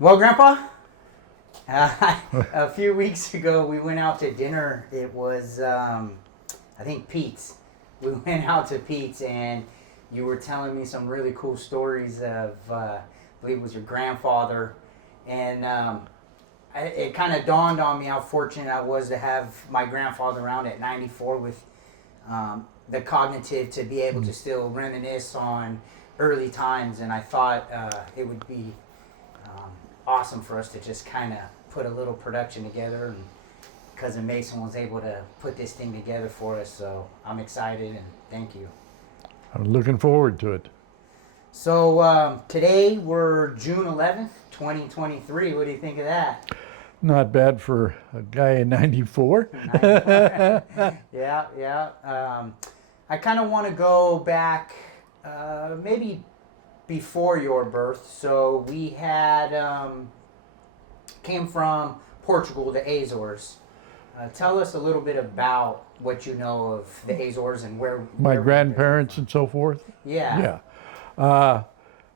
Well, Grandpa, a few weeks ago we went out to dinner. It was, I think, Pete's. We went out to Pete's, and you were telling me some really cool stories of, I believe it was your grandfather. And it kind of dawned on me how fortunate I was to have my grandfather around at 94 with the cognitive to be able to still reminisce on early times. And I thought it would be awesome for us to just kind of put a little production together, and cousin Mason was able to put this thing together for us, so I'm excited and thank you. I'm looking forward to it. So today we're June 11th 2023. What do you think of that? Not bad for a guy in 94. Yeah. I kind of want to go back maybe before your birth. So we had came from Portugal, the Azores. Tell us a little bit about what you know of the Azores and My where grandparents and so forth. Yeah.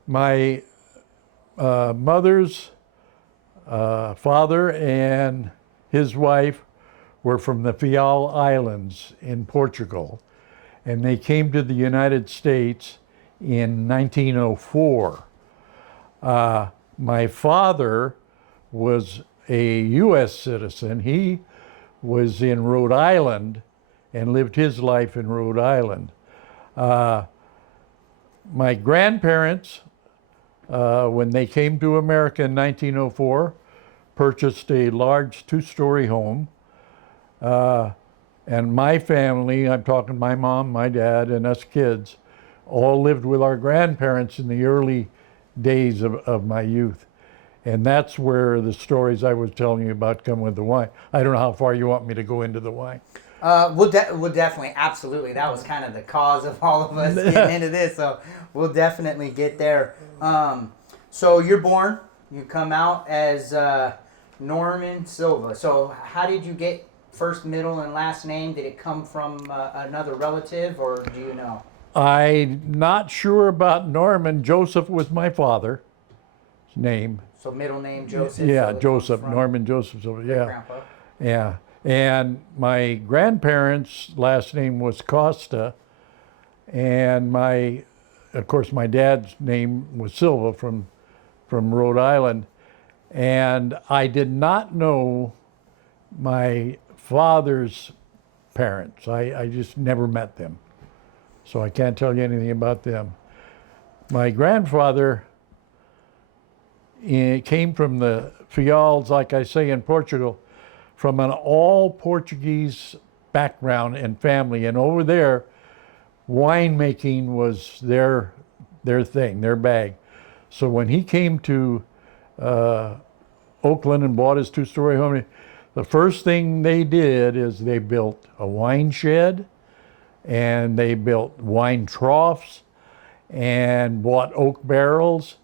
My mother's father and his wife were from the Faial Islands in Portugal, and they came to the United States in 1904. My father was a U.S. citizen. He was in Rhode Island and lived his life in Rhode Island. My grandparents, when they came to America in 1904, purchased a large two-story home. And my family, I'm talking my mom, my dad, and us kids, all lived with our grandparents in the early days of my youth. And that's where the stories I was telling you about come with the wine. I don't know how far you want me to go into the wine. We'll definitely, absolutely. That was kind of the cause of all of us getting into this, so we'll definitely get there. So you're born, you come out as Norman Silva. So how did you get first, middle, and last name? Did it come from another relative, or do you know? I'm not sure about Norman. Joseph was my father's name. So middle name Joseph. Yeah, so Joseph, Norman Joseph Silva. Yeah, grandpa. yeah. And my grandparents' last name was Costa, and of course, my dad's name was Silva from Rhode Island. And I did not know my father's parents. I just never met them. So I can't tell you anything about them. My grandfather came from the Faials, like I say, in Portugal, from an all Portuguese background and family. And over there, winemaking was their thing, their bag. So when he came to Oakland and bought his two-story home, the first thing they did is they built a wine shed, and they built wine troughs and bought oak barrels,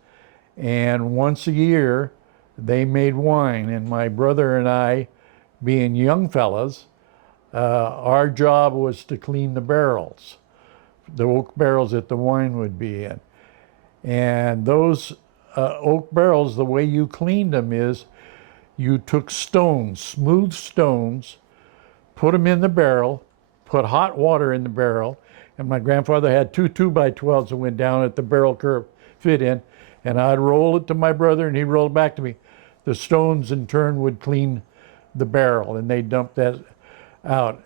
and once a year they made wine. And my brother and I, being young fellas, our job was to clean the barrels, the oak barrels that the wine would be in. And those oak barrels, the way you cleaned them is you took stones, smooth stones, put them in the barrel, put hot water in the barrel, and my grandfather had two 2x12s that went down at the barrel curve, fit in, and I'd roll it to my brother and he'd roll it back to me. The stones in turn would clean the barrel, and they dumped that out.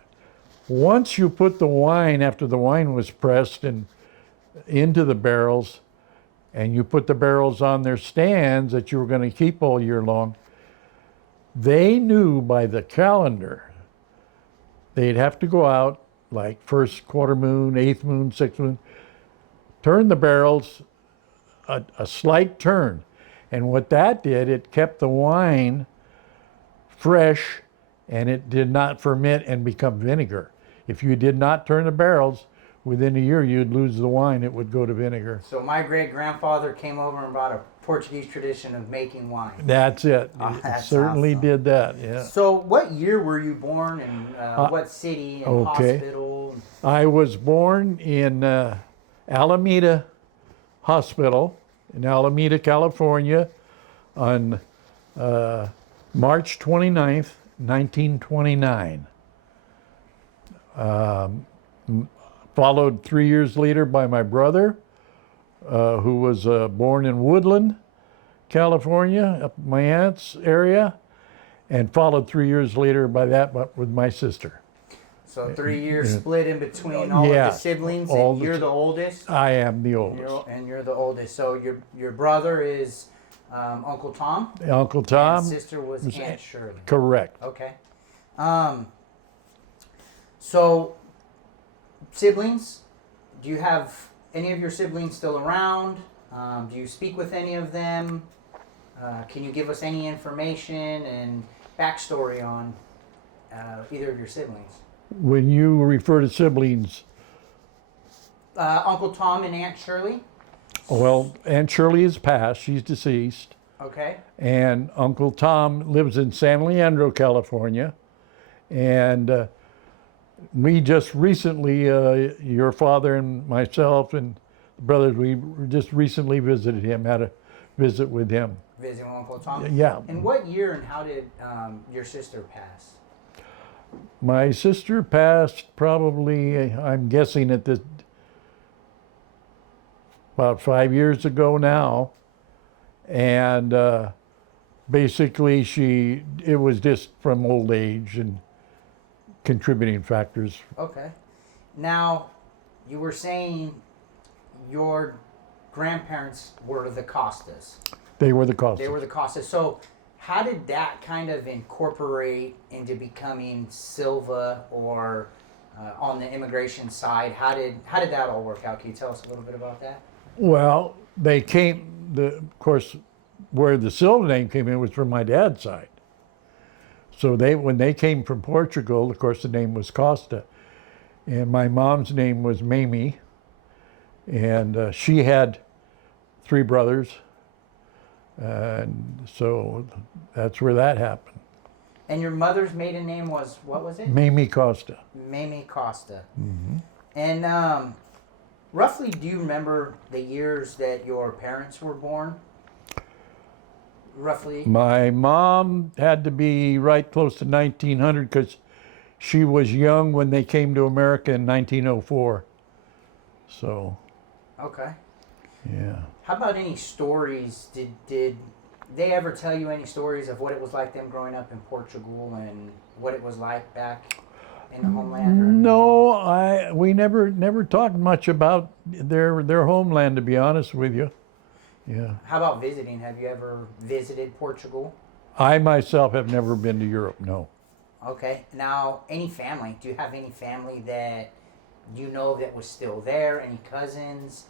Once you put the wine, after the wine was pressed and into the barrels, and you put the barrels on their stands that you were going to keep all year long, they knew by the calendar they'd have to go out like first quarter moon, eighth moon, sixth moon, turn the barrels a slight turn. And what that did, it kept the wine fresh, and it did not ferment and become vinegar. If you did not turn the barrels, within a year you'd lose the wine, it would go to vinegar. So my great-grandfather came over and brought a Portuguese tradition of making wine. That's it. Oh, It certainly awesome. did that, yeah. So what year were you born, and what city and hospital? I was born in Alameda Hospital in Alameda, California, on March 29th, 1929. Followed 3 years later by my brother, who was born in Woodland, California, up my aunt's area, and followed 3 years later by that, but with my sister. So 3 years split in between all of the siblings, and you're the oldest? I am the oldest. And you're the oldest. So your brother is Uncle Tom? Uncle Tom. And sister was Aunt Shirley. Correct. Okay. So, siblings, do you have any of your siblings still around? Do you speak with any of them? Can you give us any information and backstory on either of your siblings? When you refer to siblings, Uncle Tom and Aunt Shirley? well, Aunt Shirley is passed. She's deceased. Okay. And Uncle Tom lives in San Leandro, California. And we just recently, your father and myself and the brothers, we just recently visited him, had a visit with him. Visiting Uncle Tom? Yeah. And what year and how did your sister pass? My sister passed probably, I'm guessing at this, about 5 years ago now. And basically it was just from old age and contributing factors. Okay. Now, you were saying your grandparents were the Costas. They were the Costas. They were the Costas. So how did that kind of incorporate into becoming Silva, or on the immigration side? How did that all work out? Can you tell us a little bit about that? Well, they came, of course, where the Silva name came in was from my dad's side. So when they came from Portugal, of course, the name was Costa. And my mom's name was Mamie. And she had 3 brothers. And so that's where that happened. And your mother's maiden name was, what was it? Mamie Costa. Mamie Costa. Mm-hmm. And roughly, do you remember the years that your parents were born? Roughly? My mom had to be right close to 1900 because she was young when they came to America in 1904. So. Okay. Yeah. How about any stories? Did they ever tell you any stories of what it was like them growing up in Portugal and what it was like back in the homeland? Or no, we never talked much about their homeland, to be honest with you. Yeah. How about visiting? Have you ever visited Portugal? I myself have never been to Europe, no. Okay. Now, any family? Do you have any family that you know that was still there? Any cousins?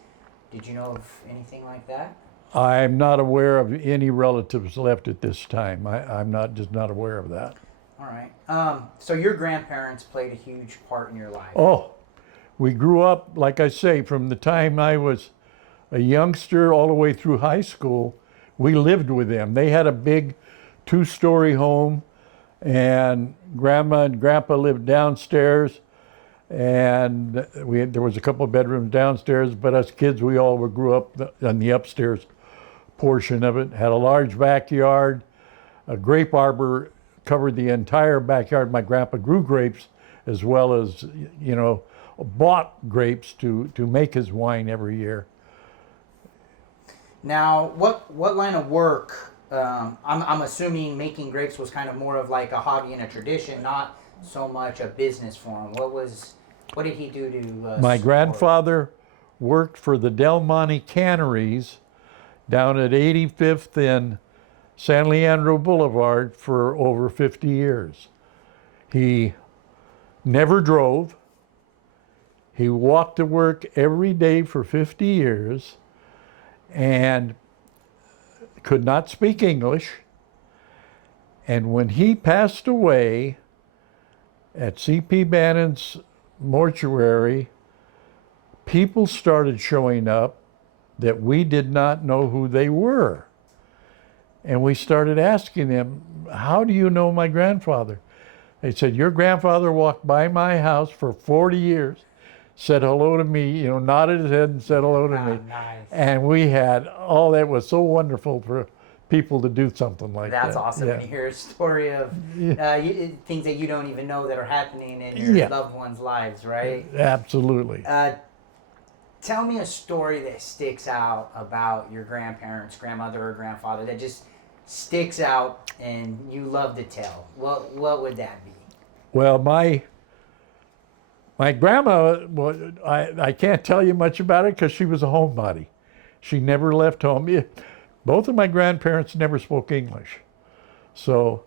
Did you know of anything like that? I'm not aware of any relatives left at this time. I'm just not aware of that. All right. So your grandparents played a huge part in your life. Oh, we grew up, like I say, from the time I was a youngster all the way through high school. We lived with them. They had a big 2-story home, and Grandma and Grandpa lived downstairs. And there was a couple of bedrooms downstairs, but us kids, we all grew up on the upstairs portion of it. Had a large backyard. A grape arbor covered the entire backyard. My grandpa grew grapes, as well as, bought grapes to make his wine every year. Now, what line of work? I'm assuming making grapes was kind of more of like a hobby and a tradition, not so much a business for him. What did he do to? My grandfather worked for the Del Monte Canneries down at 85th and San Leandro Boulevard for over 50 years. He never drove. He walked to work every day for 50 years and could not speak English. And when he passed away at C.P. Bannon's mortuary, people started showing up that we did not know who they were. And we started asking them, how do you know my grandfather? They said, your grandfather walked by my house for 40 years, said hello to me, nodded his head and said hello to me. Nice. And we had, that was so wonderful people to do something like that. That's awesome Yeah. when you hear a story of things that you don't even know that are happening in your Yeah. loved ones' lives, right? Absolutely. Tell me a story that sticks out about your grandparents, grandmother or grandfather, that just sticks out and you love to tell. What would that be? Well, my grandma, well, I can't tell you much about it because she was a homebody. She never left home. Both of my grandparents never spoke English. So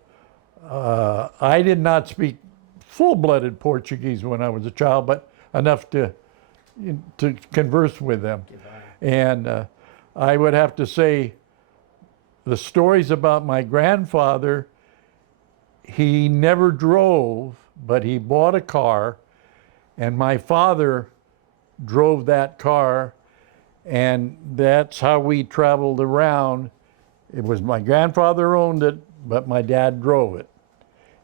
I did not speak full-blooded Portuguese when I was a child, but enough to converse with them. And I would have to say the stories about my grandfather, he never drove, but he bought a car, and my father drove that car, and that's how we traveled around. It was my grandfather owned it, but my dad drove it.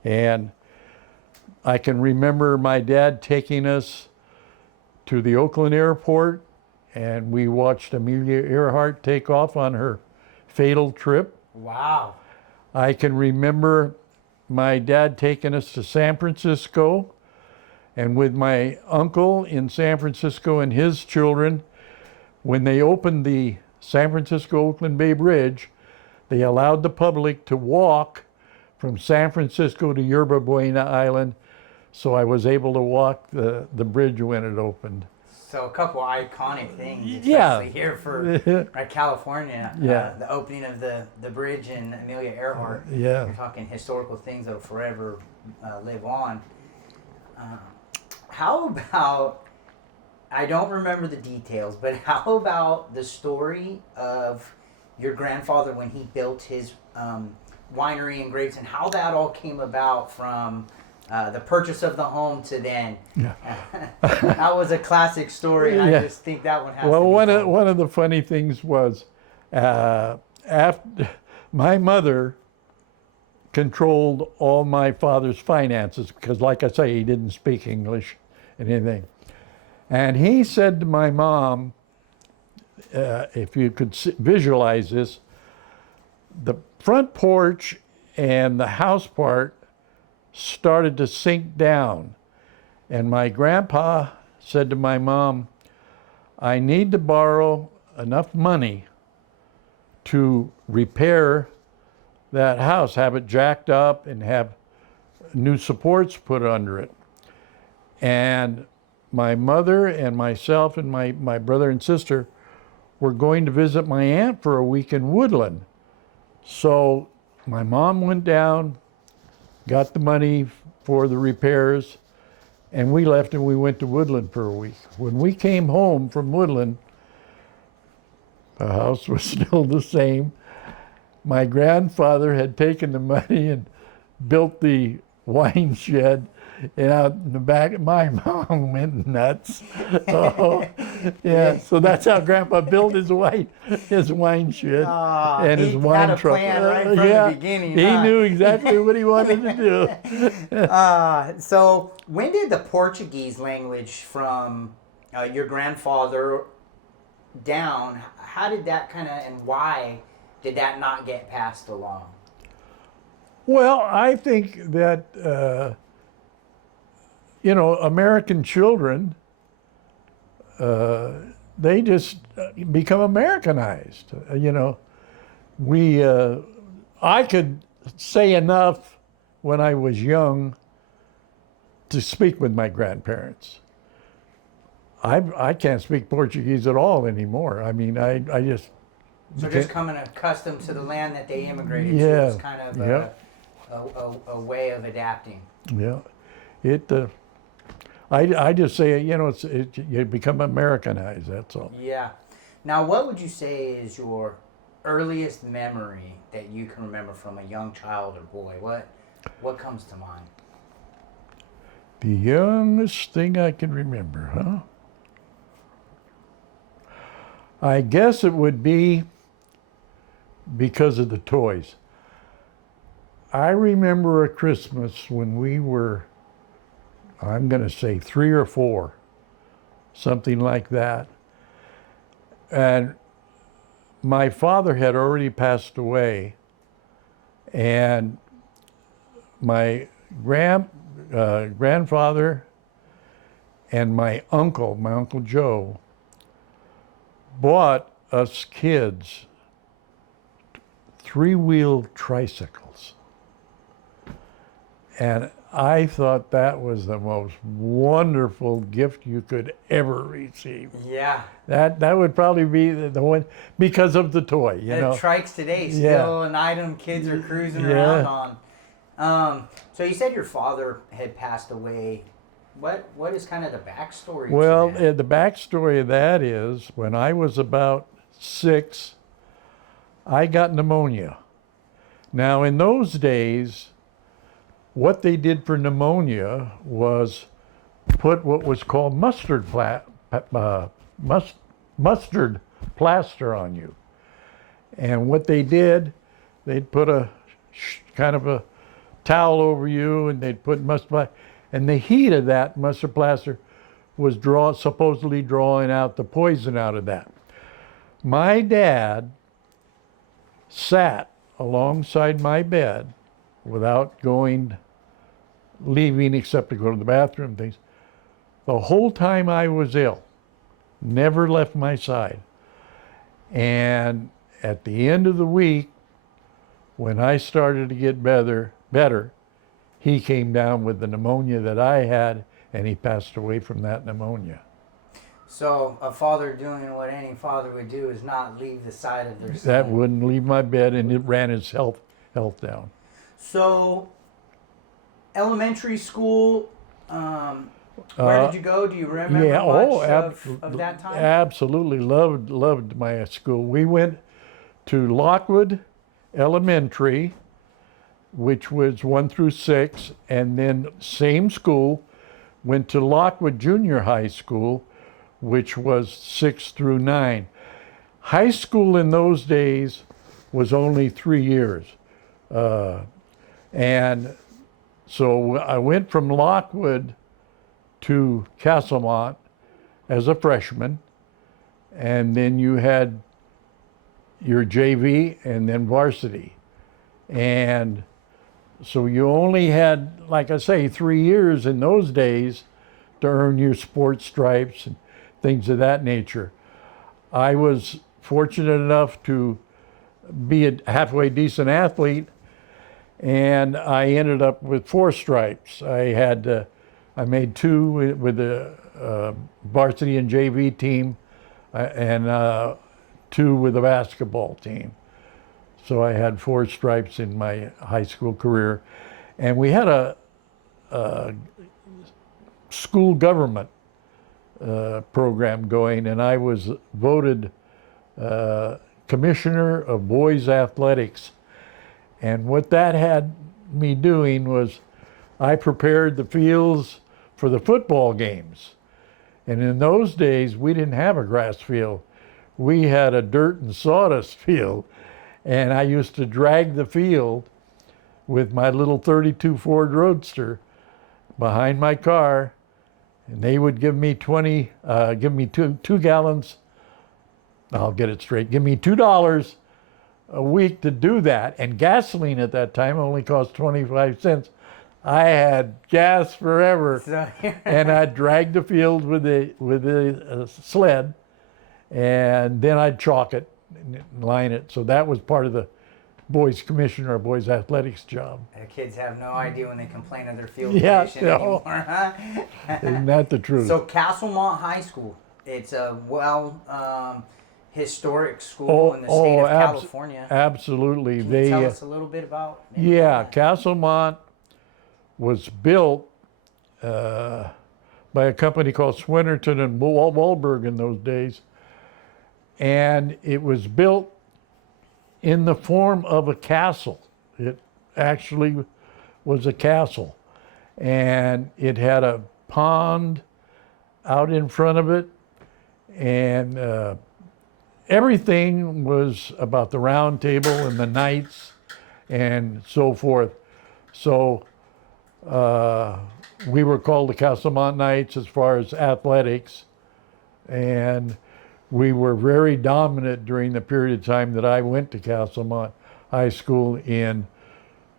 And I can remember my dad taking us to the Oakland airport, and we watched Amelia Earhart take off on her fatal trip. Wow. I can remember my dad taking us to San Francisco, and with my uncle in San Francisco and his children, when they opened the San Francisco-Oakland Bay Bridge, they allowed the public to walk from San Francisco to Yerba Buena Island, so I was able to walk the bridge when it opened. So a couple iconic things, especially Yeah. here for California. Yeah. The opening of the bridge in Amelia Earhart. Yeah. You're talking historical things that will forever live on. How about, I don't remember the details, but how about the story of your grandfather when he built his winery and grapes, and how that all came about from the purchase of the home to then? Yeah. That was a classic story, and Yeah. I just think that one has Well, to be told. one of the funny things was after my mother controlled all my father's finances because, like I say, he didn't speak English and anything. And he said to my mom, if you could visualize this, the front porch and the house part started to sink down. And my grandpa said to my mom, I need to borrow enough money to repair that house, have it jacked up and have new supports put under it. And my mother and myself and my brother and sister were going to visit my aunt for a week in Woodland. So my mom went down, got the money for the repairs, and we left and we went to Woodland for a week. When we came home from Woodland, the house was still the same. My grandfather had taken the money and built the wine shed, and out in the back, my mom went nuts. Oh, yeah. So that's how Grandpa built his wine shed and his wine truck. Plan right from the beginning. He knew exactly what he wanted to do. So when did the Portuguese language from your grandfather down? How did that and why did that not get passed along? Well, I think that American children, they just become Americanized. I could say enough when I was young to speak with my grandparents. I can't speak Portuguese at all anymore. I mean, I just... So just coming accustomed to the land that they immigrated to. Yeah. It's kind of a way of adapting. Yeah. I just say, you become Americanized, that's all. Yeah. Now, what would you say is your earliest memory that you can remember from a young child or boy? What comes to mind? The youngest thing I can remember, huh? I guess it would be because of the toys. I remember a Christmas when we were, I'm going to say 3 or 4, something like that. And my father had already passed away, and my grandfather and my Uncle Joe, bought us kids three-wheel tricycles. And I thought that was the most wonderful gift you could ever receive. Yeah. That would probably be the one, because of the toy, you know. Trikes today, still Yeah. an item kids are cruising Yeah. around on. So you said your father had passed away. What is kind of the backstory Well, to that? the backstory of that is when I was about 6, I got pneumonia. Now, in those days, what they did for pneumonia was put what was called mustard plaster on you. And what they did, they'd put a kind of a towel over you, and they'd put mustard plaster. And the heat of that mustard plaster was supposedly drawing out the poison out of that. My dad sat alongside my bed without leaving except to go to the bathroom and things, the whole time I was ill, never left my side. And at the end of the week, when I started to get better, he came down with the pneumonia that I had, and he passed away from that pneumonia. So a father doing what any father would do is not leave the side of their son. That wouldn't leave my bed, and it ran his health down. So elementary school, where did you go? Do you remember much of that time? Absolutely loved my school. We went to Lockwood Elementary, which was 1 through 6, and then same school, went to Lockwood Junior High School, which was 6 through 9. High school in those days was only 3 years. And so I went from Lockwood to Castlemont as a freshman, and then you had your JV and then varsity. And so you only had, like I say, 3 years in those days to earn your sports stripes and things of that nature. I was fortunate enough to be a halfway decent athlete, and I ended up with 4 stripes. I made 2 with the varsity and JV team, and 2 with the basketball team. So I had 4 stripes in my high school career. And we had a school government program going, and I was voted commissioner of boys athletics. And what that had me doing was I prepared the fields for the football games. And in those days, we didn't have a grass field. We had a dirt and sawdust field. And I used to drag the field with my little 32 Ford Roadster behind my car, and they would give me two gallons. I'll get it straight. Give me $2 a week to do that, and gasoline at that time only cost 25 cents. I had gas forever, and I'd drag the field with the sled, and then I'd chalk it and line it. So that was part of the boys commissioner or boys athletics job. The kids have no idea when they complain of their field Yeah, condition no. anymore, huh? Isn't that the truth? So Castlemont High School, it's a historic school in the state of California. Absolutely. Can you tell us a little bit about it? Yeah, Castlemont was built by a company called Swinnerton and Wahlberg in those days. And it was built in the form of a castle. It actually was a castle. And it had a pond out in front of it. And everything was about the round table and the knights and so forth. So we were called the Castlemont Knights as far as athletics. And we were very dominant during the period of time that I went to Castlemont High School in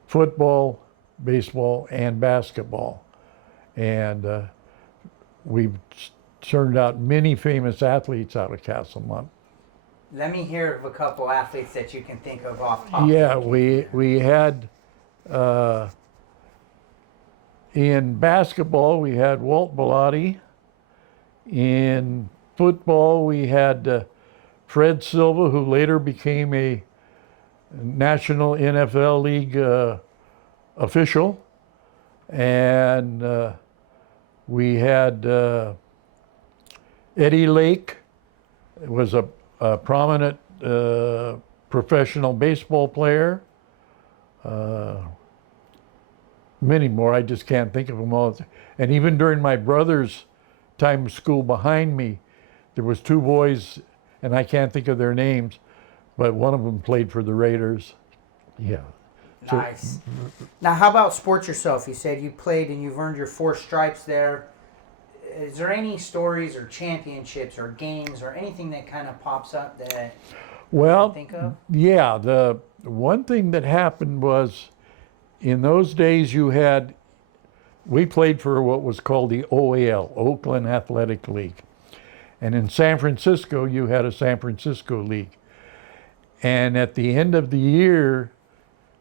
football, baseball, and basketball. And we've turned out many famous athletes out of Castlemont. Let me hear of a couple athletes that you can think of off top. Yeah, we had in basketball we had Walt Bellotti. In football we had Fred Silva, who later became a National NFL League official, and we had Eddie Lake, was a prominent professional baseball player. Many more, I just can't think of them all. And even during my brother's time of school behind me, there was two boys, and I can't think of their names, but one of them played for the Raiders. Yeah. Nice. Now, how about sports yourself? You said you played and you've earned your 4 stripes there. Is there any stories or championships or games or anything that kind of pops up that you can think of? Yeah, the one thing that happened was in those days we played for what was called the OAL, Oakland Athletic League. And in San Francisco, you had a San Francisco League. And at the end of the year,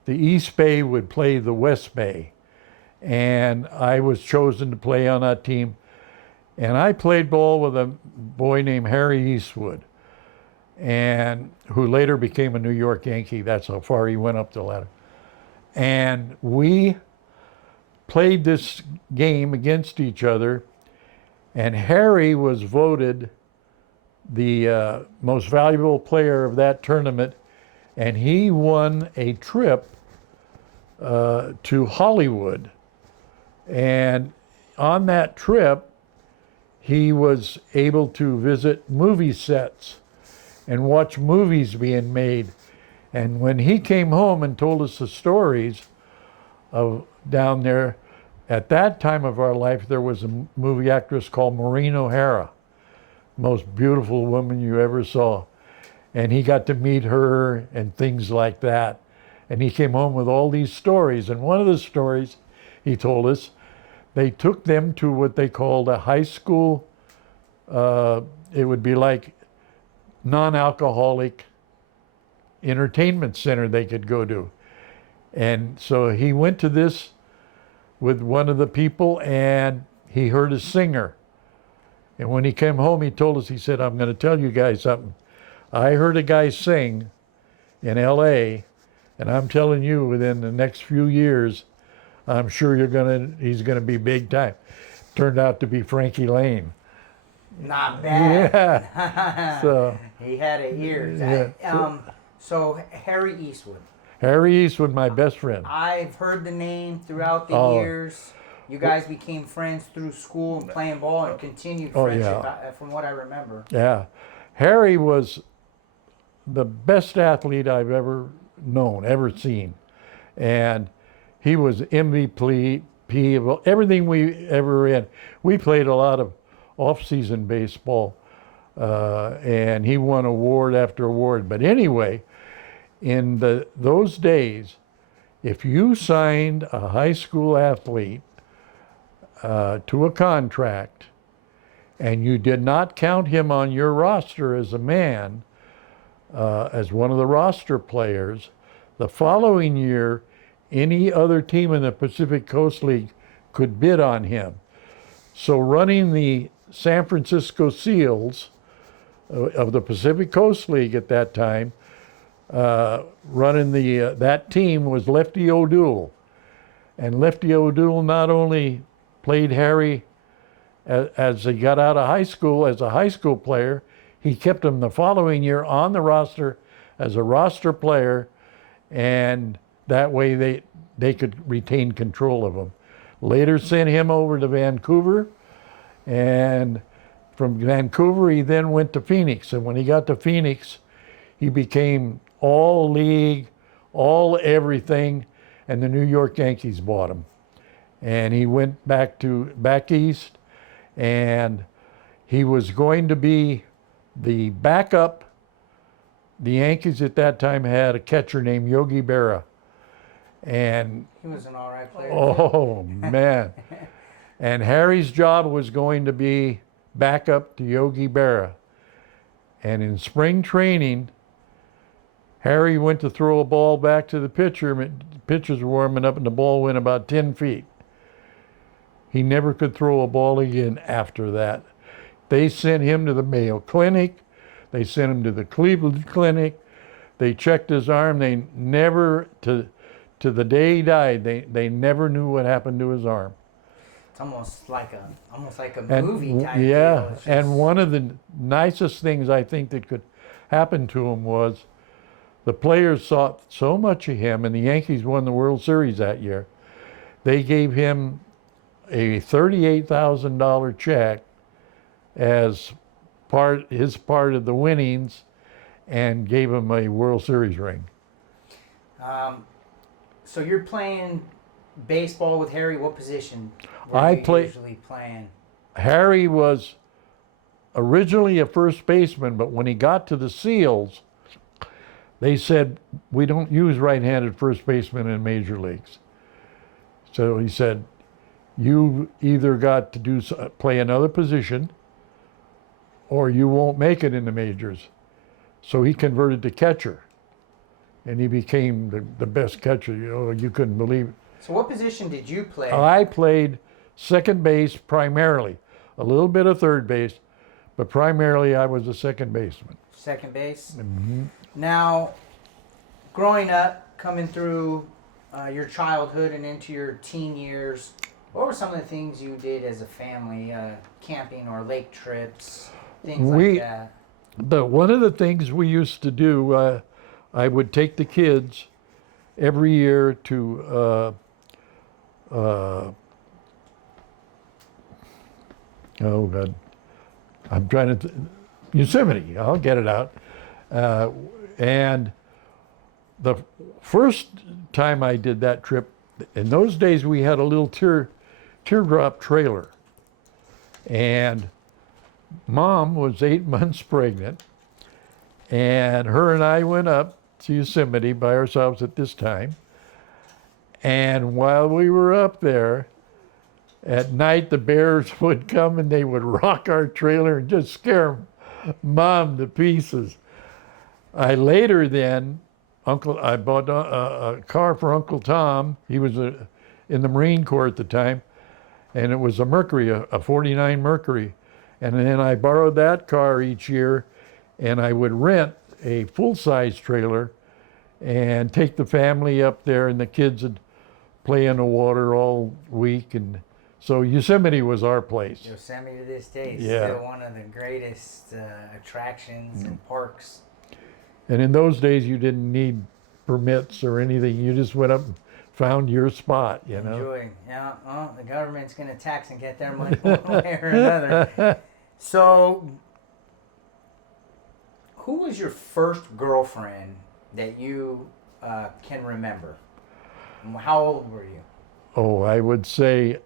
the East Bay would play the West Bay. And I was chosen to play on that team. And I played ball with a boy named Harry Eastwood, and who later became a New York Yankee. That's how far he went up the ladder. And we played this game against each other, and Harry was voted the most valuable player of that tournament, and he won a trip to Hollywood. And on that trip, he was able to visit movie sets and watch movies being made. And when he came home and told us the stories of down there, at that time of our life, there was a movie actress called Maureen O'Hara, most beautiful woman you ever saw. And he got to meet her and things like that. And he came home with all these stories. And one of the stories he told us, they took them to what they called a high school, it would be like non-alcoholic entertainment center they could go to. And so he went to this with one of the people, and he heard a singer. And when he came home, he told us, he said, I'm going to tell you guys something. I heard a guy sing in LA, and I'm telling you, within the next few years, I'm sure he's gonna be big time. Turned out to be Frankie Lane. Not bad. Yeah. So he had it ears. Yeah. So Harry Eastwood. Harry Eastwood, my best friend. I've heard the name throughout the years. You guys became friends through school and playing ball and continued friendship, from what I remember. Yeah. Harry was the best athlete I've ever known, ever seen. And he was MVP of everything we ever had. We played a lot of off-season baseball, and he won award after award. But anyway, in those days, if you signed a high school athlete to a contract and you did not count him on your roster as a man, as one of the roster players, the following year, any other team in the Pacific Coast League could bid on him. So running the San Francisco Seals of the Pacific Coast League at that time, running that team was Lefty O'Doul. And Lefty O'Doul not only played Harry as he got out of high school as a high school player, he kept him the following year on the roster as a roster player, and that way they could retain control of him. Later sent him over to Vancouver, and from Vancouver he then went to Phoenix. And when he got to Phoenix, he became all league, all everything, and the New York Yankees bought him. And he went back east, and he was going to be the backup, the Yankees at that time had a catcher named Yogi Berra. And He was an all right player. oh man. And Harry's job was going to be backup to Yogi Berra. And in spring training, Harry went to throw a ball back to the pitcher. The pitchers were warming up and the ball went about 10 feet. He never could throw a ball again after that. They sent him to the Mayo Clinic. They sent him to the Cleveland Clinic. They checked his arm. They never, to the day he died, they never knew what happened to his arm. It's almost like a movie type Yeah, deal. It's just- and one of the nicest things I think that could happen to him was the players thought so much of him, and the Yankees won the World Series that year. They gave him a $38,000 check as his part of the winnings, and gave him a World Series ring. So you're playing baseball with Harry. What position were I you play- usually playing? Harry was originally a first baseman, but when he got to the Seals, they said, we don't use right-handed first basemen in major leagues. So he said, you either got to play another position or you won't make it in the majors. So he converted to catcher, and he became the best catcher. You couldn't believe it. So what position did you play? I played second base primarily, a little bit of third base, but primarily I was a second baseman. Second base. Mm-hmm. Now, growing up, coming through your childhood and into your teen years, what were some of the things you did as a family? Camping or lake trips, things like that. One of the things we used to do, I would take the kids every year to oh God, I'm trying to Yosemite. I'll get it out. And the first time I did that trip, in those days we had a little teardrop trailer, and Mom was 8 months pregnant, and her and I went up to Yosemite by ourselves at this time. And while we were up there, at night the bears would come and they would rock our trailer and just scare Mom to pieces. I later then, I bought a car for Uncle Tom. He was in the Marine Corps at the time, and it was a Mercury, a 49 Mercury. And then I borrowed that car each year, and I would rent a full-size trailer and take the family up there, and the kids would play in the water all week. And so Yosemite was our place. Yosemite to this day is Yeah. still one of the greatest attractions and parks. And in those days, you didn't need permits or anything. You just went up and found your spot, you know. Enjoy. Yeah, well, the government's going to tax and get their money one way or another. So, who was your first girlfriend that you can remember? And how old were you? Oh, I would say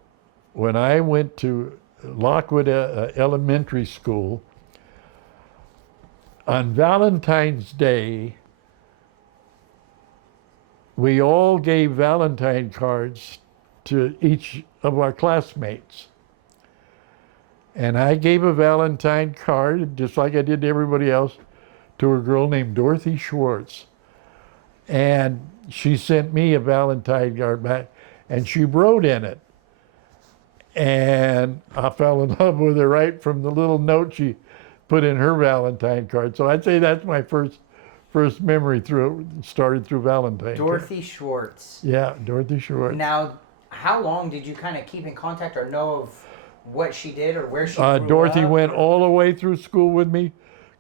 when I went to Lockwood Elementary School, on Valentine's Day, we all gave Valentine cards to each of our classmates. And I gave a Valentine card, just like I did to everybody else, to a girl named Dorothy Schwartz. And she sent me a Valentine card back, and she wrote in it. And I fell in love with her right from the little note she put in her Valentine card. So I'd say that's my first memory started through Valentine. Dorothy Schwartz. Yeah, Dorothy Schwartz. Now, how long did you kind of keep in contact or know of what she did or where she grew Dorothy up? went all the way through school with me,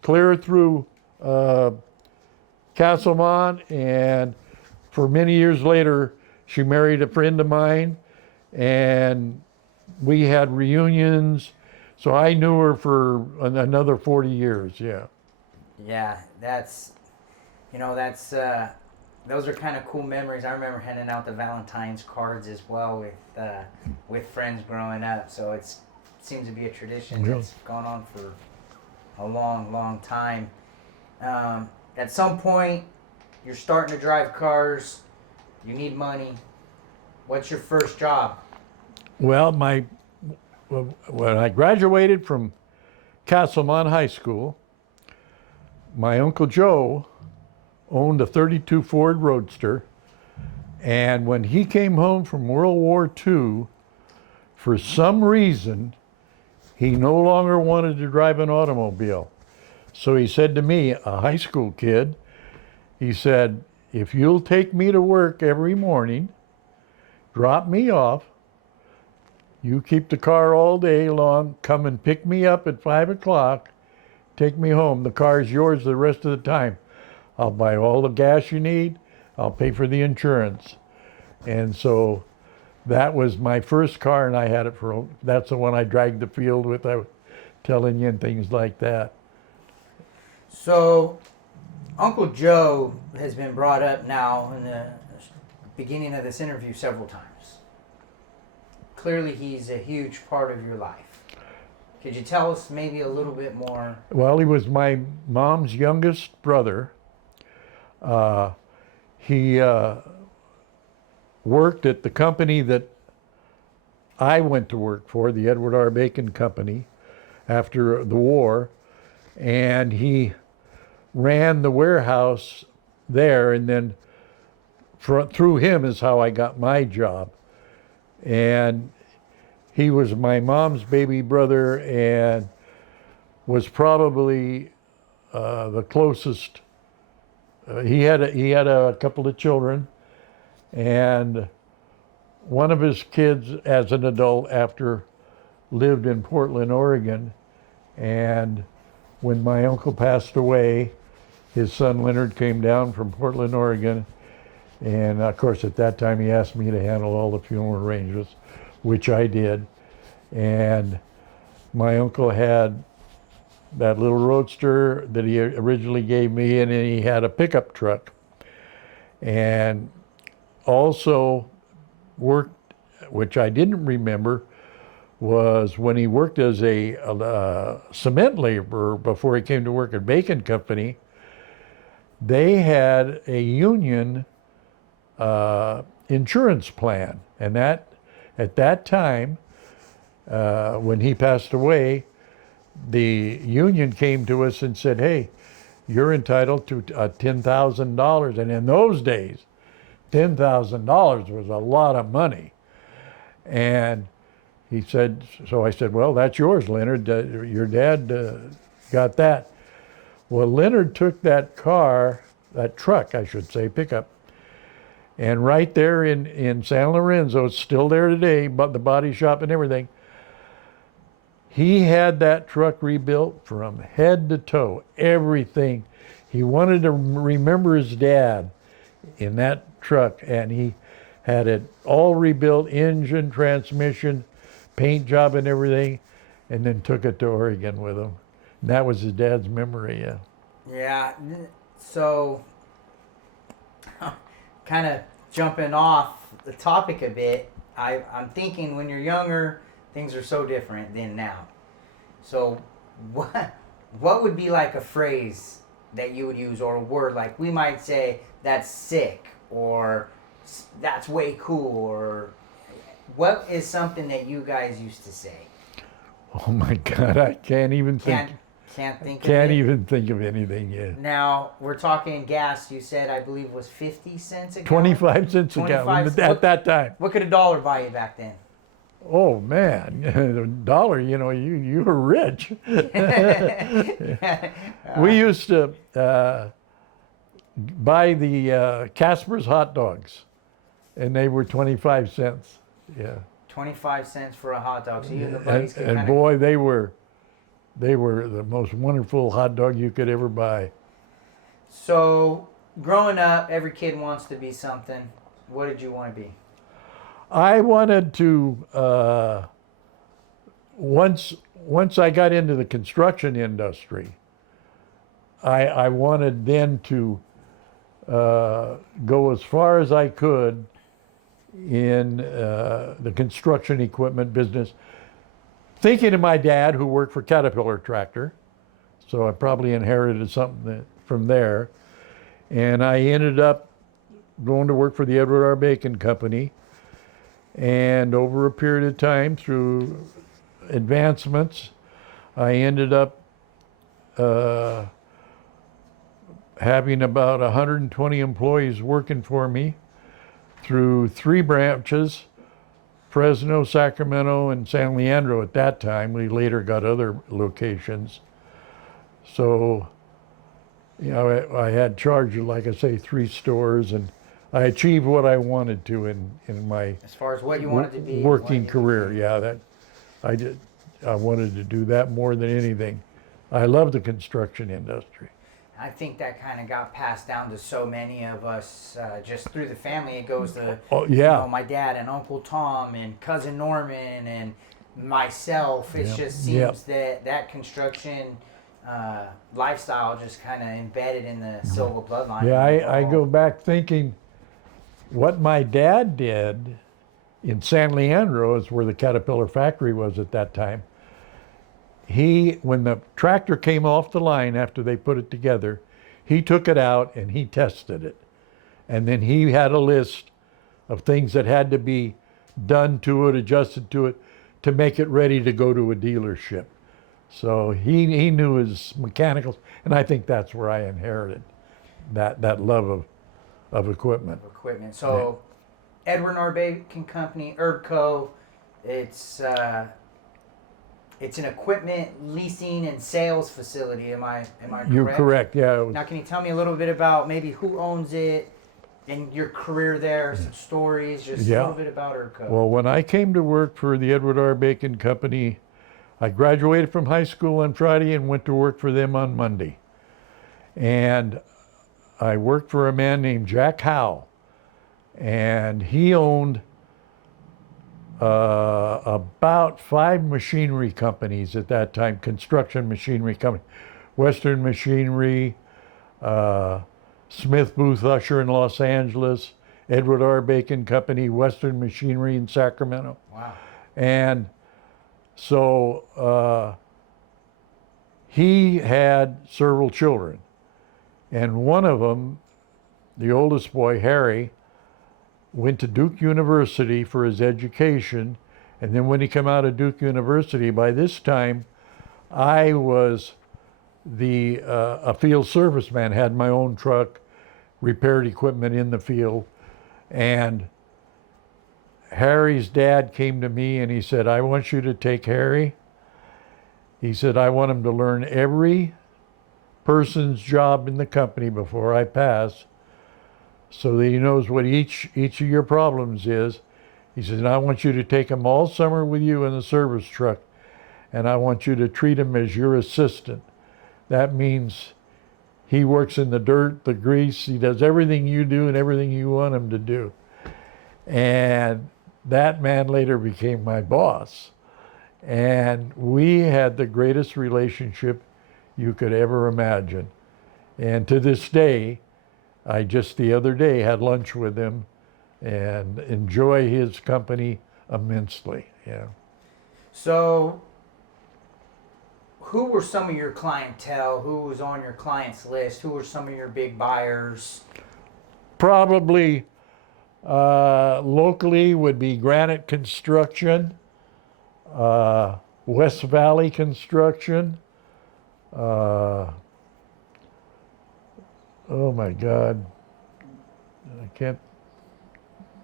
clear through Castlemont, and for many years later, she married a friend of mine, and we had reunions. So I knew her for another 40 years, yeah. Yeah, that's those are kind of cool memories. I remember handing out the Valentine's cards as well with friends growing up. So it seems to be a tradition Yeah. that's gone on for a long, long time. At some point, you're starting to drive cars. You need money. What's your first job? Well, when I graduated from Castlemont High School, my Uncle Joe owned a 32 Ford Roadster, and when he came home from World War II, for some reason, he no longer wanted to drive an automobile. So he said to me, a high school kid, he said, if you'll take me to work every morning, drop me off, you keep the car all day long, come and pick me up at 5 o'clock, take me home. The car's yours the rest of the time. I'll buy all the gas you need. I'll pay for the insurance. And so that was my first car, and I had it that's the one I dragged the field with. I was telling you and things like that. So, Uncle Joe has been brought up now in the beginning of this interview several times. Clearly, he's a huge part of your life. Could you tell us maybe a little bit more? Well, he was my mom's youngest brother. He worked at the company that I went to work for, the Edward R. Bacon Company, after the war, and he ran the warehouse there, and then through him is how I got my job. And he was my mom's baby brother and was probably the closest. He had a couple of children, and one of his kids as an adult after lived in Portland, Oregon. And when my uncle passed away, his son Leonard came down from Portland, Oregon. And of course, at that time, he asked me to handle all the funeral arrangements, which I did. And my uncle had that little roadster that he originally gave me, and then he had a pickup truck. And also worked, which I didn't remember, was when he worked as a cement laborer before he came to work at Bacon Company, they had a union insurance plan. And that, at that time, when he passed away, the union came to us and said, hey, you're entitled to $10,000. And in those days, $10,000 was a lot of money. And he said, so I said, well, that's yours, Leonard. Your dad got that. Well, Leonard took that truck, I should say, pickup, and right there in San Lorenzo, it's still there today, but the body shop and everything, he had that truck rebuilt from head to toe, everything. He wanted to remember his dad in that truck, and he had it all rebuilt, engine, transmission, paint job and everything, and then took it to Oregon with him. And that was his dad's memory, yeah. Yeah, so kind of jumping off the topic a bit, I'm thinking when you're younger, things are so different than now. So what would be like a phrase that you would use, or a word like we might say, that's sick, or that's way cool, or what is something that you guys used to say? Oh my God, I can't even think. Can't think of Can't it. even think of anything yet. Now, we're talking gas, you said, I believe, was 50 cents a gallon? 25 cents a gallon at that time. What could a dollar buy you back then? Oh man, the dollar, you were rich. We used to buy the Casper's hot dogs, and they were 25 cents. Yeah. 25 cents for a hot dog. So you and the buddies could and boy, they were the most wonderful hot dog you could ever buy. So growing up, every kid wants to be something. What did you want to be? I wanted to, once I got into the construction industry, I wanted then to go as far as I could in the construction equipment business, thinking of my dad, who worked for Caterpillar Tractor. So I probably inherited something from there. And I ended up going to work for the Edward R. Bacon Company. And over a period of time, through advancements, I ended up having about 120 employees working for me through 3 branches, Fresno, Sacramento, and San Leandro at that time. We later got other locations. So, I had charge of, like I say, 3 stores, and I achieved what I wanted to in my As far as what you wanted to be, working career. Yeah, that I did. I wanted to do that more than anything. I love the construction industry. I think that kind of got passed down to so many of us just through the family. It goes to my dad and Uncle Tom and cousin Norman and myself. It just seems that construction lifestyle just kind of embedded in the Silva bloodline. Yeah, I go back thinking what my dad did in San Leandro is where the Caterpillar factory was at that time. When the tractor came off the line after they put it together, he took it out and he tested it. And then he had a list of things that had to be done to it, adjusted to it, to make it ready to go to a dealership. So he knew his mechanicals, and I think that's where I inherited that love of equipment. So Edward R. Bacon Company, ErbCo, it's an equipment leasing and sales facility. Am I correct? You're correct, yeah. Now, can you tell me a little bit about maybe who owns it and your career there, some stories, just a little bit about ErbCo? Well, when I came to work for the Edward R. Bacon Company, I graduated from high school on Friday and went to work for them on Monday. And I worked for a man named Jack Howe, and he owned about 5 machinery companies at that time, construction machinery companies. Western Machinery, Smith Booth Usher in Los Angeles, Edward R. Bacon Company, Western Machinery in Sacramento. Wow. And so he had several children. And one of them, the oldest boy, Harry, went to Duke University for his education. And then when he came out of Duke University, by this time, I was a field serviceman, had my own truck, repaired equipment in the field. And Harry's dad came to me and he said, I want you to take Harry. He said, I want him to learn every person's job in the company before I pass, so that he knows what each of your problems is. He says, and I want you to take him all summer with you in the service truck, and I want you to treat him as your assistant. That means he works in the dirt, the grease, he does everything you do and everything you want him to do. And that man later became my boss. And we had the greatest relationship you could ever imagine. And to this day, I just the other day had lunch with him and enjoy his company immensely. Yeah. So, who were some of your clientele? Who was on your clients list? Who were some of your big buyers? Probably locally would be Granite Construction, West Valley Construction. Oh my God, I can't.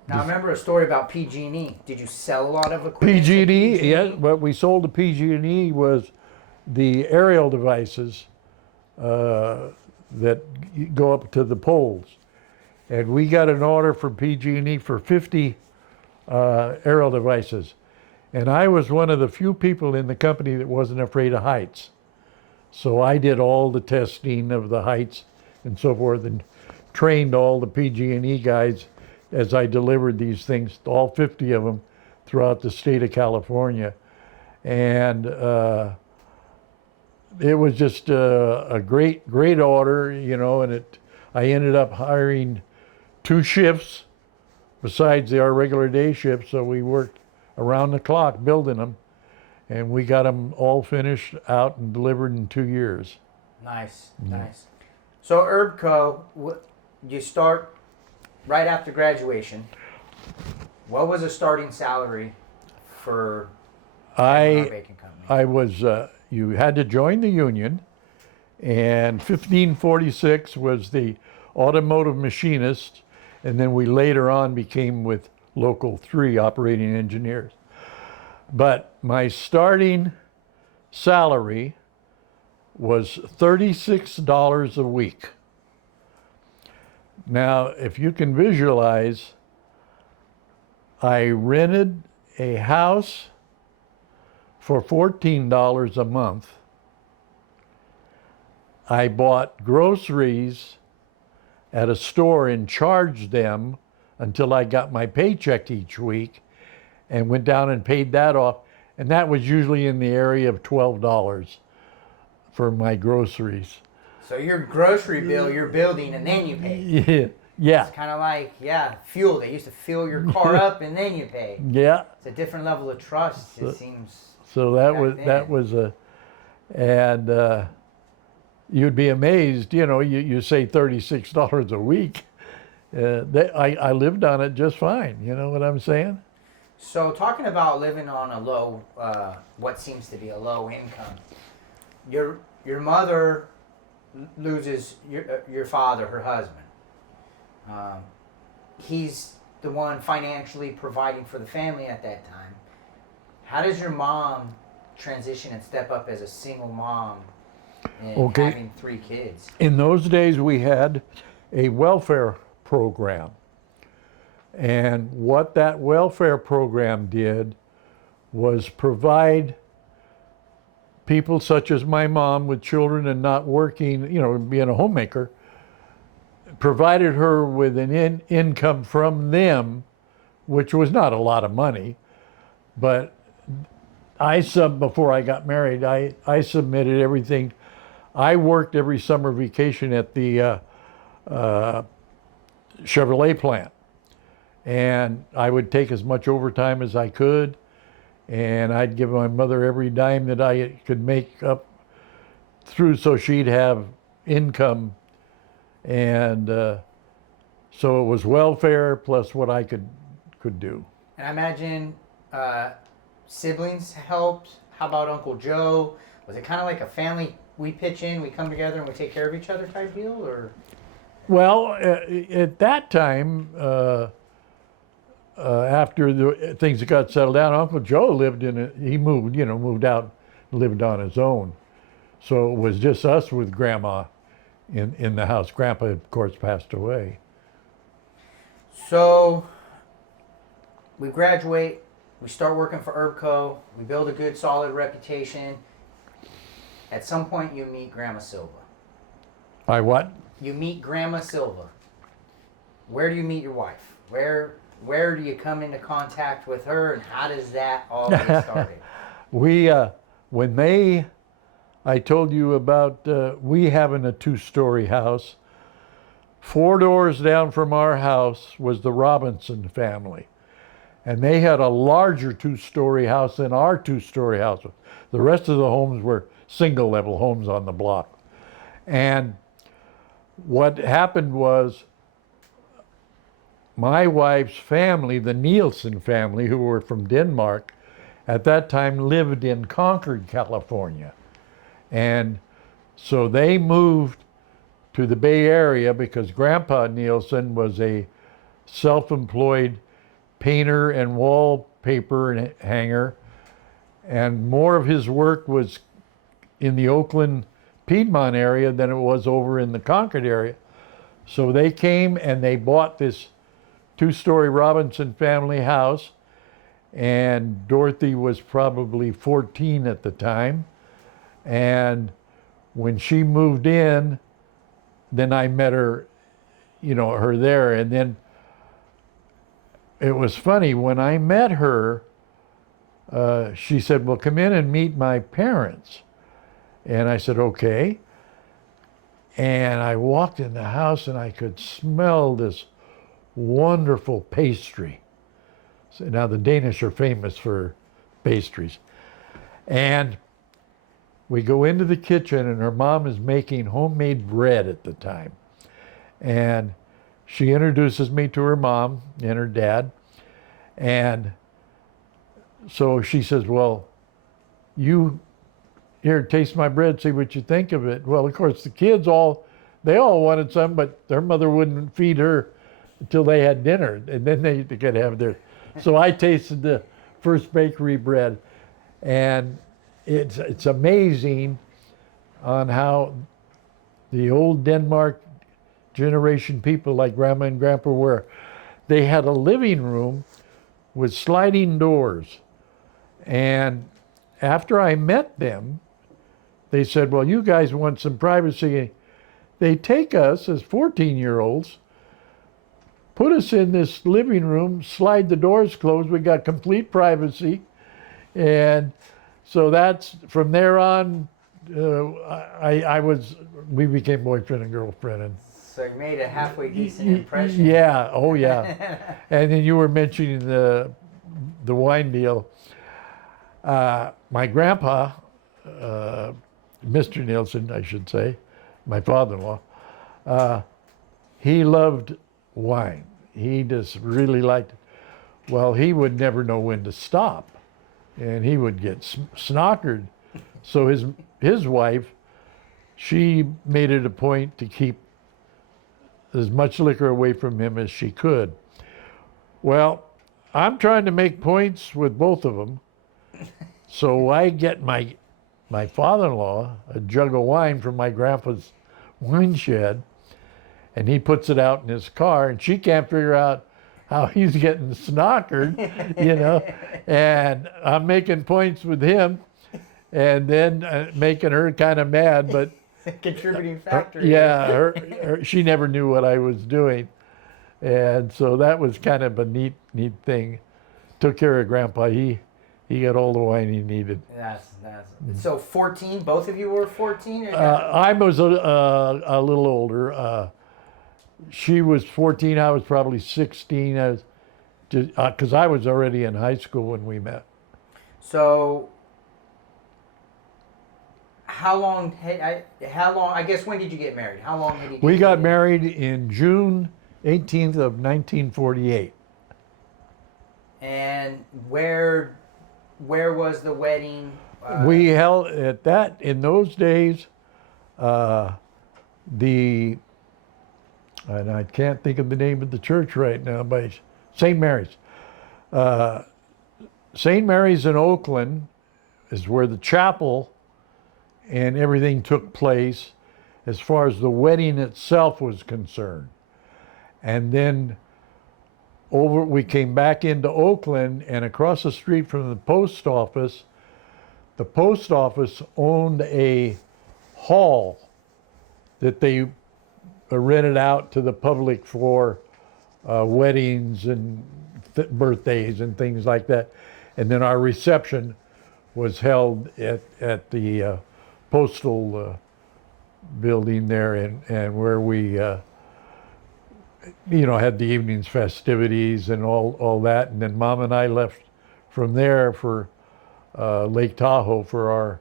Now I remember a story about PG&E. Did you sell a lot of equipment? PG&E, yes. What we sold to PG&E was the aerial devices that go up to the poles, and we got an order from PG&E for 50 aerial devices, and I was one of the few people in the company that wasn't afraid of heights. So I did all the testing of the heights and so forth, and trained all the PG&E guys as I delivered these things, all 50 of them, throughout the state of California. And it was just a great order, and I ended up hiring 2 shifts besides our regular day shift, so we worked around the clock building them, and we got them all finished out and delivered in 2 years. Nice, nice. So Herbco, you start right after graduation. What was a starting salary for our I baking company? I was you had to join the union, and 1546 was the automotive machinist, and then we later on became with local 3 operating engineers. But my starting salary was $36 a week. Now, if you can visualize, I rented a house for $14 a month. I bought groceries at a store and charged them until I got my paycheck each week and went down and paid that off. And that was usually in the area of $12 for my groceries. So your grocery bill, you're building, and then you pay. Yeah. Yeah. It's kind of like, fuel. They used to fill your car up, and then you pay. Yeah. It's a different level of trust, it seems. So that was a, and you'd be amazed, you say $36 a week. I lived on it just fine. You know what I'm saying? So talking about living on a low, what seems to be a low income, your mother loses your father, her husband. He's the one financially providing for the family at that time. How does your mom transition and step up as a single mom and having 3 kids? In those days, we had a welfare program. And what that welfare program did was provide people such as my mom with children and not working, being a homemaker, provided her with an income from them, which was not a lot of money. But before I got married, I submitted everything. I worked every summer vacation at the Chevrolet plant. And I would take as much overtime as I could, and I'd give my mother every dime that I could make up through so she'd have income. And so it was welfare plus what I could do. And I imagine siblings helped. How about Uncle Joe? Was it kind of like a family, we pitch in, we come together, and we take care of each other type deal? Or? Well, at that time, after the things got settled down, Uncle Joe moved out, lived on his own. So it was just us with Grandma in the house. Grandpa, of course, passed away. So we graduate, we start working for Herbco, we build a good, solid reputation. At some point, you meet Grandma Silva. I what? You meet Grandma Silva. Where do you meet your wife? Where do you come into contact with her, and how does that all get started? I told you about, we having a 2-story house. 4 doors down from our house was the Robinson family. And they had a larger 2-story house than our 2-story house. The rest of the homes were single-level homes on the block. And what happened was, my wife's family, the Nielsen family, who were from Denmark, at that time lived in Concord, California. And so they moved to the Bay Area because Grandpa Nielsen was a self-employed painter and wallpaper hanger. And more of his work was in the Oakland, Piedmont area than it was over in the Concord area. So they came and they bought this 2-story Robinson family house, and Dorothy was probably 14 at the time. And when she moved in, then I met her, her there. And then it was funny, when I met her, she said, well, come in and meet my parents. And I said, okay. And I walked in the house and I could smell this wonderful pastry. So now the Danish are famous for pastries. And we go into the kitchen, and her mom is making homemade bread at the time. And she introduces me to her mom and her dad. And so she says, well, you here, taste my bread, see what you think of it. Well, of course, the kids they all wanted some, but their mother wouldn't feed her until they had dinner, and then they could have their. So I tasted the first bakery bread, and it's amazing on how the old Denmark generation people like Grandma and Grandpa were. They had a living room with sliding doors, and after I met them, they said, well, you guys want some privacy. They take us as 14-year-olds, put us in this living room, slide the doors closed. We got complete privacy. And so that's, from there on, we became boyfriend and girlfriend. And So you made a halfway decent impression. yeah, oh yeah. And then you were mentioning the wine deal. My grandpa, Mr. Nielsen, I should say, my father-in-law, he loved wine. He just really liked it. Well, he would never know when to stop, and he would get snockered. So his wife, she made it a point to keep as much liquor away from him as she could. Well, I'm trying to make points with both of them. So I get my father-in-law a jug of wine from my grandpa's wine shed, and he puts it out in his car, and she can't figure out how he's getting snockered, you know. And I'm making points with him, and then making her kind of mad, but contributing factor. yeah, she never knew what I was doing, and so that was kind of a neat thing. Took care of Grandpa. He got all the wine he needed. That's so 14. Both of you were 14. I was a little older. She was 14. I was probably 16. I was because I was already in high school when we met. So how long? I guess when did you get married? How long had you? We got married in June 18th of 1948. And where was the wedding? We held at that in those days. And I can't think of the name of the church right now, by St. Mary's. St. Mary's in Oakland is where the chapel and everything took place as far as the wedding itself was concerned. And then we came back into Oakland, and across the street from the post office owned a hall that they rented out to the public for weddings and birthdays and things like that. And then our reception was held at the postal building there, and where we had the evening's festivities and all that. And then Mom and I left from there for Lake Tahoe for our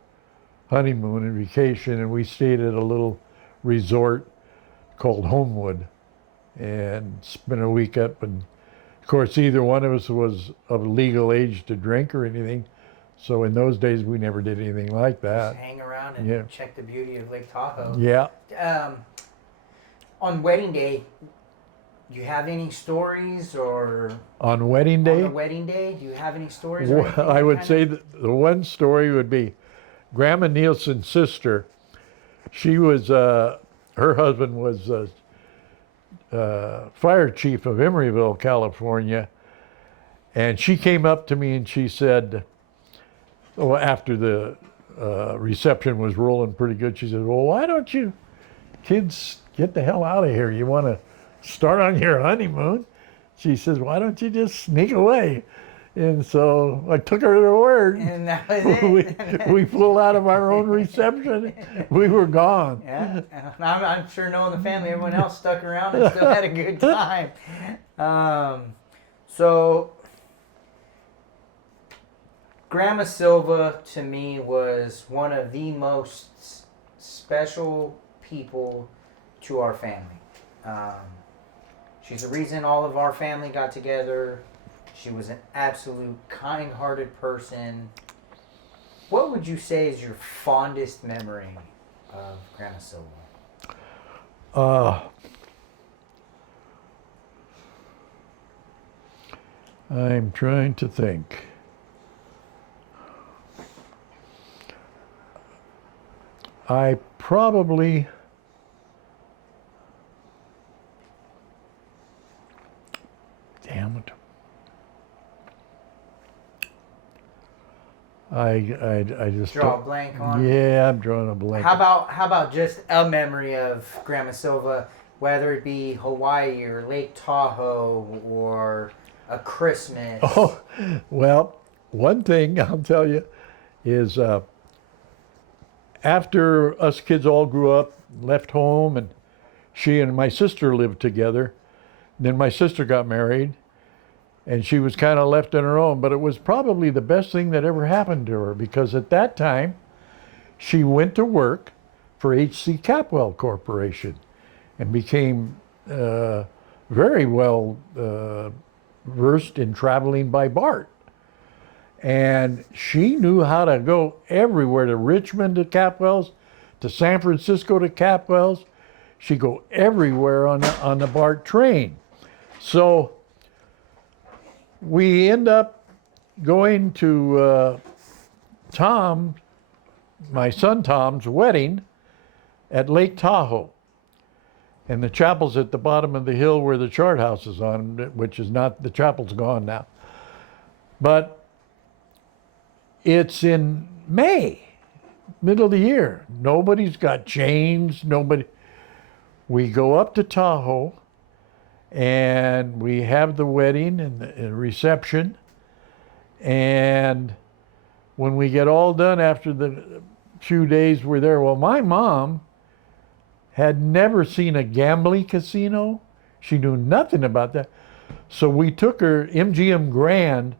honeymoon and vacation, and we stayed at a little resort called Homewood and spent a week up. And of course, either one of us was of legal age to drink or anything, so in those days we never did anything like that. Just hang around and check the beauty of Lake Tahoe. Yeah. On wedding day, do you have any stories? Or on wedding day? On the wedding day, do you have any stories? Well, I would say that the one story would be Grandma Nielsen's sister. She was, her husband was fire chief of Emeryville, California. And she came up to me and she said, after the reception was rolling pretty good, she said, well, why don't you kids get the hell out of here? You want to start on your honeymoon? She says, why don't you just sneak away? And so I took her to her word. And that was it. we flew out of our own reception. We were gone. Yeah, I'm sure knowing the family, everyone else stuck around and still had a good time. So Grandma Silva to me was one of the most special people to our family. Um, she's the reason all of our family got together. She was an absolute kind-hearted person. What would you say is your fondest memory of Grandma Silva? Uh, I'm trying to think. I probably damn it. I just Draw a don't- blank on. Yeah, I'm drawing a blank. How about just a memory of Grandma Silva, whether it be Hawaii or Lake Tahoe or a Christmas? Oh, well, one thing I'll tell you is after us kids all grew up, left home, and she and my sister lived together, then my sister got married, and she was kind of left on her own. But it was probably the best thing that ever happened to her, because at that time, she went to work for H.C. Capwell Corporation and became very well versed in traveling by BART. And she knew how to go everywhere, to Richmond to Capwell's, to San Francisco to Capwell's. She'd go everywhere on the BART train. So we end up going to Tom, my son Tom's wedding at Lake Tahoe. And the chapel's at the bottom of the hill where the chart house is on, which is not, the chapel's gone now. But it's in May, middle of the year. Nobody's got chains, nobody. We go up to Tahoe and we have the wedding and the reception. And when we get all done after the few days we're there, well, my mom had never seen a gambling casino. She knew nothing about that. So we took her, MGM Grand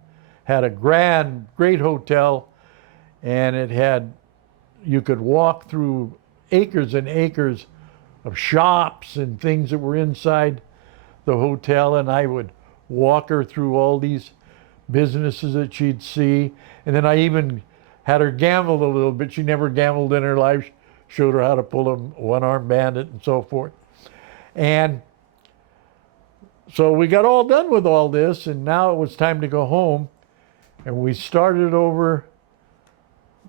had a great hotel, and it had, you could walk through acres and acres of shops and things that were inside the hotel, and I would walk her through all these businesses that she'd see. And then I even had her gamble a little bit. She never gambled in her life. Showed her how to pull a one-armed bandit and so forth. And so we got all done with all this, and now it was time to go home. And we started over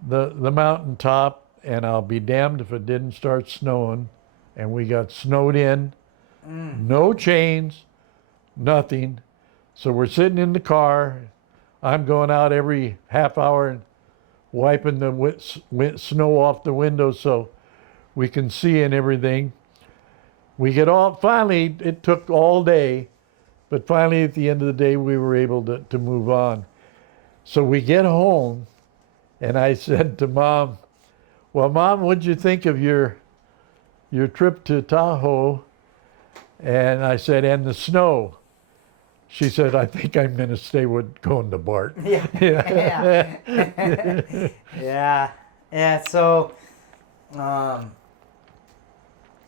the mountaintop, and I'll be damned if it didn't start snowing. And we got snowed in, no chains, nothing. So we're sitting in the car. I'm going out every half hour and wiping the snow off the windows so we can see and everything. We get all, finally, it took all day, but finally at the end of the day, we were able to move on. So we get home, and I said to Mom, well, Mom, what'd you think of your trip to Tahoe? And I said, and the snow. She said, I think I'm going to stay with going to BART. Yeah. Yeah. Yeah. So,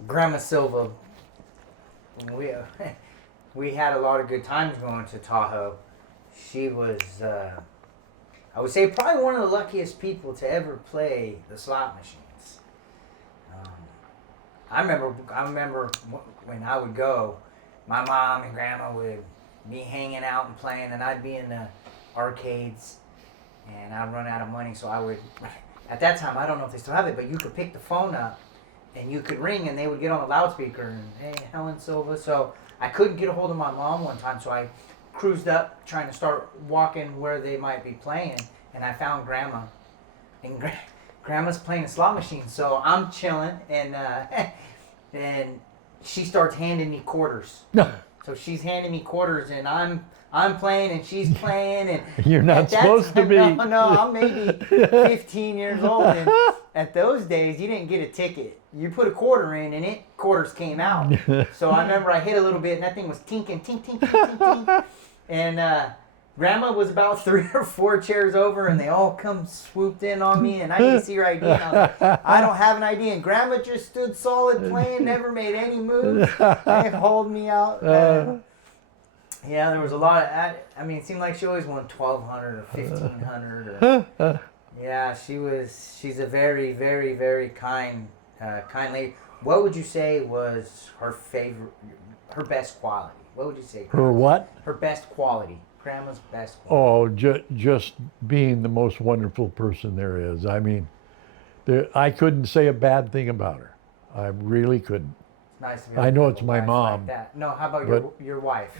Grandma Silva, we had a lot of good times going to Tahoe. She was, I would say, probably one of the luckiest people to ever play the slot machines. I remember when I would go, my mom and Grandma would be hanging out and playing, and I'd be in the arcades, and I'd run out of money, so I would, at that time, I don't know if they still have it, but you could pick the phone up, and you could ring, and they would get on the loudspeaker, and, hey, Helen Silva. So I couldn't get a hold of my mom one time, so I cruised up, trying to start walking where they might be playing, and I found Grandma, and Grandma's playing a slot machine, so I'm chilling, and she starts handing me quarters. So she's handing me quarters, and I'm playing, and she's playing, and you're not supposed to be. No, I'm maybe 15 years old, and at those days, you didn't get a ticket. You put a quarter in, and quarters came out. So I remember I hit a little bit, and that thing was tinking, tink, tink, tink, tink, tink. And Grandma was about 3 or 4 chairs over, and they all come swooped in on me, and I didn't see her ID. And I was like, I don't have an ID. And Grandma just stood solid playing, never made any moves. They hauled me out. Yeah, there was a lot of. I mean, it seemed like she always won 1,200 or 1,500. Or, yeah, she's a very, very, very kind lady. What would you say was her best quality? What would you say? Her what? Her best quality. Grandma's best quality. Oh, just being the most wonderful person there is. I mean, I couldn't say a bad thing about her. I really couldn't. It's nice to be. I know it's my mom. Like that. No, how about your wife?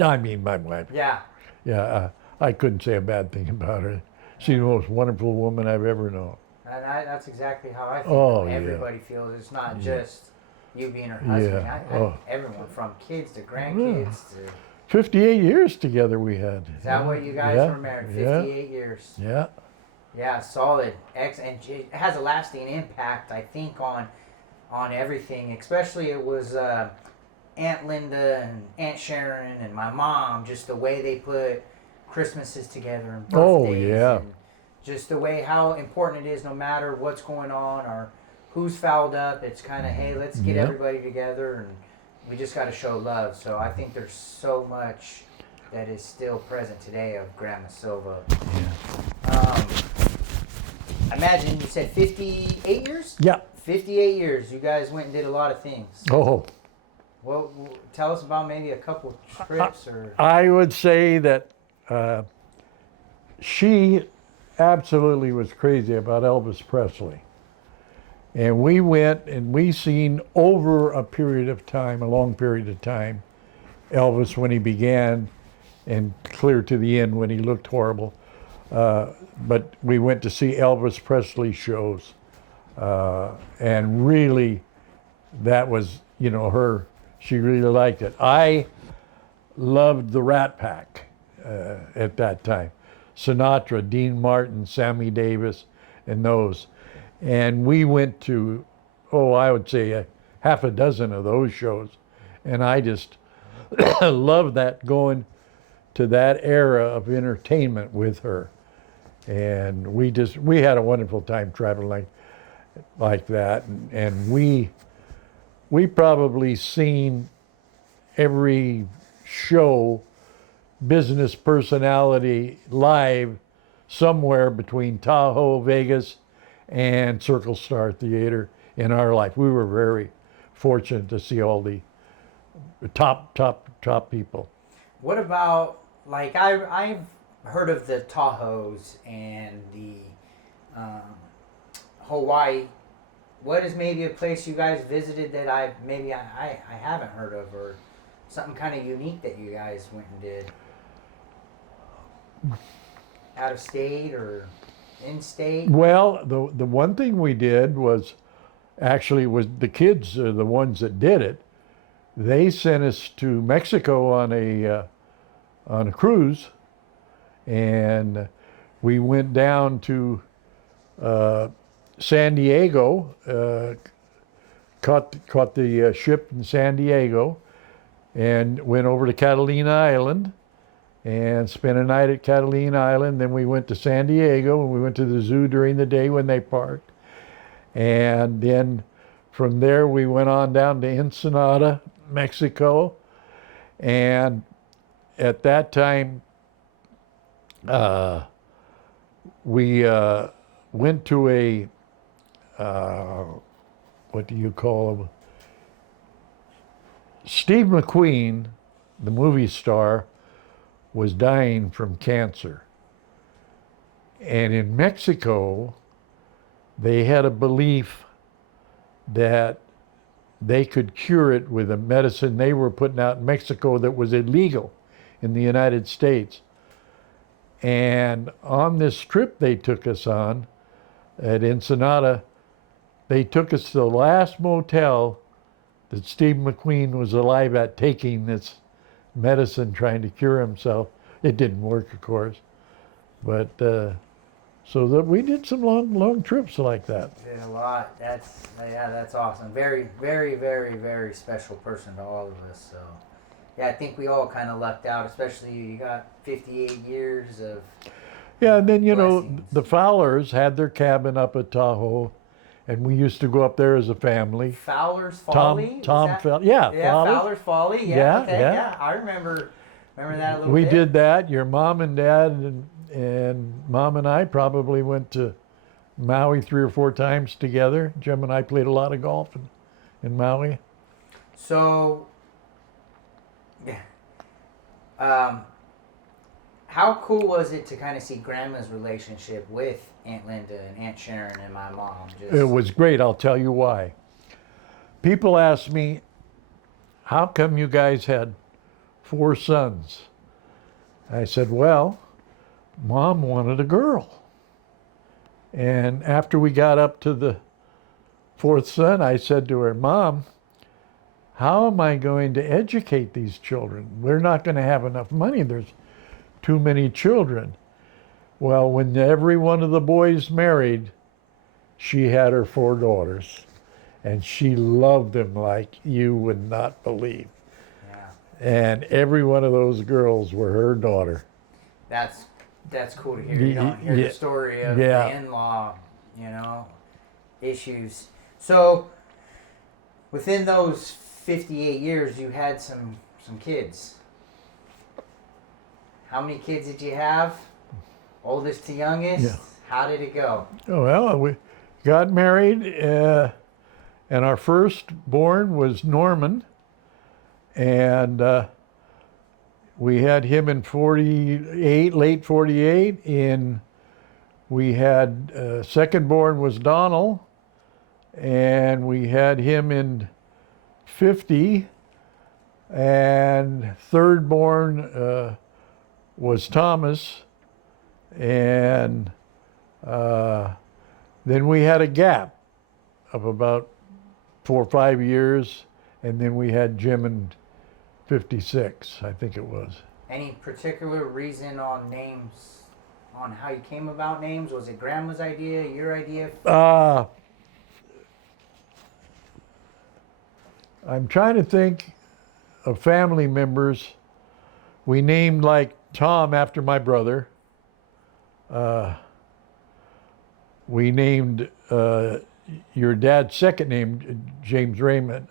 I mean, my wife. Yeah. Yeah, I couldn't say a bad thing about her. She's the most wonderful woman I've ever known. And that's exactly how I feel. Oh, Everybody feels it's not just you being her husband. Yeah. Everyone, from kids to grandkids to. 58 years together we had. Is that what you guys were married? 58 years. Yeah. Yeah, solid. And it has a lasting impact, I think, on everything. Especially it was Aunt Linda and Aunt Sharon and my mom. Just the way they put Christmases together and birthdays. Oh, yeah. And just the way how important it is, no matter what's going on or who's fouled up. It's kind of, hey, let's get everybody together, and we just got to show love. So I think there's so much that is still present today of Grandma Silva. Yeah. I imagine you said 58 years? Yeah. 58 years. You guys went and did a lot of things. Oh. Well, tell us about maybe a couple trips or. I would say that she absolutely was crazy about Elvis Presley. And we went and we seen over a period of time, a long period of time, Elvis when he began and clear to the end when he looked horrible. But we went to see Elvis Presley shows. And really, that was, she really liked it. I loved the Rat Pack at that time. Sinatra, Dean Martin, Sammy Davis, and those. And we went to, I would say half a dozen of those shows. And I just loved that, going to that era of entertainment with her. And we had a wonderful time traveling like that. And we probably seen every show, business personality live somewhere between Tahoe, Vegas, and Circle Star Theater in our life. We were very fortunate to see all the top people. What about, like, I've heard of the Tahoes and the Hawaii. What is maybe a place you guys visited that I haven't heard of, or something kind of unique that you guys went and did? Out of state or in state? Well, the one thing we did was the kids are the ones that did it. They sent us to Mexico on a cruise, and we went down to San Diego, caught the ship in San Diego, and went over to Catalina Island and spent a night at Catalina Island. Then we went to San Diego, and we went to the zoo during the day when they parked. And then from there we went on down to Ensenada, Mexico. And at that time, we went to a, what do you call him? Steve McQueen, the movie star, was dying from cancer. And in Mexico, they had a belief that they could cure it with a medicine they were putting out in Mexico that was illegal in the United States. And on this trip they took us on at Ensenada, they took us to the last motel that Steve McQueen was alive at, taking this medicine, trying to cure himself. It didn't work, of course, but so that we did some long trips like that. Did a lot. That's awesome. Very, very, very, very special person to all of us. So Yeah, I think we all kind of lucked out, especially you got 58 years of Yeah, and then, you know, blessings. the Fowlers had their cabin up at Tahoe, and we used to go up there as a family. Fowler's Folly, was Tom that? Fowler, yeah, Yeah, Fowler. Fowler's Folly. Yeah, Yeah, okay, yeah. yeah. I remember that a little We bit. did that. Your mom and dad and mom and I probably went to Maui 3 or 4 times together. Jim and I played a lot of golf in Maui. So, yeah. How cool was it to kind of see Grandma's relationship with Aunt Linda and Aunt Sharon and my mom? It was great. I'll tell you why. People ask me, how come you guys had 4 sons? I said, well, Mom wanted a girl. And after we got up to the 4th son, I said to her, Mom, how am I going to educate these children? We're not going to have enough money. There's too many children. Well, when every one of the boys married, she had her 4 daughters. And she loved them like you would not believe. Yeah. And every one of those girls were her daughter. That's cool to hear. You don't hear the story of Yeah. the in-law, issues. So, within those 58 years, you had some kids. How many kids did you have? Oldest to youngest? Yeah. How did it go? Oh, well, we got married, and our firstborn was Norman, and we had him in 48, late 48, and we had secondborn was Donald, and we had him in 50, and thirdborn was Thomas, and then we had a gap of about 4 or 5 years, and then we had Jim in 56, I think it was. Any particular reason on names, on how you came about names? Was it Grandma's idea, your idea? I'm trying to think of family members. We named like Tom after my brother. We named your dad's second name, James Raymond,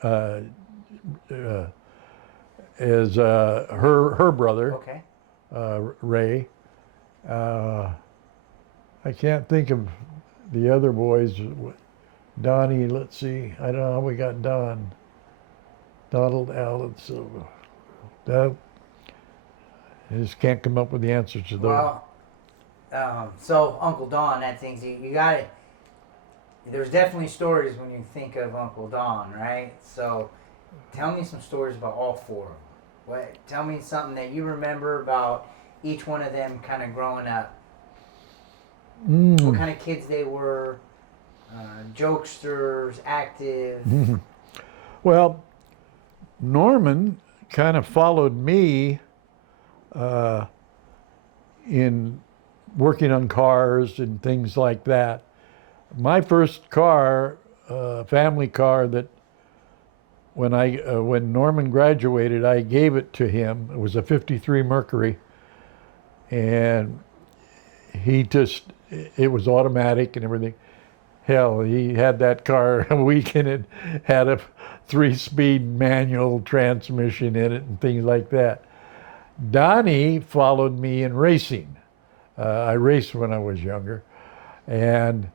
is her brother, Okay. Ray. I can't think of the other boys. Donnie, let's see. I don't know how we got Don. Donald Allen Silva. I just can't come up with the answers to those. Well, so Uncle Don, that thing's, you got it. There's definitely stories when you think of Uncle Don, right? So tell me some stories about all 4 of them. Tell me something that you remember about each one of them kind of growing up. What kind of kids they were, jokesters, active. Well, Norman kind of followed me in working on cars and things like that. My first car, family car, that when Norman graduated, I gave it to him. It was a '53 Mercury, and it was automatic and everything. Hell, he had that car a week, and it had a 3-speed manual transmission in it and things like that. Donnie followed me in racing. I raced when I was younger, and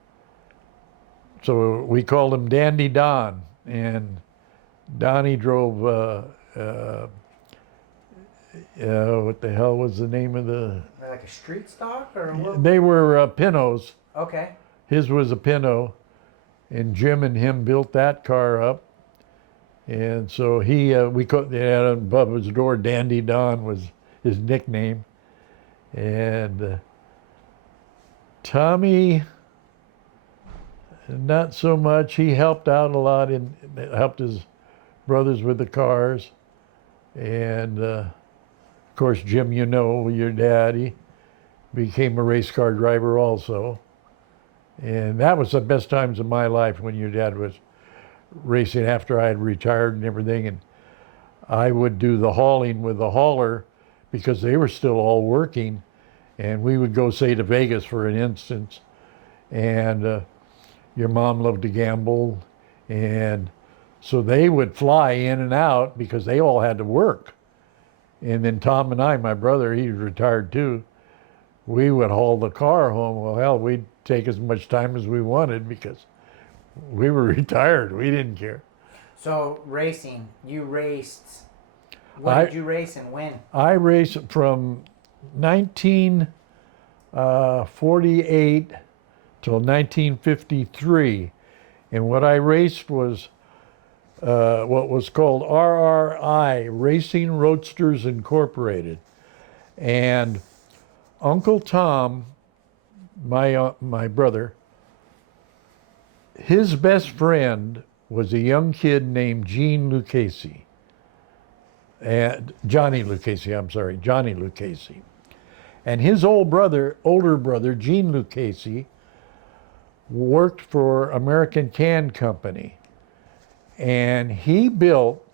so we called him Dandy Don. And Donnie drove, what the hell was the name of the? Like a street stock or what? They were Pintos. Okay. His was a Pinto, and Jim and him built that car up. And so we called above his door, Dandy Don was his nickname. And Tommy, not so much. He helped out a lot, helped his brothers with the cars. And of course, Jim, your dad, he became a race car driver also. And that was the best times of my life when your dad was racing after I had retired and everything. And I would do the hauling with the hauler because they were still all working, and we would go, say, to Vegas, for an instance, and your mom loved to gamble, and so they would fly in and out because they all had to work. And then Tom and I, my brother, he's retired too, we would haul the car home. Well, hell, we'd take as much time as we wanted because we were retired. We didn't care. So racing, you raced. When did you race and when? I raced from 1948 till 1953. And what I raced was what was called RRI, Racing Roadsters Incorporated. And Uncle Tom, my brother, his best friend was a young kid named Gene Lucchese. And Johnny Lucchese, Johnny Lucchese. And his older brother, Gene Lucchese, worked for American Can Company. And he built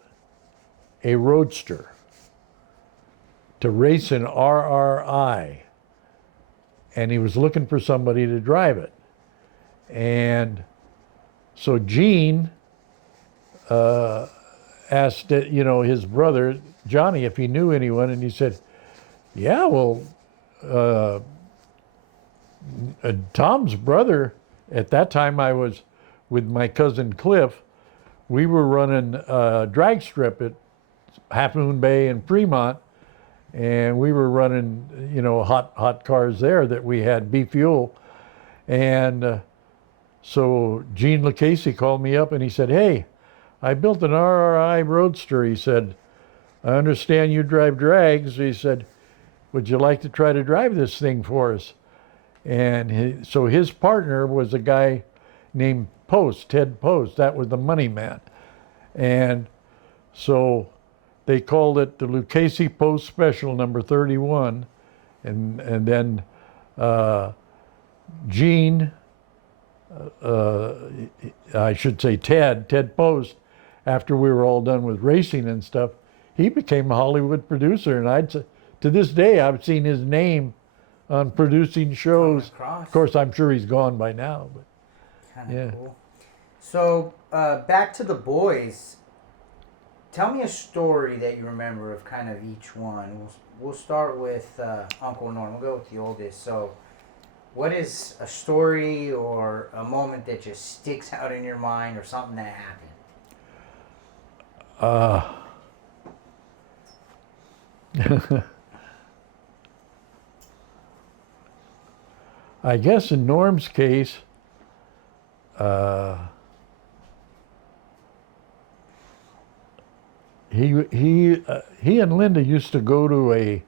a roadster to race in RRI. And he was looking for somebody to drive it. And so Gene asked, his brother, Johnny, if he knew anyone, and he said, yeah, well, Tom's brother, at that time I was with my cousin Cliff, we were running a drag strip at Half Moon Bay in Fremont, and we were running, hot cars there that we had B-fuel. And so Gene Lucchese called me up and he said, hey, I built an RRI Roadster. He said, I understand you drive drags. He said, would you like to try to drive this thing for us? And so his partner was a guy named Post, Ted Post. That was the money man. And so they called it the Lucchese Post Special number 31. And then Gene, I should say Ted Post, after we were all done with racing and stuff, he became a Hollywood producer. And to this day, I've seen his name on producing shows. Of course, I'm sure he's gone by now. But kind of cool. So back to the boys. Tell me a story that you remember of kind of each one. We'll start with Uncle Norm. We'll go with the oldest. So what is a story or a moment that just sticks out in your mind or something that happened? I guess in Norm's case, he and Linda used to go to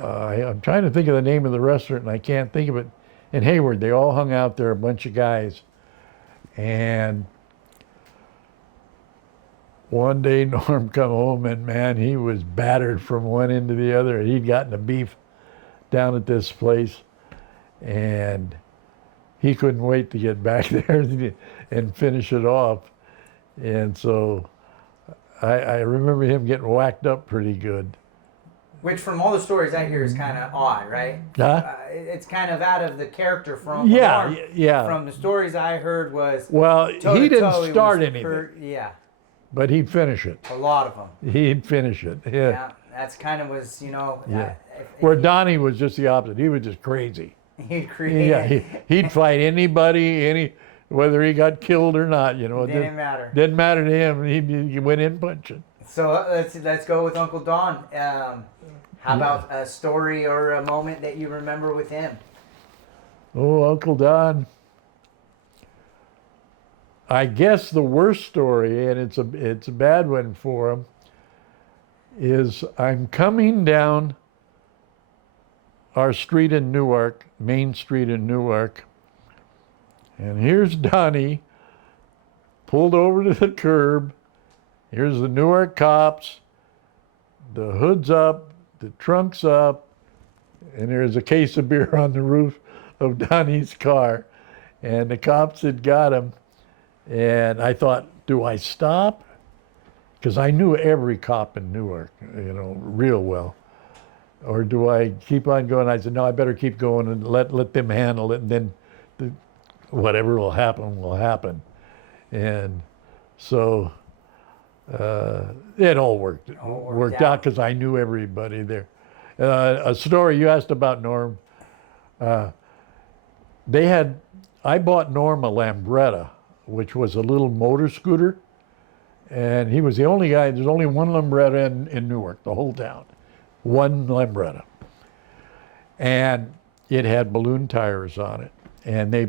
I'm trying to think of the name of the restaurant and I can't think of it. In Hayward, they all hung out there, a bunch of guys. And one day Norm come home and man, he was battered from one end to the other. He'd gotten a beef down at this place and he couldn't wait to get back there and finish it off. And so I remember him getting whacked up pretty good. Which, from all the stories I hear, is kind of odd, right? Huh? It's kind of out of the character from yeah. From the stories I heard was he didn't start anything. Yeah. But he'd finish it. A lot of them. He'd finish it. Yeah. That's kind of was Yeah. Where Donnie was just the opposite. He was just crazy. He'd create. Yeah. He'd fight anybody, whether he got killed or not. Didn't matter. Didn't matter to him. He went in punching. So let's go with Uncle Don. How about a story or a moment that you remember with him? Oh, Uncle Don. I guess the worst story, and it's a bad one for him, is I'm coming down our street in Newark, Main Street in Newark, and here's Donnie pulled over to the curb. Here's the Newark cops, the hood's up, the trunk's up, and there's a case of beer on the roof of Donnie's car. And the cops had got him. And I thought, do I stop? because I knew every cop in Newark, you know, real well. Or do I keep on going? I said, no, I better keep going and let them handle it, and then the, whatever will happen will happen. And so it all worked out because I knew everybody there. A story you asked about Norm. I bought Norm a Lambretta, which was a little motor scooter, and he was the only guy. There's only one Lambretta in Newark, the whole town, one Lambretta, and it had balloon tires on it, and they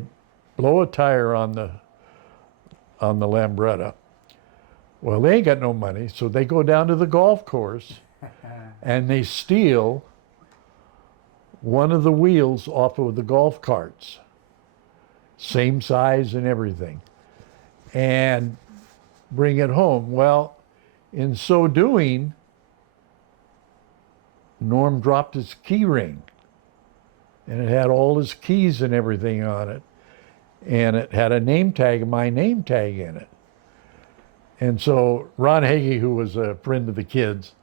blow a tire on the Lambretta. Well, they ain't got no money, so they go down to the golf course and they steal one of the wheels off of the golf carts, same size and everything, and bring it home. Well, in so doing, Norm dropped his key ring, and it had all his keys and everything on it, and it had a name tag, my name tag in it. And so Ron Hagee, who was a friend of the kids,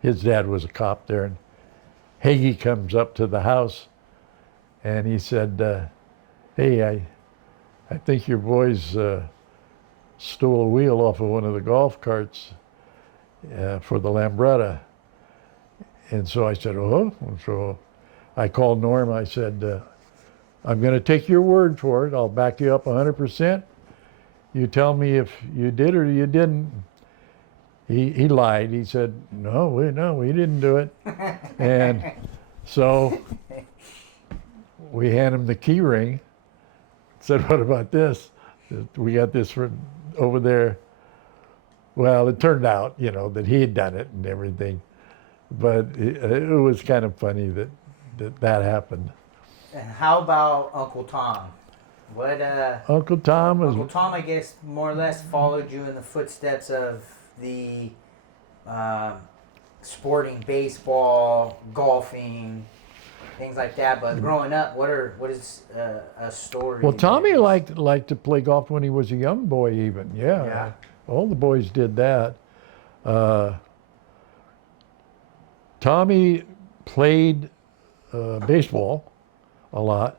his dad was a cop there, and Hagee comes up to the house and he said, hey, I think your boys stole a wheel off of one of the golf carts for the Lambretta. And so I said, oh, so I called Norm. I said, I'm going to take your word for it. I'll back you up 100%. You tell me if you did or you didn't. He lied. He said, no, we didn't do it. And so we hand him the key ring. Said, what about this? We got this from over there. Well, it turned out, you know, that he had done it and everything. But it was kind of funny that happened. And how about Uncle Tom? What Uncle Tom was... Uncle Tom, I guess, more or less followed you in the footsteps of the sporting baseball, golfing, things like that. But growing up, what is a story? Well, Tommy liked to play golf when he was a young boy, even. Yeah. All the boys did that. Tommy played baseball a lot.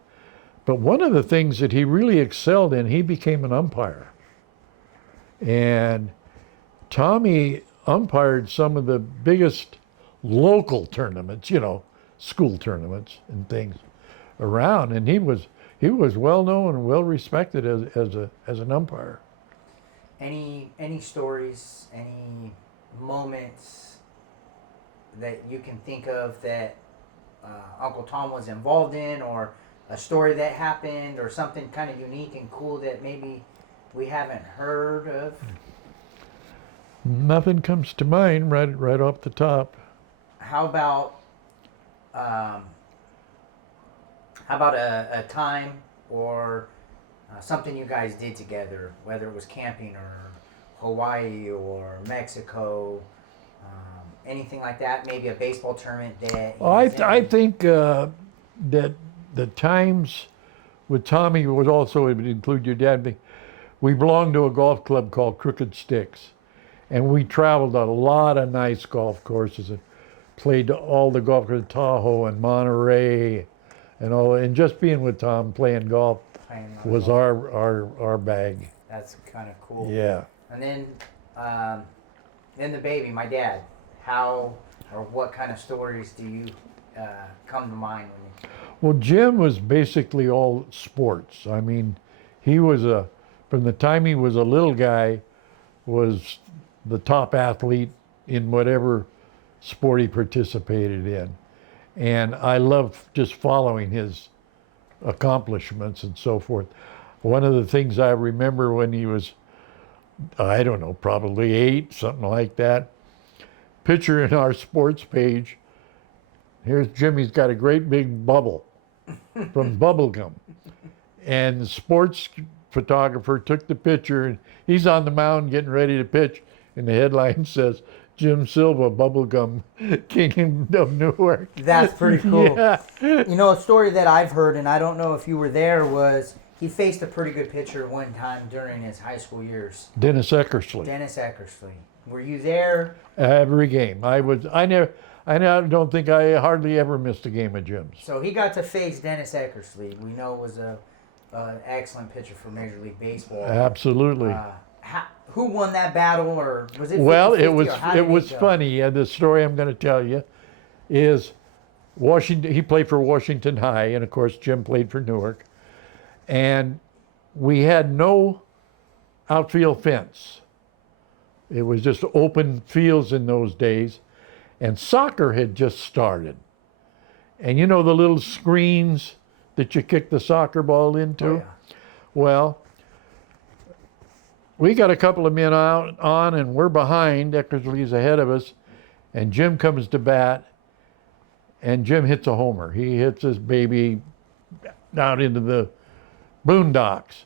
But one of the things that he really excelled in, he became an umpire. And Tommy umpired some of the biggest local tournaments, you know, school tournaments and things around. And he was well known and well respected as an umpire. Any stories, any moments that you can think of that Uncle Tom was involved in, or a story that happened, or something kind of unique and cool that maybe we haven't heard of? Nothing comes to mind right off the top. How about a time or something you guys did together, whether it was camping or Hawaii or Mexico, anything like that? Maybe a baseball tournament that. I think that the times with Tommy was also, it would include your dad. We belonged to a golf club called Crooked Sticks, and we traveled a lot of nice golf courses and played all the golf courses, Tahoe and Monterey, and all. And just being with Tom playing golf was our bag. That's kind of cool. Yeah. And then the baby, my dad. How or what kind of stories do you come to mind when you? Well, Jim was basically all sports. I mean, he was from the time he was a little guy, was the top athlete in whatever sport he participated in. And I loved just following his accomplishments and so forth. One of the things I remember when he was, I don't know, probably 8, something like that, picture in our sports page, here's Jimmy's got a great big bubble from bubble gum. And the sports photographer took the picture, and he's on the mound getting ready to pitch, and the headline says, Jim Silva, Bubblegum King of Newark. That's pretty cool. Yeah. You know, a story that I've heard, and I don't know if you were there, was he faced a pretty good pitcher one time during his high school years. Dennis Eckersley. Dennis Eckersley. Were you there? Every game. I don't think I hardly ever missed a game of Jim's. So he got to face Dennis Eckersley. We know was an excellent pitcher for Major League Baseball. Absolutely. Who won that battle, or was it 50-50, Well, or how did it was go? funny. The story I'm going to tell you is Washington. He played for Washington High, and of course Jim played for Newark. And we had no outfield fence. It was just open fields in those days, and soccer had just started. And you know the little screens that you kick the soccer ball into? Oh, yeah. Well, we got a couple of men out on, and we're behind. Eckersley's ahead of us, and Jim comes to bat, and Jim hits a homer. He hits this baby out into the boondocks,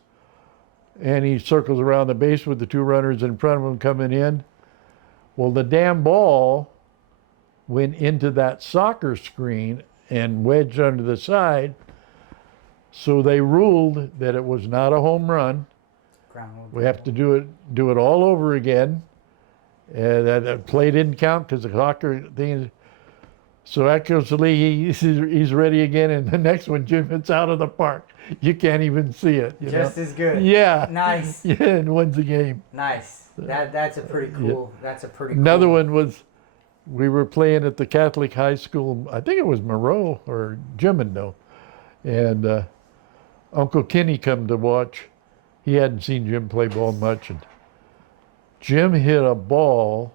and he circles around the base with the two runners in front of him coming in. Well, the damn ball went into that soccer screen and wedged under the side, so they ruled that it was not a home run. We have to do it all over again. That play didn't count because the soccer thing. So Eckersley, he's ready again, and the next one, Jim hits out of the park. You can't even see it. Just as good. Yeah. Nice. Yeah, and wins the game. Nice. That's a pretty cool. Yeah. That's a pretty. Another cool. one was, we were playing at the Catholic high school. I think it was Moreau or Jimino, and Uncle Kenny come to watch. He hadn't seen Jim play ball much, and Jim hit a ball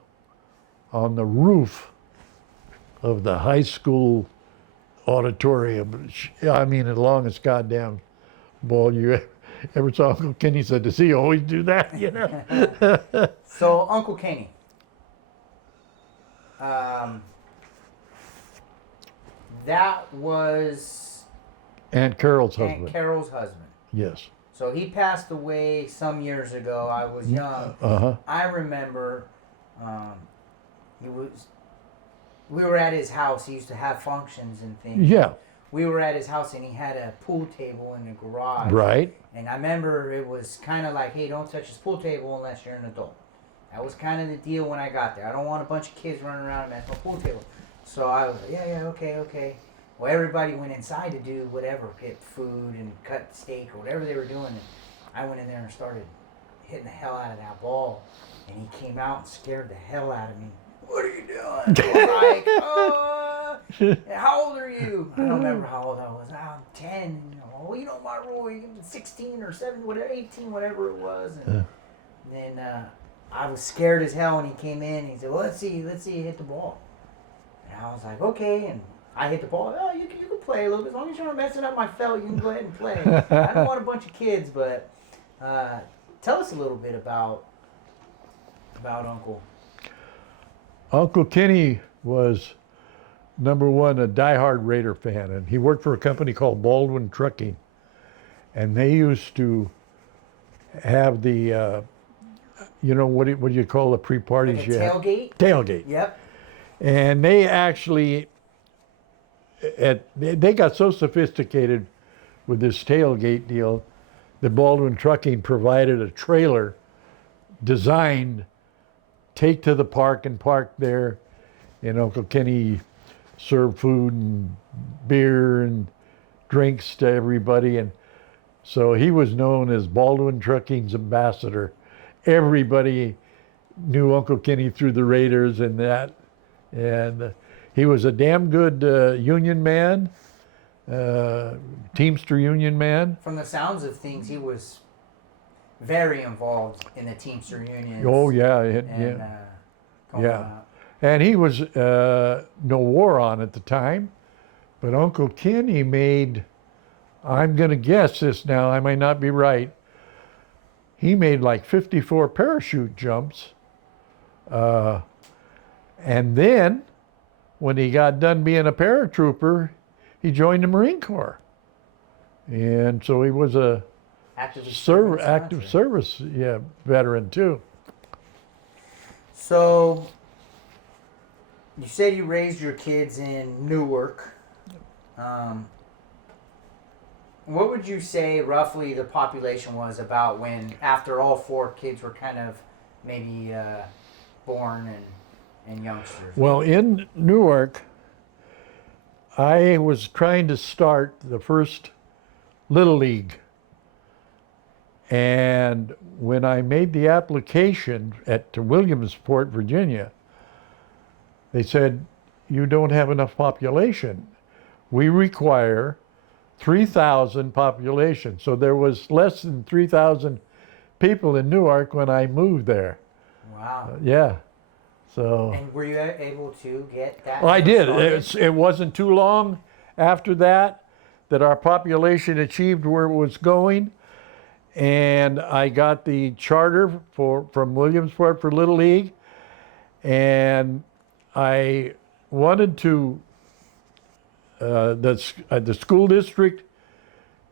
on the roof of the high school auditorium. I mean, the longest goddamn ball you ever saw. Uncle Kenny said, "Does he always do that?" You know. So Uncle Kenny, that was Aunt Carol's husband. Aunt Carol's husband. Yes. So he passed away some years ago. I was young. I remember we were at his house. He used to have functions and things. Yeah. We were at his house, and he had a pool table in the garage. Right. And I remember it was kind of like, hey, don't touch his pool table unless you're an adult. That was kind of the deal when I got there. I don't want a bunch of kids running around and messing with my pool table. So I was like, yeah, okay. Well, everybody went inside to do whatever, get food and cut steak or whatever they were doing. And I went in there and started hitting the hell out of that ball. And he came out and scared the hell out of me. What are you doing? I was like, how old are you? I don't remember how old I was. I'm 10. You know my rule. You 16 or 17, whatever, 18, whatever it was. And then I was scared as hell when he came in. He said, well, let's see you hit the ball. And I was like, okay. And I hit the ball. Oh, you can play a little bit. As long as you're not messing up my felt, you can go ahead and play. I don't want a bunch of kids, but tell us a little bit about Uncle. Uncle Kenny was, number one, a diehard Raider fan, and he worked for a company called Baldwin Trucking, and they used to have the, what do you call the pre-parties? Like a tailgate? Tailgate. Yep. And they actually, they got so sophisticated with this tailgate deal that Baldwin Trucking provided a trailer designed take to the park and park there, and Uncle Kenny served food and beer and drinks to everybody, and so he was known as Baldwin Trucking's ambassador. Everybody knew Uncle Kenny through the Raiders and that, and he was a damn good union man, Teamster union man. From the sounds of things, he was very involved in the Teamster unions. Oh yeah, yeah. And he was no war on at the time, but Uncle Kenny made, I'm going to guess this now, I might not be right, he made like 54 parachute jumps. And then when he got done being a paratrooper, he joined the Marine Corps. And so he was a active service veteran too. So you said you raised your kids in Newark. What would you say roughly the population was about when, after all four kids were kind of maybe born and youngsters? Well, in Newark, I was trying to start the first Little League. And when I made the application to Williamsport, Virginia, they said, you don't have enough population. We require 3,000 population. So there was less than 3,000 people in Newark when I moved there. Wow. Yeah. So. And were you able to get that? Well, I did. started? It wasn't too long after that our population achieved where it was going. And I got the charter from Williamsport for Little League. And I wanted to, the school district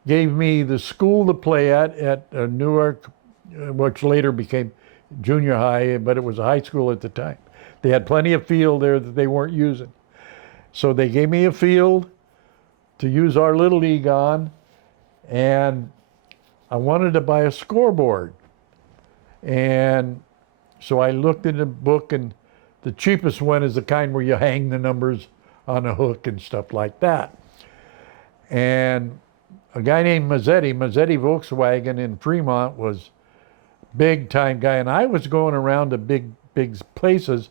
gave me the school to play at Newark, which later became junior high, but it was a high school at the time. They had plenty of field there that they weren't using. So they gave me a field to use our Little League on, and I wanted to buy a scoreboard. And so I looked in the book, and the cheapest one is the kind where you hang the numbers on a hook and stuff like that. And a guy named Mazzetti Volkswagen in Fremont was big time guy, and I was going around to big places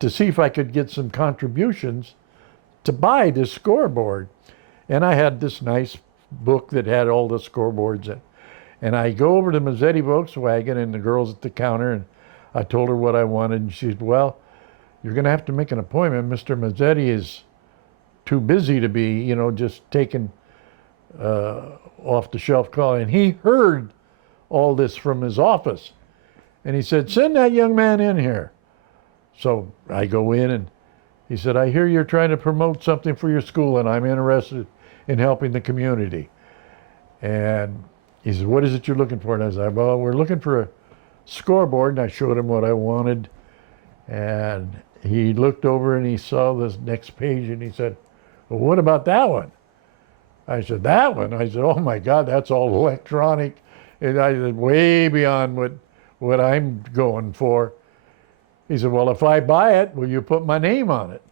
to see if I could get some contributions to buy this scoreboard. And I had this nice book that had all the scoreboards in. And I go over to Mazzetti Volkswagen and the girls at the counter, and I told her what I wanted, and she said, well, you're going to have to make an appointment. Mr. Mazzetti is too busy to be, just taking off the shelf call. And he heard all this from his office. And he said, send that young man in here. So I go in, and he said, I hear you're trying to promote something for your school, and I'm interested in helping the community. And he said, what is it you're looking for? And I said, well, we're looking for a scoreboard. And I showed him what I wanted. And he looked over and he saw this next page, and he said, well, what about that one? I said, that one? I said, oh my God, that's all electronic. And I said, way beyond what I'm going for. He said, well, if I buy it, will you put my name on it?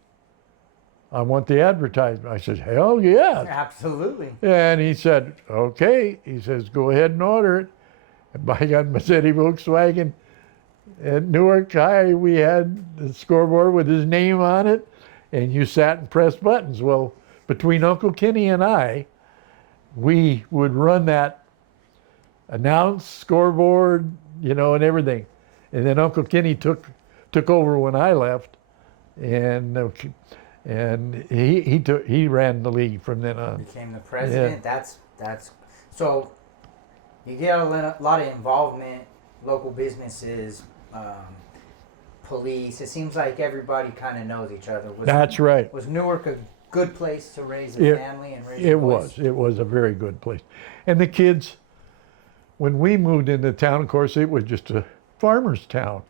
I want the advertisement. I said, hell yeah. Absolutely. And he said, okay. He says, go ahead and order it. And by God, Mazzetti Volkswagen at Newark High, we had the scoreboard with his name on it, and you sat and pressed buttons. Well, between Uncle Kenny and I, we would run that announce scoreboard, and everything. And then Uncle Kenny took over when I left, and he ran the league from then on. Became the president. Yeah. That's so. You get a lot of involvement, local businesses, police. It seems like everybody kind of knows each other. That's right. Was Newark a good place to raise a family and raise It boys? was. It was a very good place. And the kids, when we moved into town, of course, it was just a farmer's town.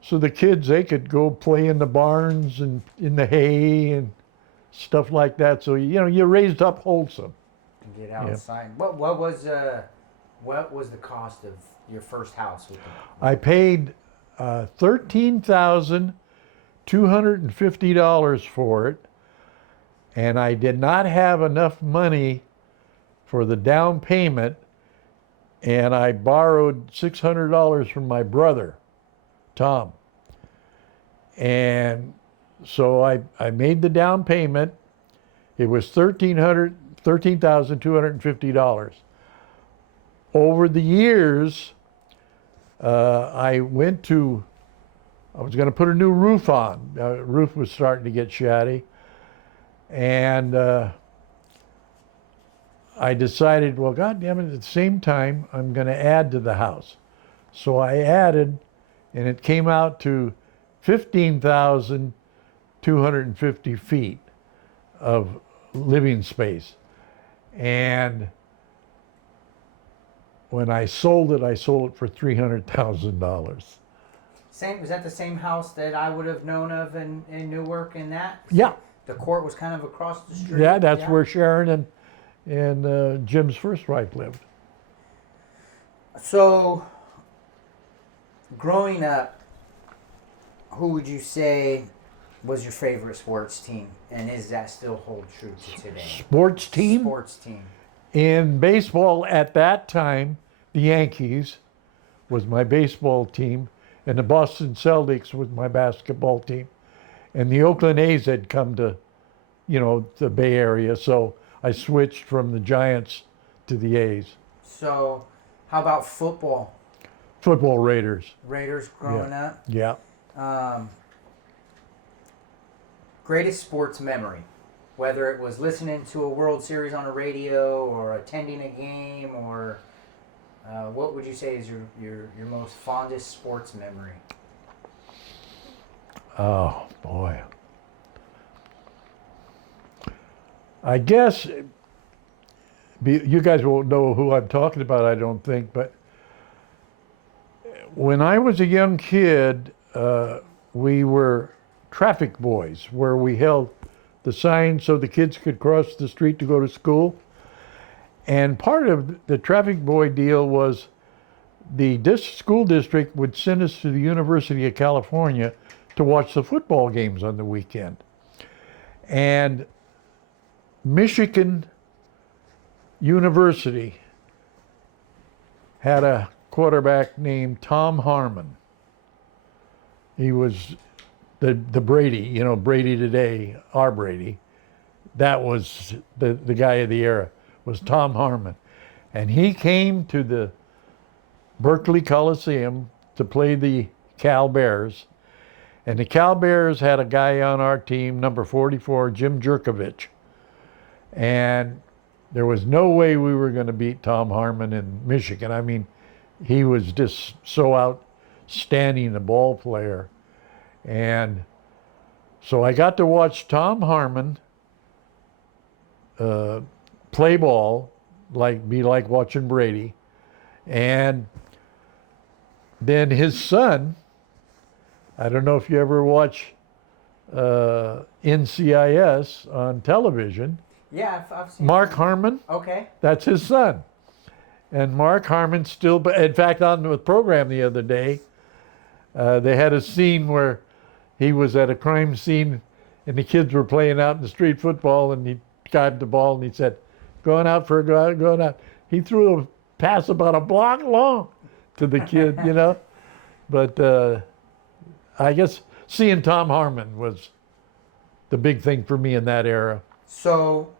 So the kids, they could go play in the barns and in the hay and stuff like that. So, you raised up wholesome. Get outside. Yeah. What was the cost of your first house? I paid $13,250 for it, and I did not have enough money for the down payment, and I borrowed $600 from my brother, Tom. And so I made the down payment. It was $13,250. Over the years, I was going to put a new roof on. The roof was starting to get shabby. And I decided, well, God damn it, at the same time, I'm going to add to the house. So I added, and it came out to 15,250 feet of living space. And when I sold it for $300,000. Was that the same house that I would have known of in Newark and that? Yeah. The court was kind of across the street? Yeah, that's where Sharon and Jim's first wife lived. So, growing up, who would you say was your favorite sports team, and is that still hold true to today? Sports team? Sports team. In baseball at that time, the Yankees was my baseball team, and the Boston Celtics was my basketball team. And the Oakland A's had come to, the Bay Area, so I switched from the Giants to the A's. So, how about football? Football Raiders. Raiders growing up. Yeah. Greatest sports memory, whether it was listening to a World Series on a radio or attending a game, or what would you say is your most fondest sports memory? Oh, boy. I guess you guys won't know who I'm talking about, I don't think, but when I was a young kid, we were traffic boys, where we held the signs so the kids could cross the street to go to school. And part of the traffic boy deal was the school district would send us to the University of California to watch the football games on the weekend. And Michigan University had a quarterback named Tom Harmon. He was the Brady, Brady today, our Brady. That was the guy of the era, was Tom Harmon. And he came to the Berkeley Coliseum to play the Cal Bears. And the Cal Bears had a guy on our team, number 44, Jim Jerkovich. And there was no way we were going to beat Tom Harmon in Michigan. I mean, he was just so outstanding a ball player. And so I got to watch Tom Harmon play ball, be like watching Brady. And then his son, I don't know if you ever watch NCIS on television. Yeah, I've seen Mark that. Harmon. Okay. That's his son. And Mark Harmon still, in fact, on the program the other day, they had a scene where he was at a crime scene and the kids were playing out in the street football, and he grabbed the ball and he said, going out. He threw a pass about a block long to the kid, But I guess seeing Tom Harmon was the big thing for me in that era. So,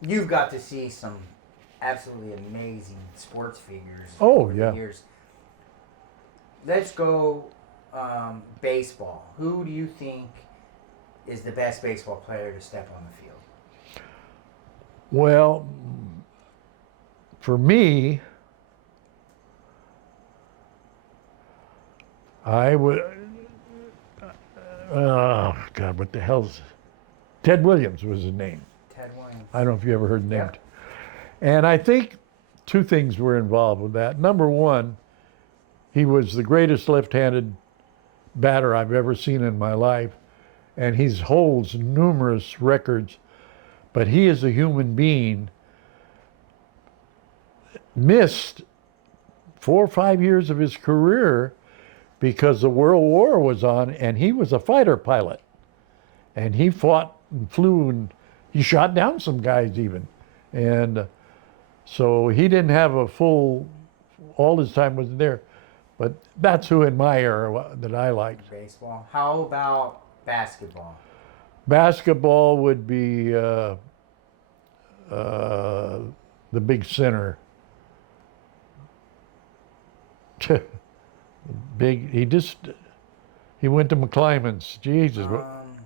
you've got to see some absolutely amazing sports figures Oh, over yeah. the years. Let's go baseball. Who do you think is the best baseball player to step on the field? Well, for me, I would, oh God, what the hell's, Ted Williams was his name. Ted Williams. I don't know if you ever heard the name. Yep. And I think two things were involved with that. Number one, he was the greatest left-handed batter I've ever seen in my life, and he holds numerous records, but he as a human being missed 4 or 5 years of his career because the World War was on, and he was a fighter pilot. And he fought and flew, and he shot down some guys even. And so he didn't have all his time wasn't there. But that's who in my era that I liked. Baseball. How about basketball? Basketball would be the big center. He went to McClymonds. Jesus,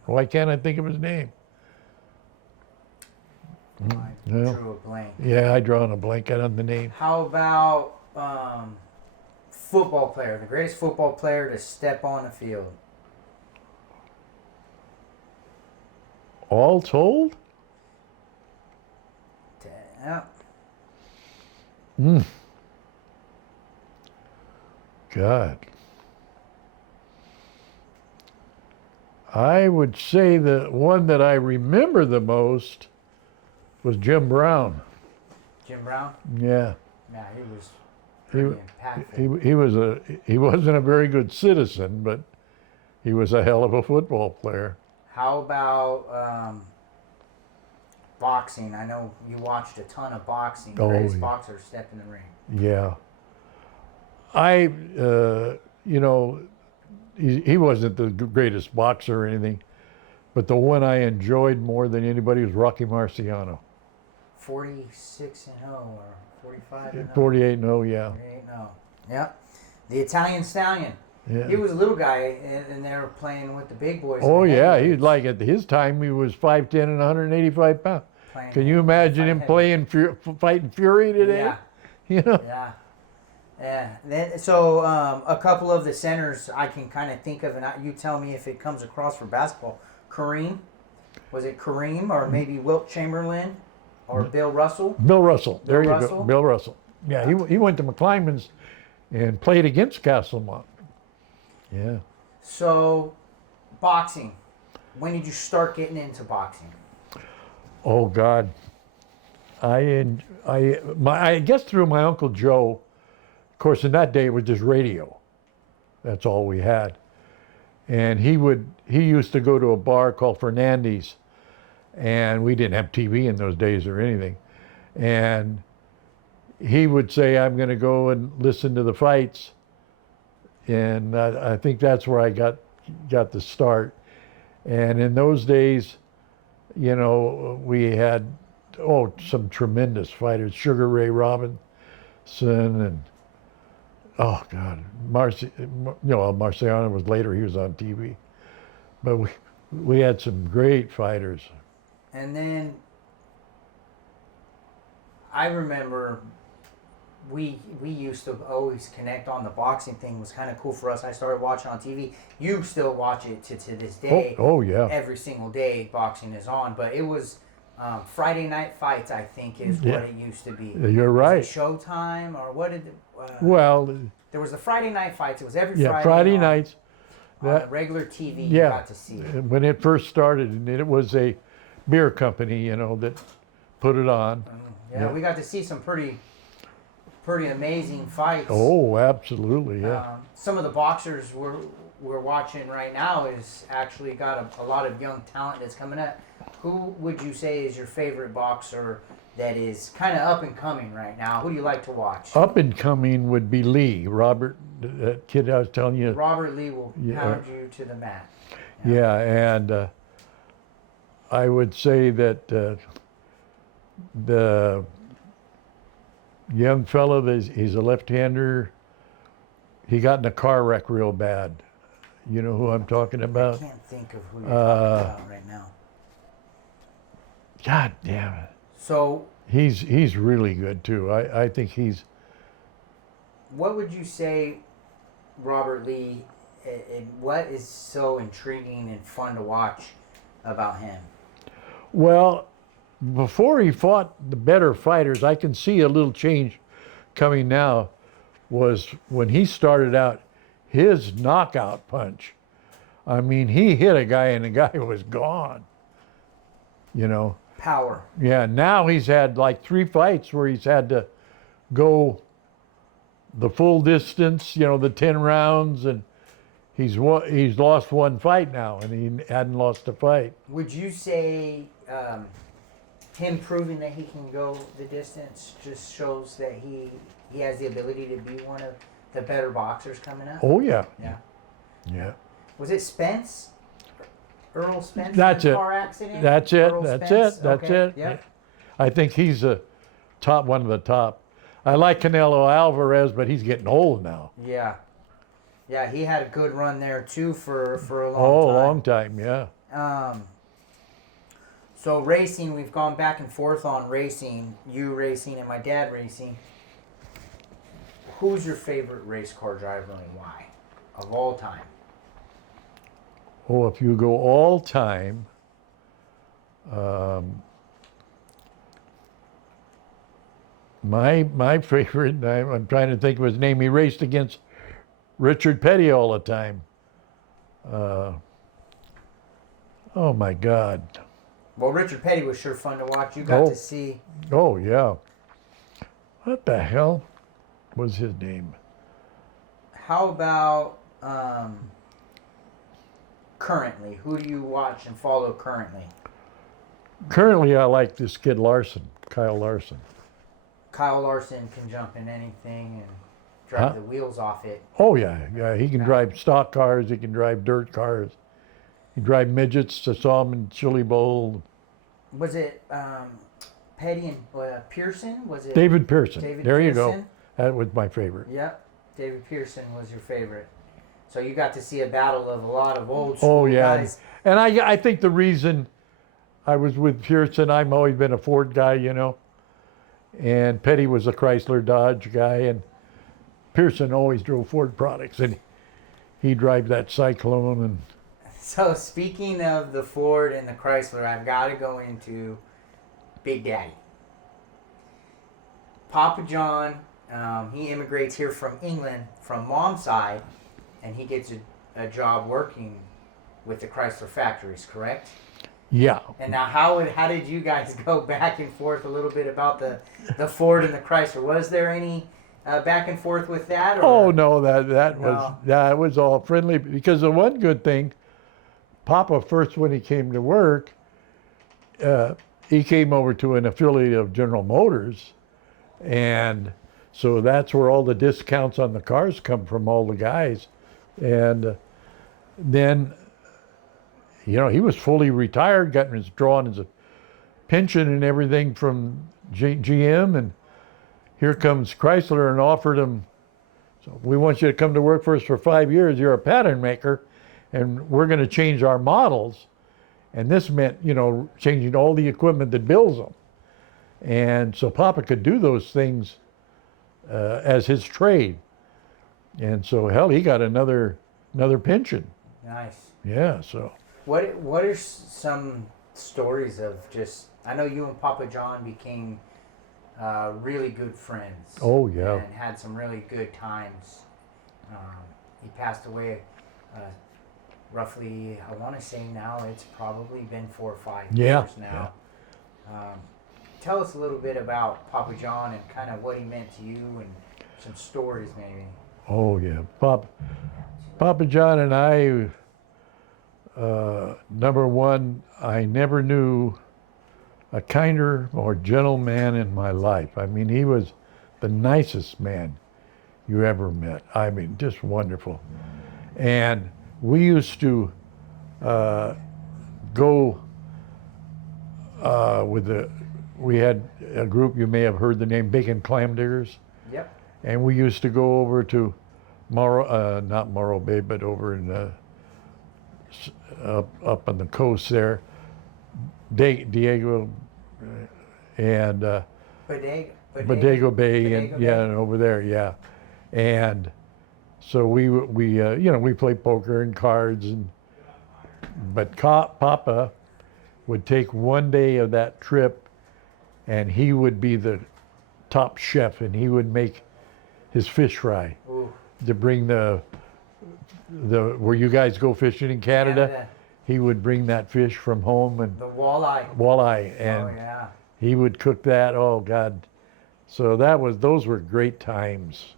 why can't I think of his name? I No. drew a blank. Yeah, I drawn a blank on the name. How about football player? The greatest football player to step on the field. All told? Yeah. God. I would say the one that I remember the most was Jim Brown. Jim Brown? Yeah. Yeah, he was He, pretty impactful. he wasn't a very good citizen, but he was a hell of a football player. How about boxing? I know you watched a ton of boxing. Oh, Greatest yeah. boxer step in the ring. Yeah. You know, he wasn't the greatest boxer or anything, but the one I enjoyed more than anybody was Rocky Marciano. 46-0 or 45-0. 48-0, yeah. 48-0. Yep. The Italian Stallion. Yeah. He was a little guy, and they were playing with the big boys. Oh, in the yeah. heavyweights. He'd like at his time, he was 5'10" and 185 pounds. Playing Can you imagine him heavyweight. playing fighting Fury today? Yeah. You know? Yeah. Yeah. So a couple of the centers I can kind of think of, and you tell me if it comes across for basketball. Kareem. Was it Kareem or maybe Wilt Chamberlain or Bill Russell? Bill Russell. There you Russell? go. Bill Russell. Yeah, he went to McClymonds and played against Castlemont. Yeah. So, boxing. When did you start getting into boxing? Oh God. I guess through my Uncle Joe. Of course, in that day it was just radio. That's all we had. And he used to go to a bar called Fernandes, and we didn't have TV in those days or anything. And he would say, "I'm going to go and listen to the fights," and I think that's where I got the start. And in those days, you know, we had some tremendous fighters, Sugar Ray Robinson, and oh God, Marciano was later. He was on TV, but we had some great fighters. And then I remember we used to always connect on the boxing thing. It was kind of cool for us. I started watching on TV. You still watch it to this day. Oh yeah. Every single day boxing is on, but it was Friday Night Fights, I think, is what it used to be. You're right. Was it Showtime or what did? Well, there was the Friday Night Fights. It was every yeah, Friday. Friday nights. On That regular TV, yeah, you got to see it. when it first started, and it was a beer company, you know, that put it on. Yeah, we got to see some pretty amazing fights. Oh, absolutely, yeah. Some of the boxers we're watching right now is actually got a lot of young talent that's coming up. Who would you say is your favorite boxer that is kind of up and coming right now? Who do you like to watch? Up and coming would be Lee, Robert, that kid I was telling you. Robert Lee will pound you to the mat. Yeah, and I would say that the young fellow, he's a left-hander. He got in a car wreck real bad. You know who I'm talking I about? can't think of who you're talking about right now. God damn it. So He's really good too. I think he's. what would you say, Robert Lee, and what is so intriguing and fun to watch about him? Well, before he fought the better fighters, I can see a little change coming now. Was when he started out, his knockout punch. I mean, he hit a guy and the guy was gone. You know. Power. Yeah. Now he's had like 3 fights where he's had to go the full distance. You know, the 10 rounds, and he's lost 1 fight now, and he hadn't lost a fight. Would you say him proving that he can go the distance just shows that he has the ability to be one of the better boxers coming up? Oh yeah. Yeah. Yeah. Was it Spence? Earl Spence? That's in it. the car accident? That's it. Earl That's Spence? it. That's Okay. it. Yep. I think he's a one of the top. I like Canelo Alvarez, but he's getting old now. Yeah. Yeah, he had a good run there too for a long Oh, time. a long time, yeah. So racing, we've gone back and forth on racing, you racing and my dad racing. Who's your favorite race car driver and why? Of all time. Oh, if you go all time, my favorite, I'm trying to think of his name. He raced against Richard Petty all the time. Oh my God. Well, Richard Petty was sure fun to watch. You got to see. Oh yeah. What the hell was his name? How about currently? Who do you watch and follow currently? Currently, I like this kid Larson, Kyle Larson. Kyle Larson can jump in anything and drive the wheels off it. Oh yeah, yeah. He can drive stock cars. He can drive dirt cars. He can drive midgets. I saw him in Chili Bowl. Was it Petty and Pearson? Was it David Pearson. David There you Pearson? go. That was my favorite. Yep, David Pearson was your favorite. So you got to see a battle of a lot of old school Oh yeah, guys. and I think the reason I was with Pearson, I've always been a Ford guy, you know, and Petty was a Chrysler Dodge guy, and Pearson always drove Ford products, and he drive that Cyclone. And So speaking of the Ford and the Chrysler, I've got to go into Big Daddy. Papa John, he immigrates here from England from mom's side, and he gets a job working with the Chrysler factories, correct? yeah, And now, how did you guys go back and forth a little bit about the Ford and the Chrysler? Was there any back and forth with that? Or? oh no, that No. was all friendly, because the one good thing, Papa first when he came to work, he came over to an affiliate of General Motors, and so that's where all the discounts on the cars come from, all the guys. And then, you know, he was fully retired, drawing his pension and everything from GM, and here comes Chrysler and offered him, so we want you to come to work for us for 5 years. You're a pattern maker, and we're going to change our models. And this meant, you know, changing all the equipment that builds them. And so Papa could do those things as his trade. And so, hell, he got another pension. Nice. Yeah, so. What are some stories of just? I know you and Papa John became really good friends. Oh, yeah. And had some really good times. He passed away roughly, I want to say now it's probably been 4 or 5 Yeah, years now. Tell us a little bit about Papa John and kind of what he meant to you and some stories maybe. Oh, yeah. Papa John and I, number one, I never knew a kinder, more gentle man in my life. I mean, he was the nicest man you ever met. I mean, just wonderful. And we used to go we had a group, you may have heard the name Bacon Clam Diggers. Yep. And we used to go over to not Morro Bay, but over in up on the coast there, Diego and Bodego Bay, and yeah, and over there, yeah. And so we you know, we played poker and cards, but Papa would take one day of that trip, and he would be the top chef, and he would make his fish fry. Ooh. To bring the where you guys go fishing in Canada. He would bring that fish from home, and The walleye. and Oh yeah. he would cook that. Oh God. So those were great times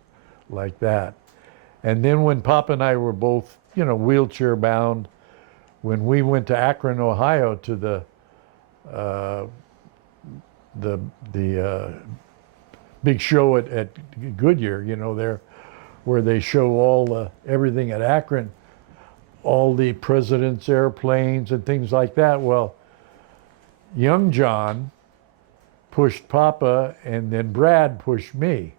like that. And then when Papa and I were both, you know, wheelchair bound, when we went to Akron, Ohio to the big show at Goodyear, you know, there where they show everything at Akron, all the president's airplanes and things like that. Well, young John pushed Papa, and then Brad pushed me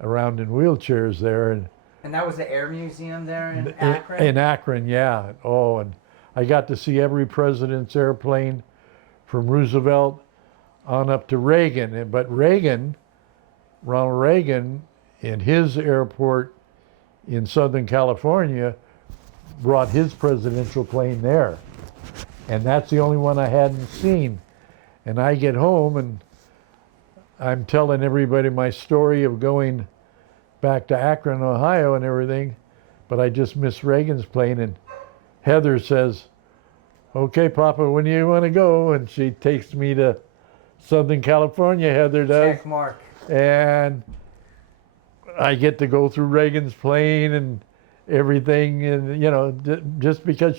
around in wheelchairs there. And that was the Air Museum there in Akron? In Akron, yeah. Oh, and I got to see every president's airplane from Roosevelt on up to Reagan. But Ronald Reagan, in his airport in Southern California, brought his presidential plane there. And that's the only one I hadn't seen. And I get home, and I'm telling everybody my story of going back to Akron, Ohio and everything, but I just missed Reagan's plane. And Heather says, "Okay, Papa, when do you want to go?" And she takes me to Southern California, Heather does. Check mark. And I get to go through Reagan's plane and everything, and just because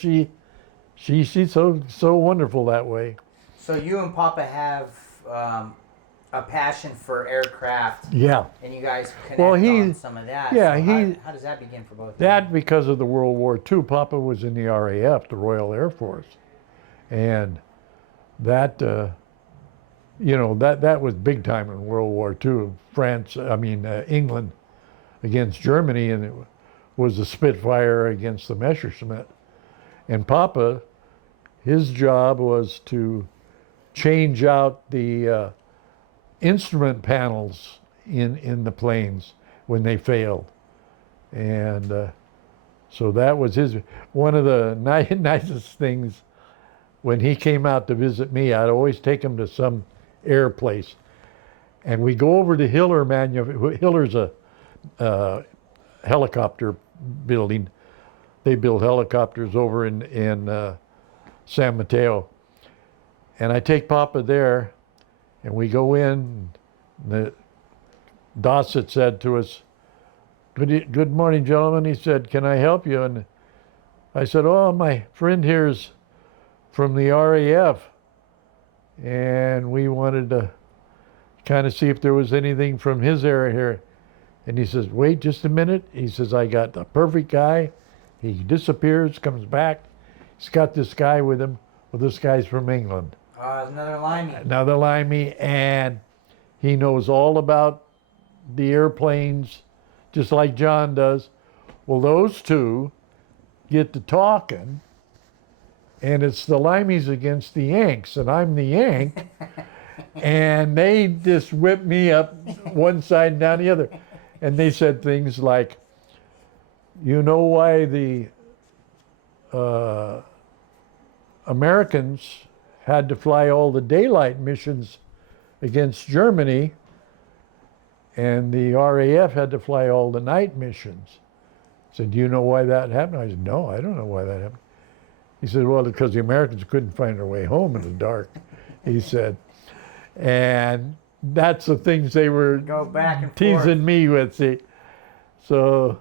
she's so wonderful that way. So you and Papa have a passion for aircraft. Yeah. And you guys connect Well, on some of that. yeah, So how does that begin for both of you? That because of the World War II. Papa was in the RAF, the Royal Air Force, and that that was big time in World War II. England against Germany, and it was the Spitfire against the Messerschmitt. And Papa, his job was to change out the instrument panels in the planes when they failed. And so that was one of the nicest things. When he came out to visit me, I'd always take him to some air place. And we go over to Hiller Hiller's a helicopter building. They build helicopters over in San Mateo. And I take Papa there, and we go in. The Dossett said to us, good morning, gentlemen. He said, can I help you? And I said, oh, my friend here's from the RAF. And we wanted to kind of see if there was anything from his area here. And he says, wait just a minute. He says, I got the perfect guy. He disappears, comes back. He's got this guy with him. Well, this guy's from England. Another limey. Another limey, and he knows all about the airplanes, just like John does. Well, those two get to talking, and it's the limeys against the Yanks, and I'm the Yank, and they just whip me up one side and down the other. And they said things like, you know why the Americans had to fly all the daylight missions against Germany, and the RAF had to fly all the night missions. I said, do you know why that happened? I said, no, I don't know why that happened. He said, well, because the Americans couldn't find their way home in the dark, he said. And that's the things they were Go back and teasing forth. me with, see. So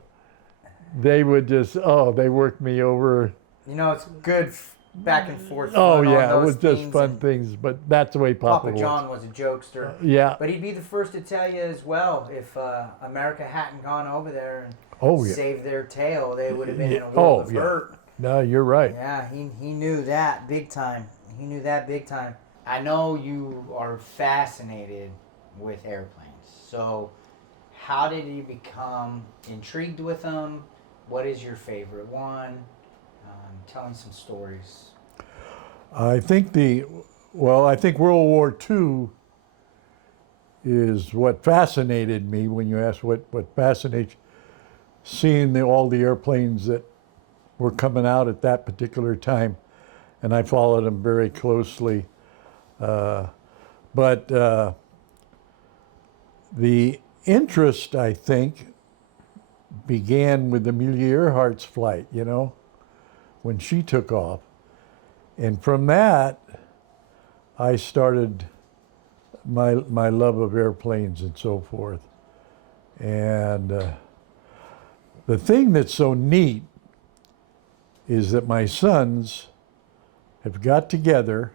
they would just, they worked me over. It's good back and forth. Oh, fun on yeah, it those was just things, fun and things, but that's the way Papa Papa was. John was a jokester. Yeah. But he'd be the first to tell you as well, if America hadn't gone over there and saved their tail, they would have been in a world of hurt. No, you're right. Yeah, he knew that big time. He knew that big time. I know you are fascinated with airplanes. So how did you become intrigued with them? What is your favorite one? Tell me some stories. I think World War II is what fascinated me. When you ask what fascinates, seeing all the airplanes that were coming out at that particular time, and I followed them very closely. But the interest, I think, began with Amelia Earhart's flight, when she took off. And from that, I started my love of airplanes and so forth. And the thing that's so neat is that my sons have got together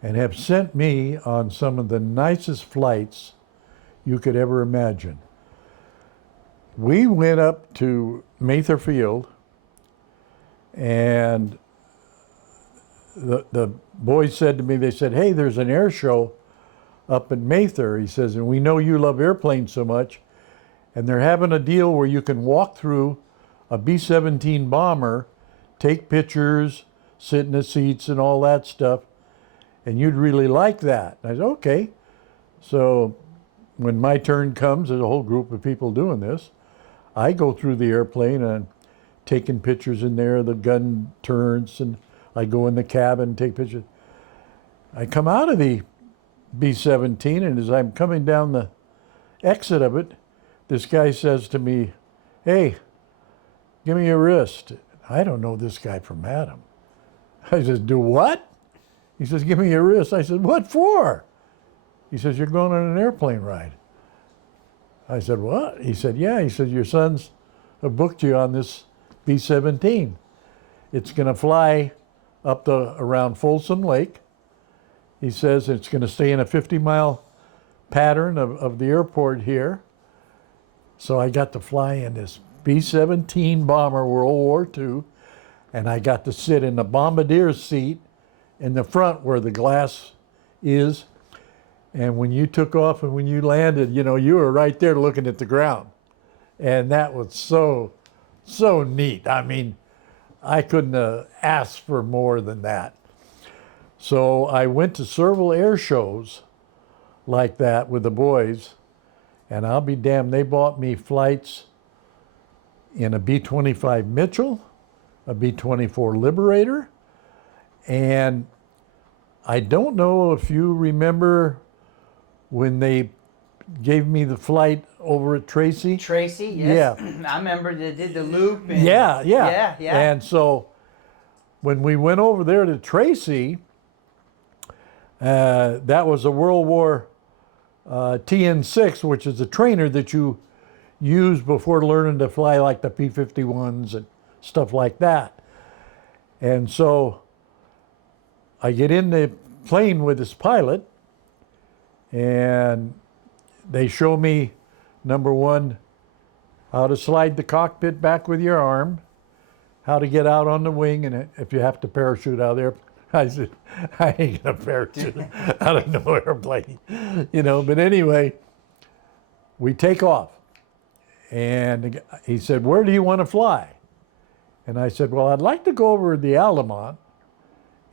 and have sent me on some of the nicest flights you could ever imagine. We went up to Mather Field, and the boys said to me, they said, hey, there's an air show up in Mather. He says, and we know you love airplanes so much, and they're having a deal where you can walk through a B-17 bomber, take pictures, sit in the seats and all that stuff, and you'd really like that. I said, okay. So when my turn comes, there's a whole group of people doing this. I go through the airplane and taking pictures in there, the gun turns, and I go in the cabin and take pictures. I come out of the B-17, and as I'm coming down the exit of it, this guy says to me, hey, give me your wrist. I don't know this guy from Adam. I says, do what? He says, give me your wrist. I said, what for? He says, you're going on an airplane ride. I said, what? He said, yeah. He said, your son's have booked you on this B-17. It's going to fly up to around Folsom Lake. He says it's going to stay in a 50-mile pattern of the airport here. So I got to fly in this B-17 bomber, World War II, and I got to sit in the bombardier seat in the front where the glass is. And when you took off and when you landed, you know, you were right there looking at the ground. And that was so neat. I mean, I couldn't have asked for more than that. So I went to several air shows like that with the boys, and I'll be damned, they bought me flights in a B-25 Mitchell, a B-24 Liberator, and I don't know if you remember when they gave me the flight over at Tracy. Tracy, yes. Yeah. I remember they did the loop. And Yeah. Yeah. And so when we went over there to Tracy, that was a World War TN6, which is a trainer that you use before learning to fly like the P-51s and stuff like that. And so I get in the plane with this pilot, and they show me, number one, how to slide the cockpit back with your arm, how to get out on the wing, and if you have to parachute out there. I said, I ain't gonna parachute out of no airplane, you know. But anyway, we take off, and he said, "Where do you want to fly?" And I said, "Well, I'd like to go over the Altamont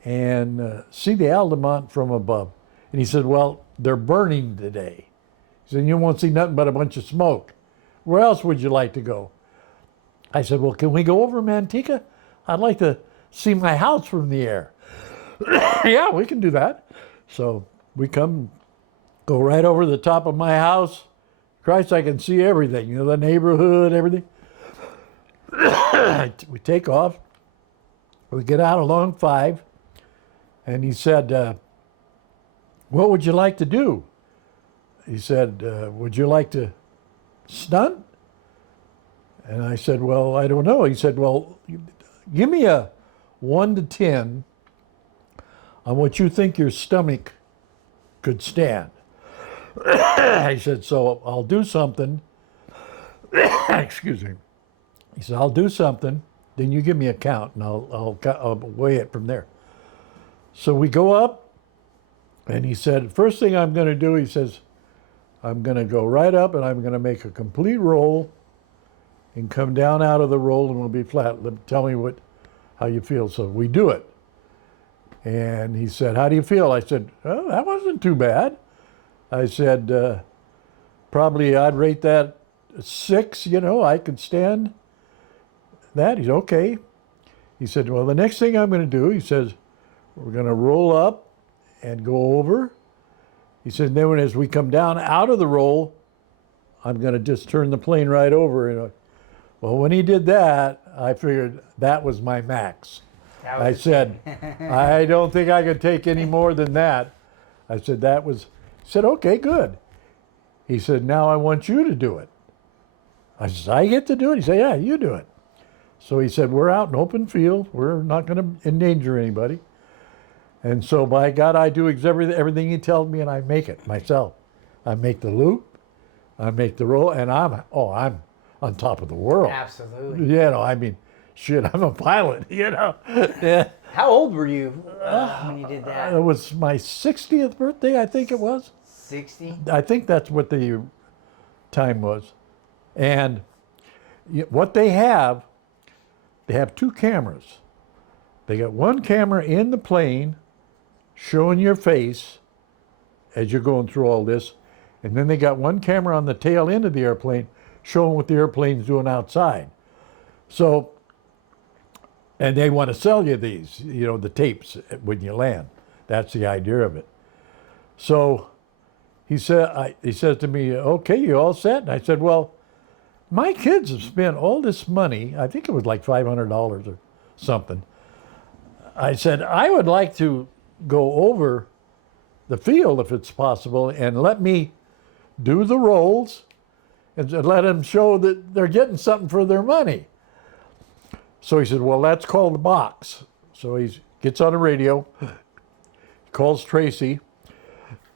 and see the Altamont from above." And he said, "Well, they're burning today." He said, "You won't see nothing but a bunch of smoke. Where else would you like to go?" I said, "Well, can we go over Manteca? I'd like to see my house from the air." Yeah, we can do that. So we go right over the top of my house. Christ, I can see everything, you know, the neighborhood, everything. We take off. We get out along 5, and he said, "What would you like to do?" He said, "Would you like to stunt?" And I said, "Well, I don't know." He said, "Well, give me a 1 to 10 on what you think your stomach could stand." I said, "So I'll do something." Excuse me. He said, "I'll do something, then you give me a count, and I'll weigh it from there." So we go up, and he said, "First thing I'm going to do," he says, "I'm going to go right up, and I'm going to make a complete roll and come down out of the roll, and we'll be flat. Tell me how you feel." So we do it. And he said, "How do you feel?" I said, "Oh, that wasn't too bad." I said, "Probably I'd rate that 6, you know, I could stand that." He's okay. He said, "Well, the next thing I'm going to do," he says, "we're going to roll up and go over." He said, "Then as we come down out of the roll, I'm going to just turn the plane right over." And, well, when he did that, I figured that was my max. I said, "I don't think I could take any more than that." I said, he said, "Okay, good." He said, "Now I want you to do it." I said, "I get to do it?" He said, "Yeah, you do it." So he said, "We're out in open field. We're not going to endanger anybody." And so by God, I do everything he tells me, and I make it myself. I make the loop, I make the roll, and I'm on top of the world. Absolutely. You know, I mean, shit, I'm a pilot, you know. Yeah. How old were you when you did that? It was my 60th birthday, I think it was. 60? I think that's what the time was. And what they have 2 cameras. They got one camera in the plane showing your face as you're going through all this. And then they got one camera on the tail end of the airplane showing what the airplane's doing outside. So, and they want to sell you these, you know, the tapes when you land. That's the idea of it. So he says to me, "Okay, you all set?" And I said, "Well, my kids have spent all this money." I think it was like $500 or something. I said, "I would like to go over the field if it's possible, and let me do the rolls and let them show that they're getting something for their money. So he said, well, that's called the box. So he gets on the radio, calls Tracy,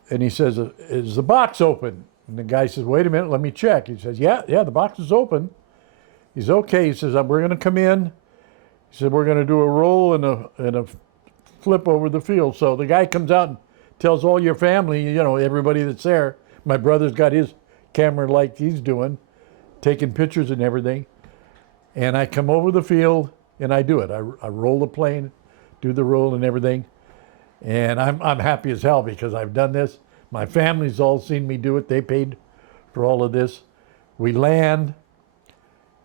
and he says, is the box open? And the guy says, wait a minute, let me check. He says, yeah, the box is open. He's okay. He says, we're going to come in. He said, we're going to do a roll and a flip over the field. So the guy comes out and tells all your family, you know, everybody that's there. My brother's got his camera like he's doing, taking pictures and everything. And I come over the field and I do it. I roll the plane, do the roll and everything. And I'm happy as hell because I've done this. My family's all seen me do it. They paid for all of this. We land.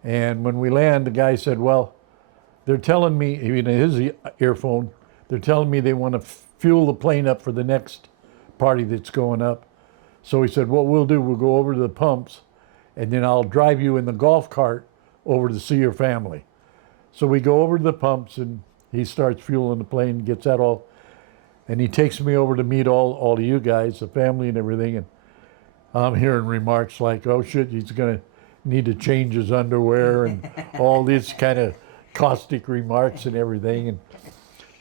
And when we land, the guy said, well, they're telling me, in his earphone, they're telling me they want to fuel the plane up for the next party that's going up. So he said, what we'll do, we'll go over to the pumps and then I'll drive you in the golf cart over to see your family. So we go over to the pumps and he starts fueling the plane, gets that all, and he takes me over to meet all of you guys, the family and everything. And I'm hearing remarks like, oh shit, he's going to need to change his underwear and all these kind of caustic remarks and everything and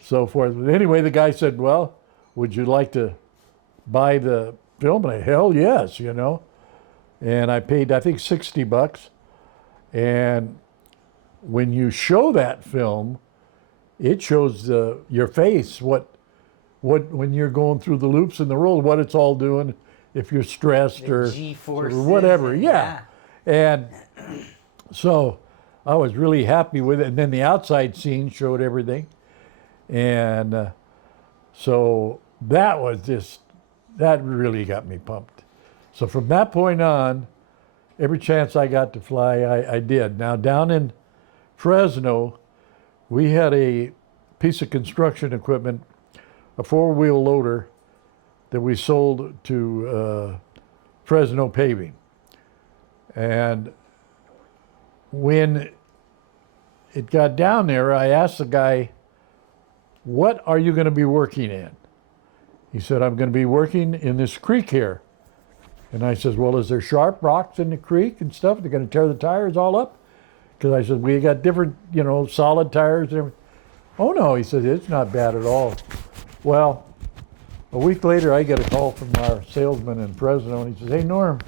so forth. But anyway, the guy said, well, would you like to buy the film? And I, hell yes, you know. And I paid, I think, $60. And when you show that film, it shows your face, what when you're going through the loops and the roll, what it's all doing, if you're stressed or whatever. Yeah. And so I was really happy with it. And then the outside scene showed everything. And so that really got me pumped. So from that point on, every chance I got to fly, I did. Now down in Fresno, we had a piece of construction equipment, a four-wheel loader that we sold to Fresno Paving. And when it got down there, I asked the guy, what are you going to be working in? He said, I'm going to be working in this creek here. And I says, well, is there sharp rocks in the creek and stuff? They're going to tear the tires all up? Because I said, we got different, solid tires and everything. Oh no, he said, it's not bad at all. Well, a week later, I get a call from our salesman in Fresno, and he says, hey, Norm.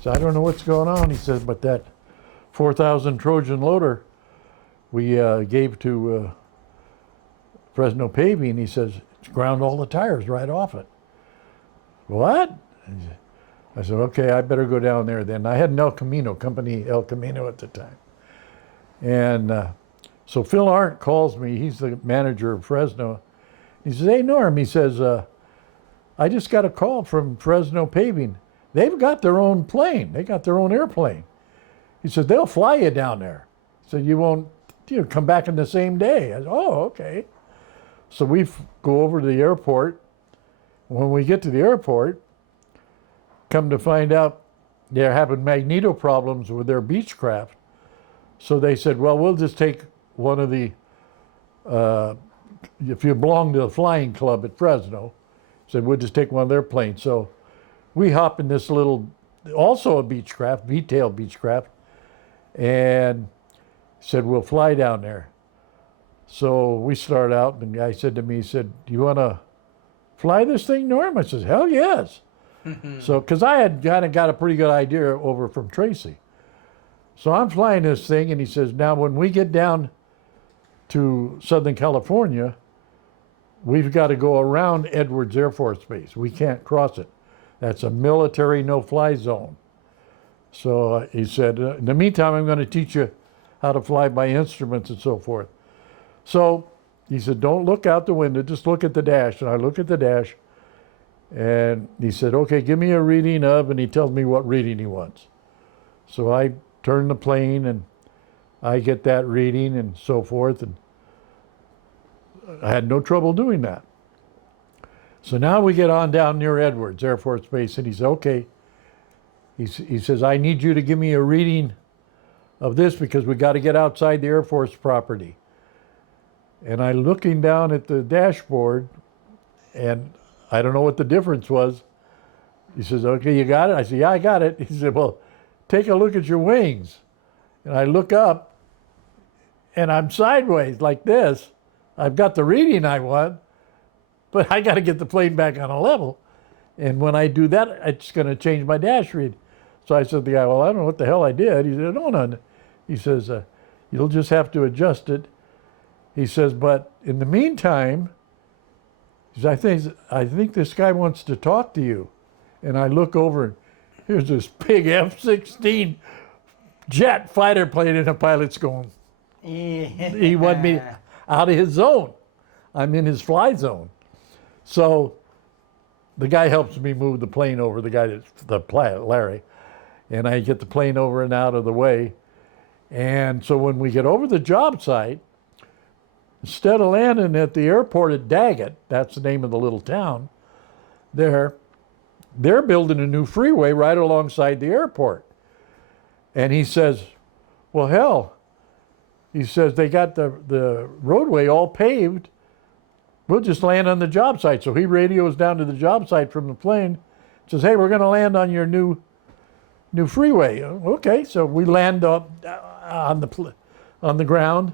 So I don't know what's going on. He says, but that 4,000 Trojan loader we gave to Fresno Paving, he says, it's ground all the tires right off it. What? I said, okay, I better go down there then. I had an El Camino, company El Camino at the time. And so Phil Arndt calls me, he's the manager of Fresno. He says, hey, Norm, he says, I just got a call from Fresno Paving. They've got their own plane. They got their own airplane. He said, they'll fly you down there. So you won't come back in the same day. I said, oh, okay. So we go over to the airport. When we get to the airport, come to find out they're having magneto problems with their Beechcraft. So they said, well, we'll just take one of the, if you belong to the flying club at Fresno, said we'll just take one of their planes. So we hop in this little, also a Beechcraft, V-tail Beechcraft, and said we'll fly down there. So we start out, and the guy said to me, he said, do you want to fly this thing, Norm? I said, hell yes. So, because I had kind of got a pretty good idea over from Tracy. So I'm flying this thing, and he says, now when we get down to Southern California, we've got to go around Edwards Air Force Base. We can't cross it. That's a military no-fly zone. So he said, in the meantime, I'm going to teach you how to fly by instruments and so forth. So he said, don't look out the window, just look at the dash. And I look at the dash, and he said, okay, give me a reading of, and he tells me what reading he wants. So I turn the plane, and I get that reading and so forth, and I had no trouble doing that. So now we get on down near Edwards Air Force Base, and he said, okay, he says, I need you to give me a reading of this because we got to get outside the Air Force property. And I'm looking down at the dashboard, and I don't know what the difference was. He says, okay, you got it? I said, yeah, I got it. He said, well, take a look at your wings. And I look up, and I'm sideways like this. I've got the reading I want, but I got to get the plane back on a level. And when I do that, it's going to change my dash read. So I said to the guy, well, I don't know what the hell I did. He said, no. He says, you'll just have to adjust it. He says, but in the meantime, he says, I think this guy wants to talk to you. And I look over, and here's this big F-16 jet fighter plane, and the pilot's going. He wanted me out of his zone. I'm in his fly zone. So the guy helps me move the plane over, the pilot, Larry. And I get the plane over and out of the way. And so when we get over the job site, instead of landing at the airport at Daggett, that's the name of the little town, they're building a new freeway right alongside the airport. And he says, well, hell, he says, they got the roadway all paved. We'll just land on the job site. So he radios down to the job site from the plane, says, hey, we're going to land on your new freeway. Okay, so we land up on the ground.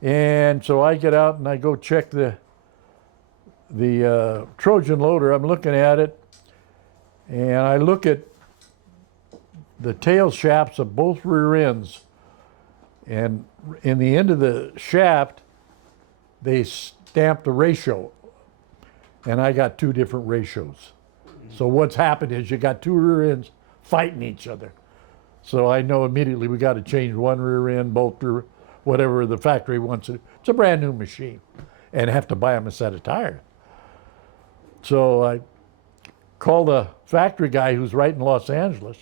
And so I get out and I go check the Trojan loader. I'm looking at it, and I look at the tail shafts of both rear ends. And in the end of the shaft, they stamped a ratio. And I got two different ratios. So what's happened is you got two rear ends fighting each other. So I know immediately we got to change one rear end, both rear, whatever the factory wants it. It's a brand new machine, and have to buy them a set of tires. So I called the factory guy who's right in Los Angeles,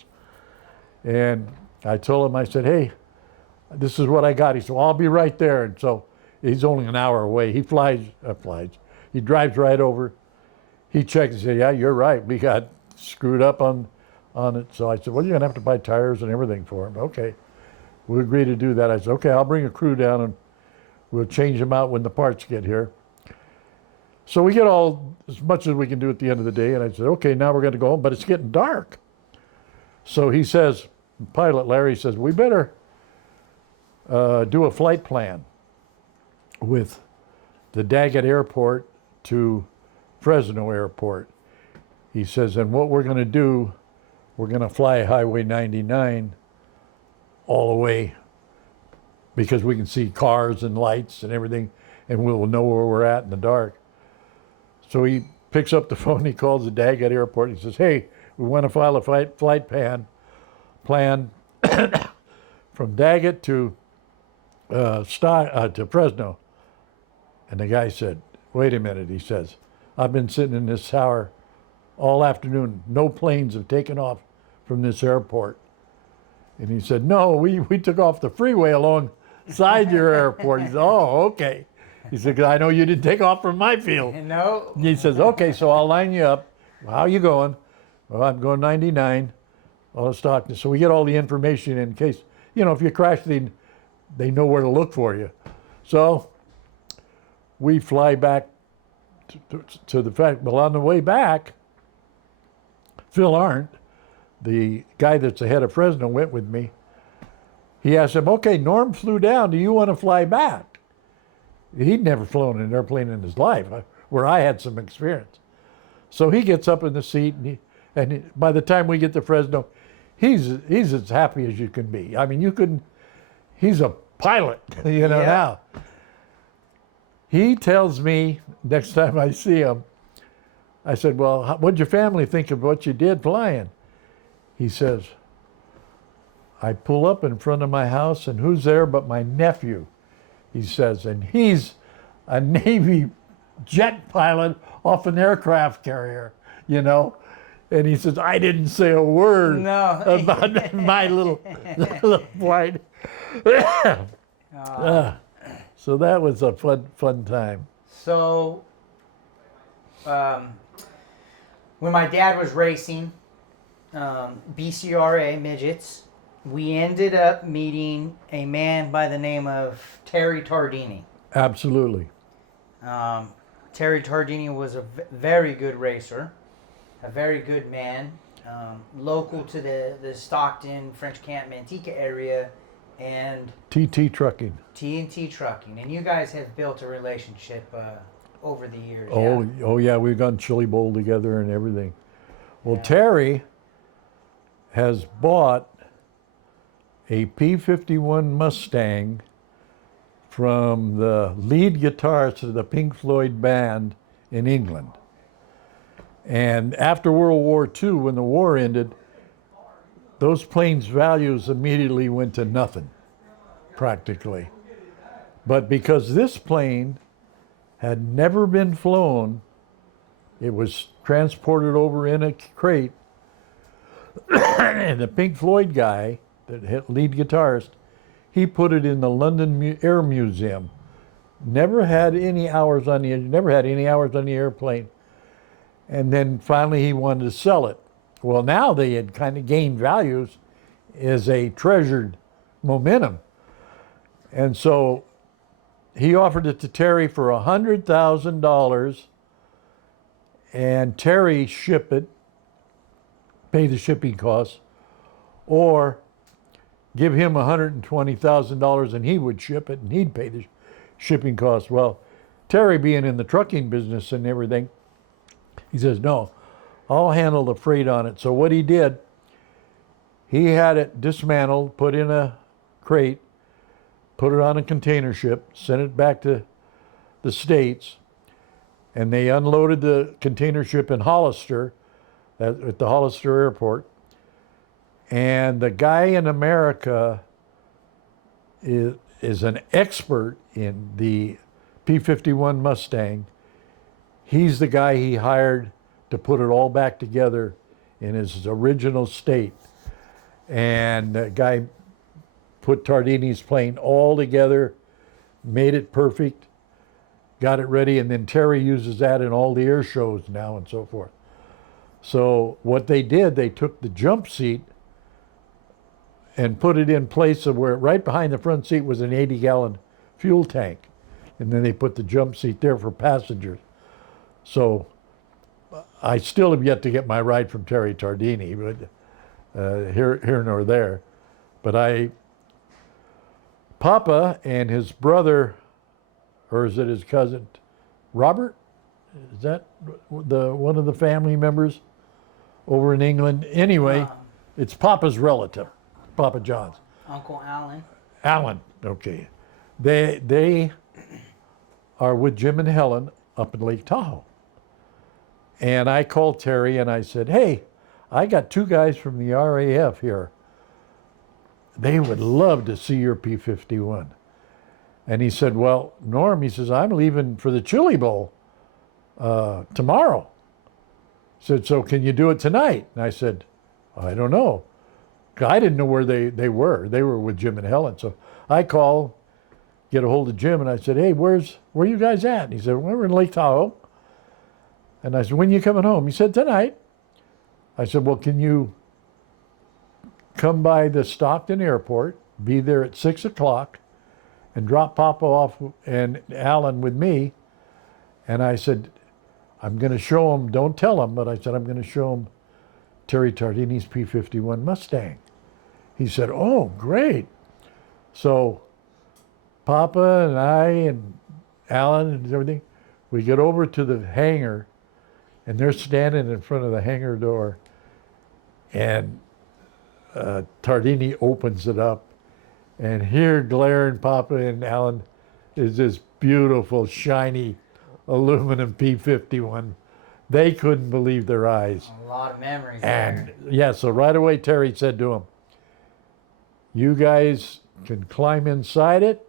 and I told him, I said, hey, this is what I got. He said, well, I'll be right there. And so he's only an hour away. He he drives right over. He checks and said, yeah, you're right. We got screwed up on it. So I said, well, you're going to have to buy tires and everything for him. Okay. We agreed to do that. I said, okay, I'll bring a crew down and we'll change them out when the parts get here. So we get all as much as we can do at the end of the day. And I said, okay, now we're going to go home, but it's getting dark. So he says, pilot Larry says, we better do a flight plan with the Daggett Airport to Fresno Airport. He says, and what we're going to do, we're going to fly Highway 99 all the way, because we can see cars and lights and everything, and we'll know where we're at in the dark. So he picks up the phone, he calls the Daggett Airport, he says, hey, we want to file a flight plan from Daggett to Fresno. And the guy said, wait a minute, he says, I've been sitting in this tower all afternoon. No planes have taken off from this airport. And he said, no, we took off the freeway alongside your airport. He said, oh, okay. He said, 'cause I know you didn't take off from my field. No. He says, okay, so I'll line you up. Well, how are you going? Well, I'm going 99. Well, let's talk. So we get all the information in case, if you crash, they know where to look for you. So we fly back to the fact, well, on the way back, Phil Arndt, the guy that's the head of Fresno, went with me. He asked him, okay, Norm flew down. Do you want to fly back? He'd never flown an airplane in his life, where I had some experience. So he gets up in the seat, and by the time we get to Fresno, he's as happy as you can be. I mean, he's a pilot, now. He tells me, next time I see him, I said, well, what'd your family think of what you did flying? He says, I pull up in front of my house, and who's there but my nephew? He says, and he's a Navy jet pilot off an aircraft carrier, And he says, I didn't say a word about my little flight. So that was a fun time. So, when my dad was racing BCRA midgets, we ended up meeting a man by the name of Terry Tardini. Absolutely. Terry Tardini was a very good racer, a very good man. local to the Stockton, French Camp, Manteca area, and TT Trucking. T&T Trucking. And you guys have built a relationship over the years. Oh, yeah? oh yeah, we've gone Chili Bowl together and everything. Well, Yeah. Terry has bought a P-51 Mustang from the lead guitarist of the Pink Floyd band in England. And after World War II, when the war ended, those planes' values immediately went to nothing, practically. But because this plane had never been flown, it was transported over in a crate, and the Pink Floyd guy, the lead guitarist, he put it in the London Air Museum. Never had any hours on the airplane, and then finally he wanted to sell it. Well, now they had kind of gained values as a treasured momentum, and so he offered it to Terry for $100,000, and Terry ship it, pay the shipping costs, or give him $120,000 and he would ship it and he'd pay the shipping costs. Well, Terry, being in the trucking business and everything, he says, no, I'll handle the freight on it. So what he did, he had it dismantled, put in a crate, put it on a container ship, sent it back to the States, and they unloaded the container ship in Hollister, at the Hollister airport. And the guy in America is an expert in the P-51 Mustang. He's the guy he hired to put it all back together in his original state. And the guy put Tardini's plane all together, made it perfect, got it ready, and then Terry uses that in all the air shows now and so forth. So what they did, they took the jump seat and put it in place of where right behind the front seat was an 80-gallon fuel tank. And then they put the jump seat there for passengers. So I still have yet to get my ride from Terry Tardini, but here nor there. But Papa and his brother, or is it his cousin, Robert? Is that one of the family members over in England? Anyway, it's Papa's relative, Papa John's. Uncle Alan. Alan, okay. They are with Jim and Helen up in Lake Tahoe. And I called Terry and I said, hey, I got two guys from the RAF here. They would love to see your P-51. And he said, well, Norm, he says, I'm leaving for the Chili Bowl tomorrow. He said, so can you do it tonight? And I said, I don't know. I didn't know where they were. They were with Jim and Helen. So I called, get a hold of Jim, and I said, hey, where you guys at? And he said, well, we're in Lake Tahoe. And I said, when are you coming home? He said, tonight. I said, well, can you come by the Stockton airport, be there at 6 o'clock, and drop Papa off and Alan with me? And I said, I'm going to show him, don't tell him, but I said, I'm going to show him Terry Tardini's P-51 Mustang. He said, oh, great. So Papa and I and Alan and everything, we get over to the hangar, and they're standing in front of the hangar door, and Tardini opens it up, and here glaring Papa and Alan is this beautiful, shiny aluminum P-51. They couldn't believe their eyes. A lot of memories And there. yeah, so right away Terry said to him, you guys can climb inside it,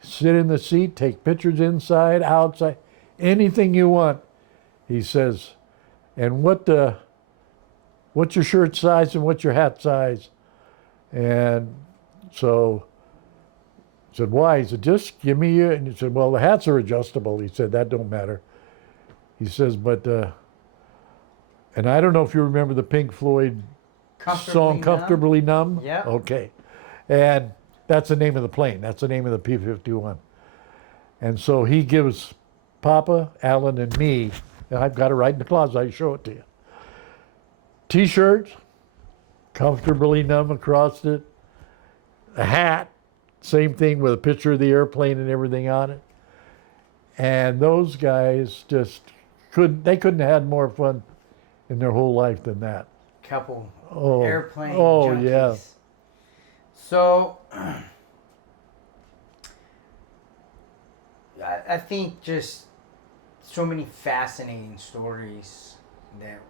sit in the seat, take pictures inside, outside, anything you want. He says, and what's your shirt size and what's your hat size? And so I said, why? He said, just give me your, and he said, well, the hats are adjustable. He said, that don't matter. He says, but, and I don't know if you remember the Pink Floyd song, Comfortably Numb? Yeah. Okay. And that's the name of the plane. That's the name of the P-51. And so he gives Papa, Alan, and me, and I've got it right in the closet, I show it to you. T-shirt, comfortably numb across it. A hat, same thing with a picture of the airplane and everything on it. And those guys just couldn't have had more fun in their whole life than that. Couple Oh, airplane oh junkies. yeah. So I think just so many fascinating stories that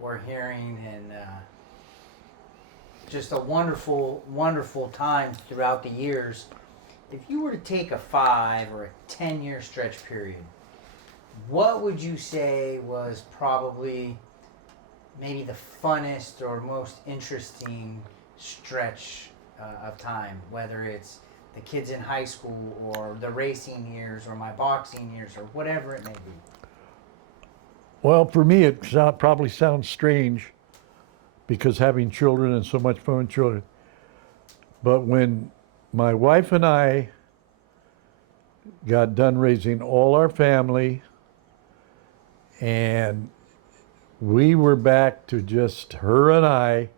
we're hearing, and just a wonderful, wonderful time throughout the years. If you were to take a 5 or a 10-year stretch period, what would you say was probably maybe the funnest or most interesting stretch of time, whether it's the kids in high school or the racing years or my boxing years or whatever it may be? Well, for me, it probably sounds strange because having children and so much fun with children. But when my wife and I got done raising all our family and we were back to just her and I,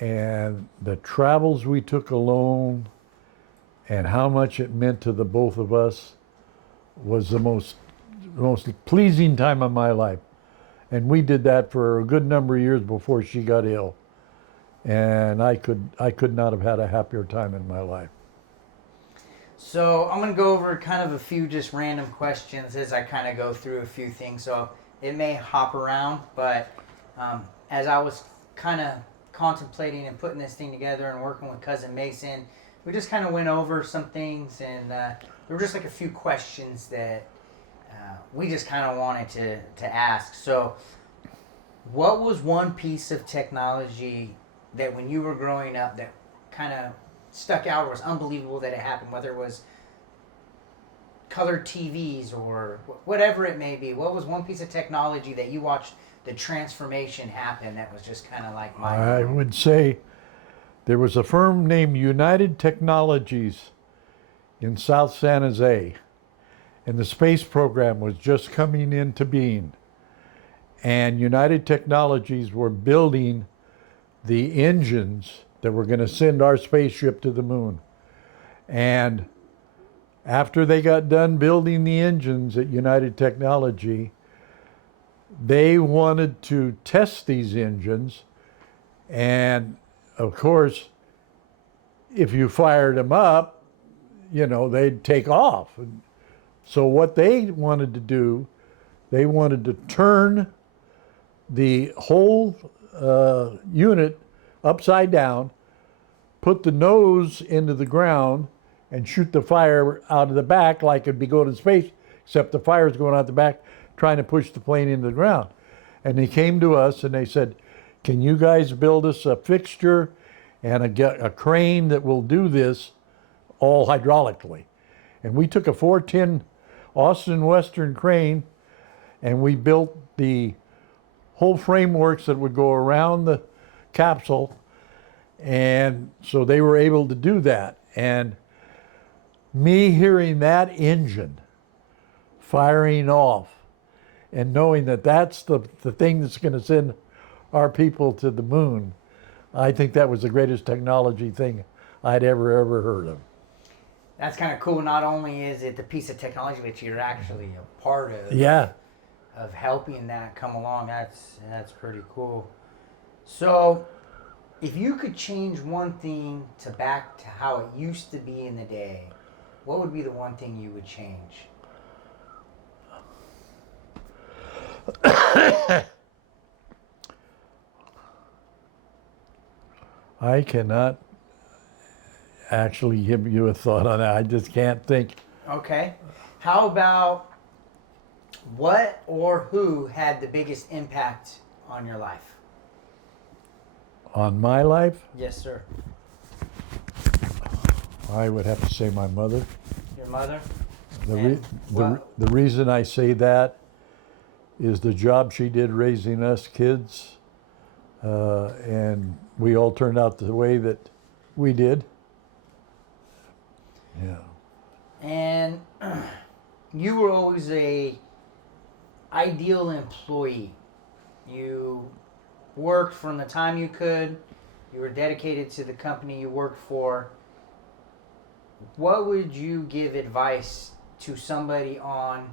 and the travels we took alone and how much it meant to the both of us was the most pleasing time of my life. And we did that for a good number of years before she got ill. And I could not have had a happier time in my life. So I'm going to go over kind of a few just random questions as I kind of go through a few things. So it may hop around, but as I was kind of contemplating and putting this thing together and working with Cousin Mason, we just kind of went over some things, and there were just like a few questions that we just kind of wanted to ask. So what was one piece of technology that when you were growing up that kind of stuck out or was unbelievable that it happened, whether it was colored TVs or whatever it may be? What was one piece of technology that you watched the transformation happen that was just kind of like I would say there was a firm named United Technologies in South San Jose, and the space program was just coming into being. And United Technologies were building the engines that were going to send our spaceship to the moon. And after they got done building the engines at United Technology, they wanted to test these engines. And of course, if you fired them up, they'd take off. So what they wanted to do, they wanted to turn the whole unit upside down, put the nose into the ground, and shoot the fire out of the back like it'd be going to space, except the fire's going out the back, trying to push the plane into the ground. And they came to us and they said, can you guys build us a fixture and a crane that will do this all hydraulically? And we took a 410 Austin Western crane and we built the whole frameworks that would go around the capsule. And so they were able to do that. And me hearing that engine firing off and knowing that that's the thing that's going to send our people to the moon, I think that was the greatest technology thing I'd ever heard of. That's kind of cool. Not only is it the piece of technology that you're actually a part of, of helping that come along, that's pretty cool. So if you could change one thing back to how it used to be in the day, what would be the one thing you would change? I cannot actually give you a thought on that. I just can't think. Okay. How about what or who had the biggest impact on your life? On my life? Yes, sir. I would have to say my mother. Your mother? The reason I say that is the job she did raising us kids, and we all turned out the way that we did. Yeah. And you were always a ideal employee. You worked from the time you could. You were dedicated to the company you worked for. What would you give advice to somebody on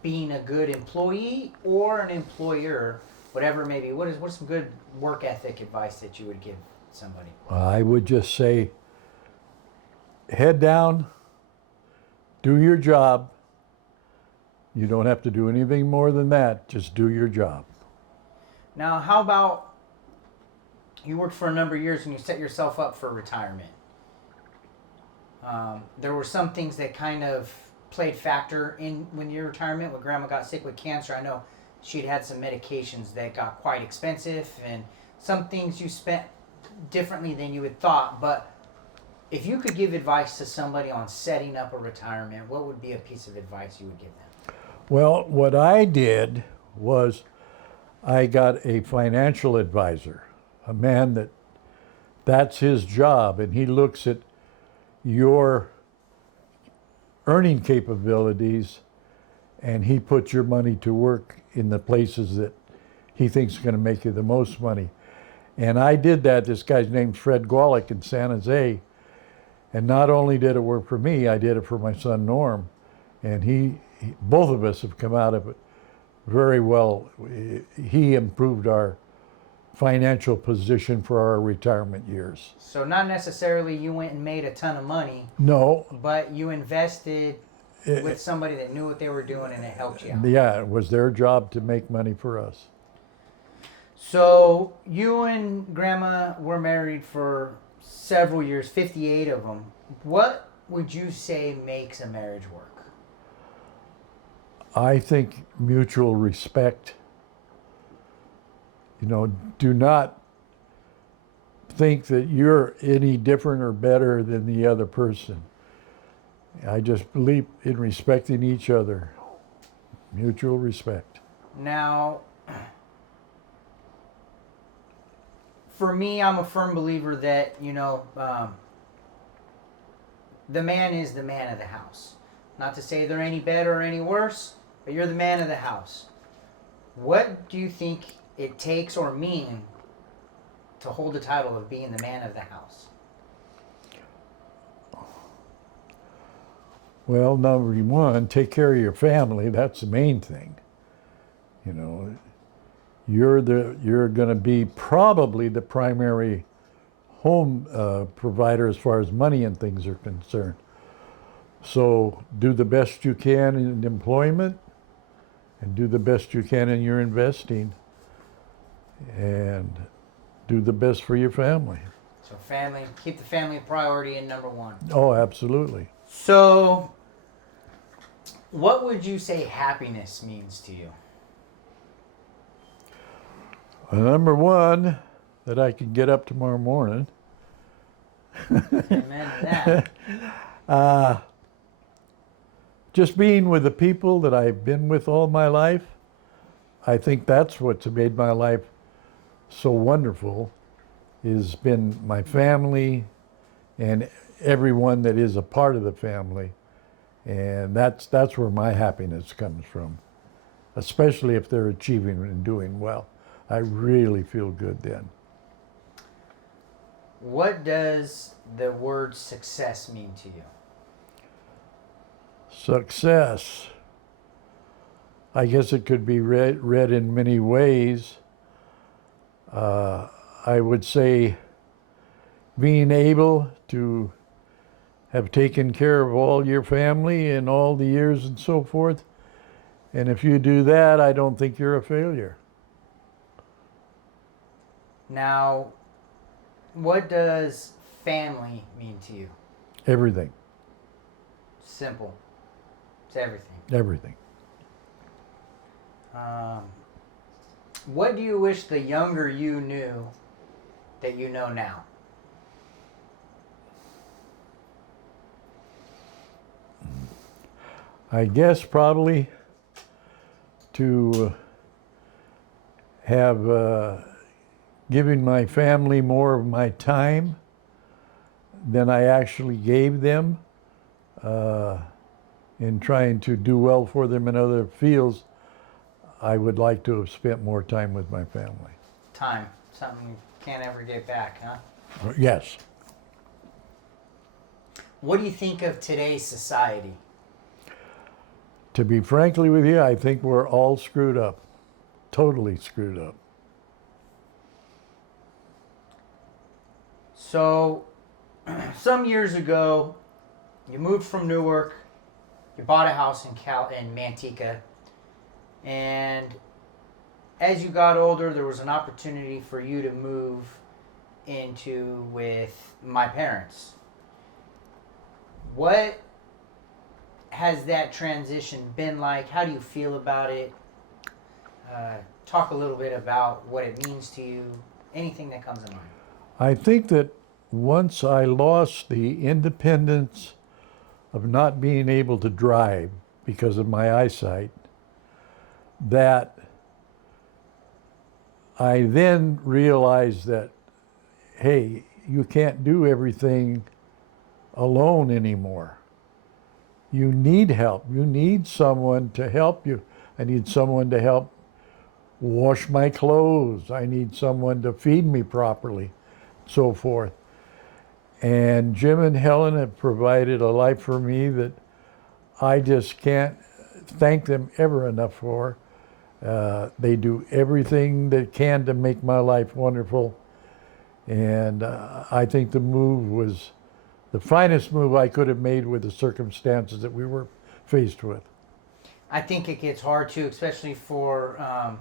being a good employee or an employer, whatever it may be? What's some good work ethic advice that you would give somebody? I would just say, head down, do your job. You don't have to do anything more than that. Just do your job. Now, how about you worked for a number of years and you set yourself up for retirement? There were some things that kind of played factor in when your retirement. When Grandma got sick with cancer, I know she'd had some medications that got quite expensive, and some things you spent differently than you had thought. But if you could give advice to somebody on setting up a retirement, what would be a piece of advice you would give them? Well, what I did was I got a financial advisor, a man that's his job, and he looks at your earning capabilities and he puts your money to work in the places that he thinks are going to make you the most money. And I did that. This guy's named Fred Gwalik in San Jose. And not only did it work for me, I did it for my son Norm. And both of us have come out of it very well. He improved our financial position for our retirement years. So not necessarily you went and made a ton of money. No. But you invested with somebody that knew what they were doing and it helped you out. Yeah, it was their job to make money for us. So you and Grandma were married for several years, 58 of them. What would you say makes a marriage work? I think mutual respect. Do not think that you're any different or better than the other person. I just believe in respecting each other. Mutual respect. Now, for me, I'm a firm believer that, the man is the man of the house. Not to say they're any better or any worse, but you're the man of the house. What do you think it takes or mean to hold the title of being the man of the house? Well, number one, take care of your family. That's the main thing. You're going to be probably the primary home provider as far as money and things are concerned. So do the best you can in employment and do the best you can in your investing. And do the best for your family. So family, keep the family a priority and number one. Oh, absolutely. So, what would you say happiness means to you? Number one, that I can get up tomorrow morning. Amen to that. Just being with the people that I've been with all my life, I think that's what's made my life so wonderful, has been my family and everyone that is a part of the family. And that's where my happiness comes from, especially if they're achieving and doing well. I really feel good then. What does the word success mean to you? Success, I guess it could be read in many ways. I would say being able to have taken care of all your family in all the years and so forth. And if you do that, I don't think you're a failure. Now, what does family mean to you? Everything. Simple. It's everything. Everything. What do you wish the younger you knew that you know now? I guess probably to have given my family more of my time than I actually gave them in trying to do well for them in other fields. I would like to have spent more time with my family. time. Something you can't ever get back, huh? Yes. What do you think of today's society? To be frankly with you, I think we're all screwed up. Totally screwed up. So, some years ago, you moved from Newark, you bought a house in Manteca, and as you got older, there was an opportunity for you to move into with my parents. What has that transition been like? How do you feel about it? Talk a little bit about what it means to you. Anything that comes to mind. I think that once I lost the independence of not being able to drive because of my eyesight, that I then realized that, hey, you can't do everything alone anymore. You need help. You need someone to help you. I need someone to help wash my clothes. I need someone to feed me properly, so forth. And Jim and Helen have provided a life for me that I just can't thank them ever enough for. They do everything they can to make my life wonderful. And I think the move was the finest move I could have made with the circumstances that we were faced with. I think it gets hard too, especially for,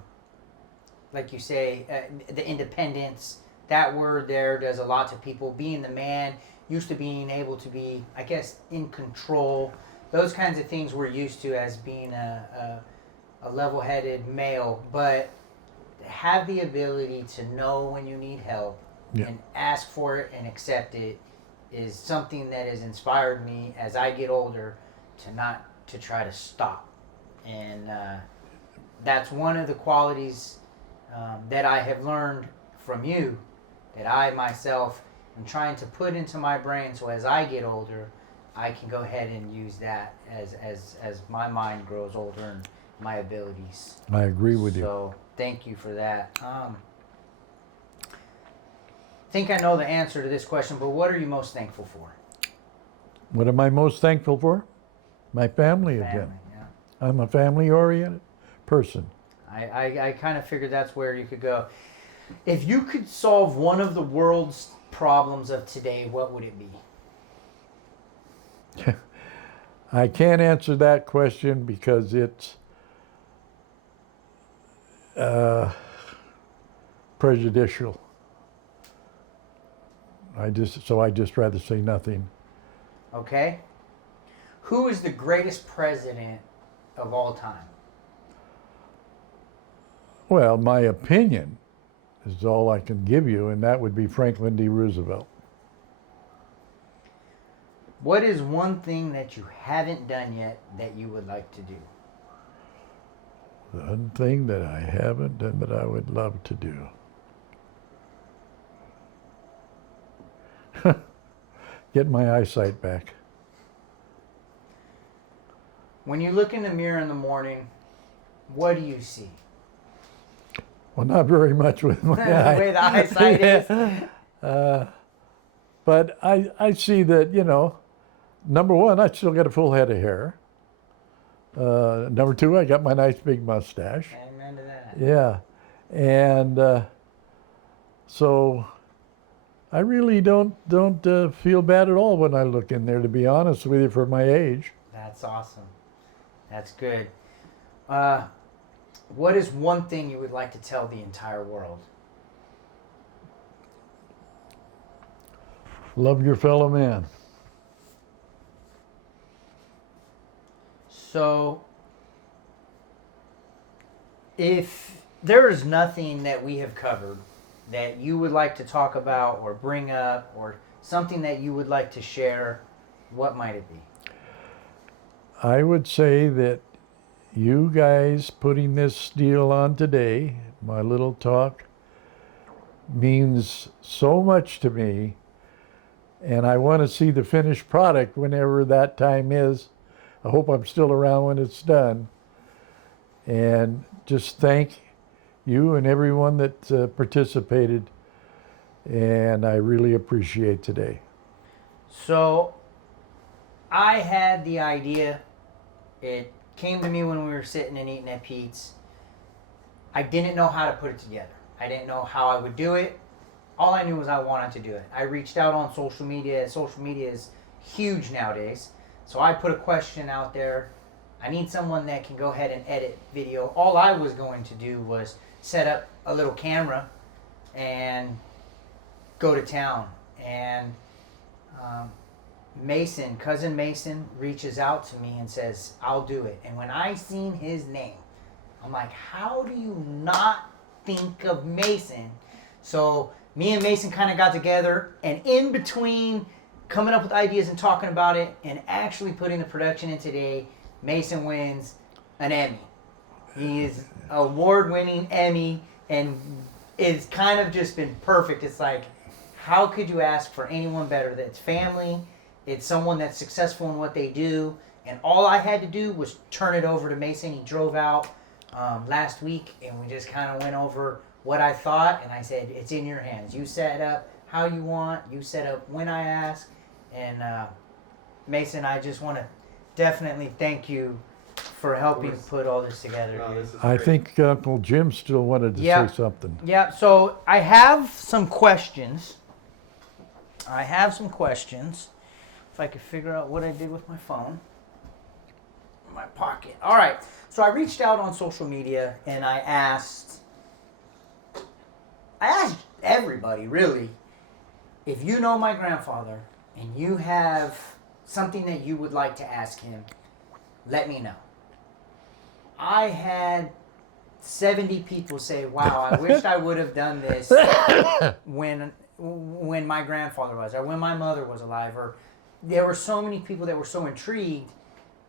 like you say, the independence. That word there does a lot to people. Being the man, used to being able to be, I guess, in control. Those kinds of things we're used to as being a level-headed male. But have the ability to know when you need help and ask for it and accept it is something that has inspired me as I get older to try to stop. And that's one of the qualities that I have learned from you, that I myself am trying to put into my brain, so as I get older, I can go ahead and use that as my mind grows older and my abilities. I agree with you. So thank you for that. I think I know the answer to this question, but what are you most thankful for? What am I most thankful for? My family again. Family, yeah. I'm a family-oriented person. I kind of figured that's where you could go. If you could solve one of the world's problems of today, what would it be? I can't answer that question because it's prejudicial. I just rather say nothing. Okay. Who is the greatest president of all time? Well, my opinion is all I can give you, and that would be Franklin D. Roosevelt. What is one thing that you haven't done yet that you would like to do? The one thing that I haven't done but I would love to do. Get my eyesight back. When you look in the mirror in the morning, what do you see? Well, not very much with my The eye. way the eyesight is. But I see that, number one, I still got a full head of hair. Number two, I got my nice big mustache. Amen to that. Yeah. And so I really don't feel bad at all when I look in there, to be honest with you, for my age. That's awesome. That's good. What is one thing you would like to tell the entire world? Love your fellow man. So, if there is nothing that we have covered that you would like to talk about or bring up, or something that you would like to share, what might it be? I would say that you guys putting this deal on today, my little talk, means so much to me, and I want to see the finished product whenever that time is. I hope I'm still around when it's done. And just thank you and everyone that participated, and I really appreciate today. So I had the idea. It came to me when we were sitting and eating at Pete's. I didn't know how to put it together. I didn't know how I would do it. All I knew was I wanted to do it. I reached out on social media. Social media is huge nowadays. So I put a question out there. I need someone that can go ahead and edit video. All I was going to do was set up a little camera and go to town. And cousin Mason reaches out to me and says, I'll do it. And when I seen his name, I'm like, how do you not think of Mason? So me and Mason kind of got together, and in between coming up with ideas and talking about it and actually putting the production in today, Mason wins an Emmy. He is award-winning Emmy, and it's kind of just been perfect. It's like, how could you ask for anyone better? That's family. It's someone that's successful in what they do. And all I had to do was turn it over to Mason. He drove out last week, and we just kind of went over what I thought. And I said, it's in your hands. You set up how you want. You set up when I ask. And Mason, I just want to definitely thank you for helping put all this together. No, this is I great. think Uncle Jim still wanted to Yeah. say something. Yeah, so I have some questions. If I could figure out what I did with my phone. In my pocket. All right. So I reached out on social media and I asked everybody, really, if you know my grandfather and you have something that you would like to ask him, let me know. I had 70 people say, wow, I wished I would have done this when my grandfather was, or when my mother was alive, or there were so many people that were so intrigued,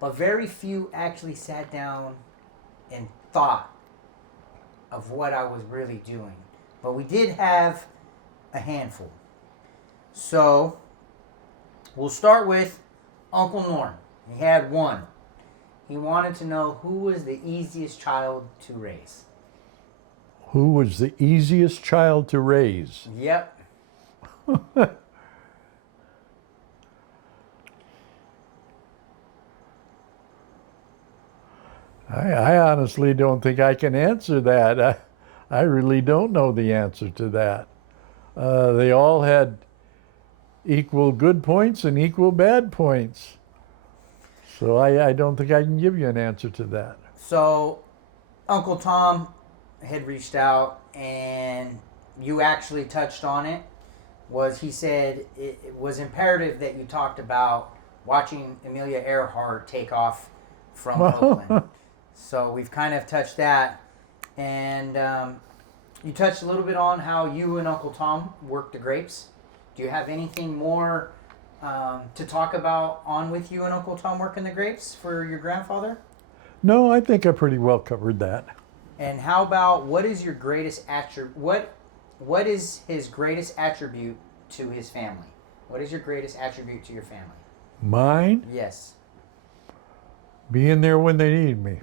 but very few actually sat down and thought of what I was really doing. But we did have a handful. So we'll start with Uncle Norm. He had one. He wanted to know who was the easiest child to raise. Who was the easiest child to raise? Yep. I honestly don't think I can answer that. I really don't know the answer to that. They all had equal good points and equal bad points. So I don't think I can give you an answer to that. So Uncle Tom had reached out and you actually touched on it. He said it was imperative that you talked about watching Amelia Earhart take off from Oakland. So we've kind of touched that. And you touched a little bit on how you and Uncle Tom worked the grapes. Do you have anything more to talk about on with you and Uncle Tom working the grapes for your grandfather? No, I think I pretty well covered that. And how about what is your greatest what is his greatest attribute to his family? What is your greatest attribute to your family? Mine? Yes. Being there when they need me.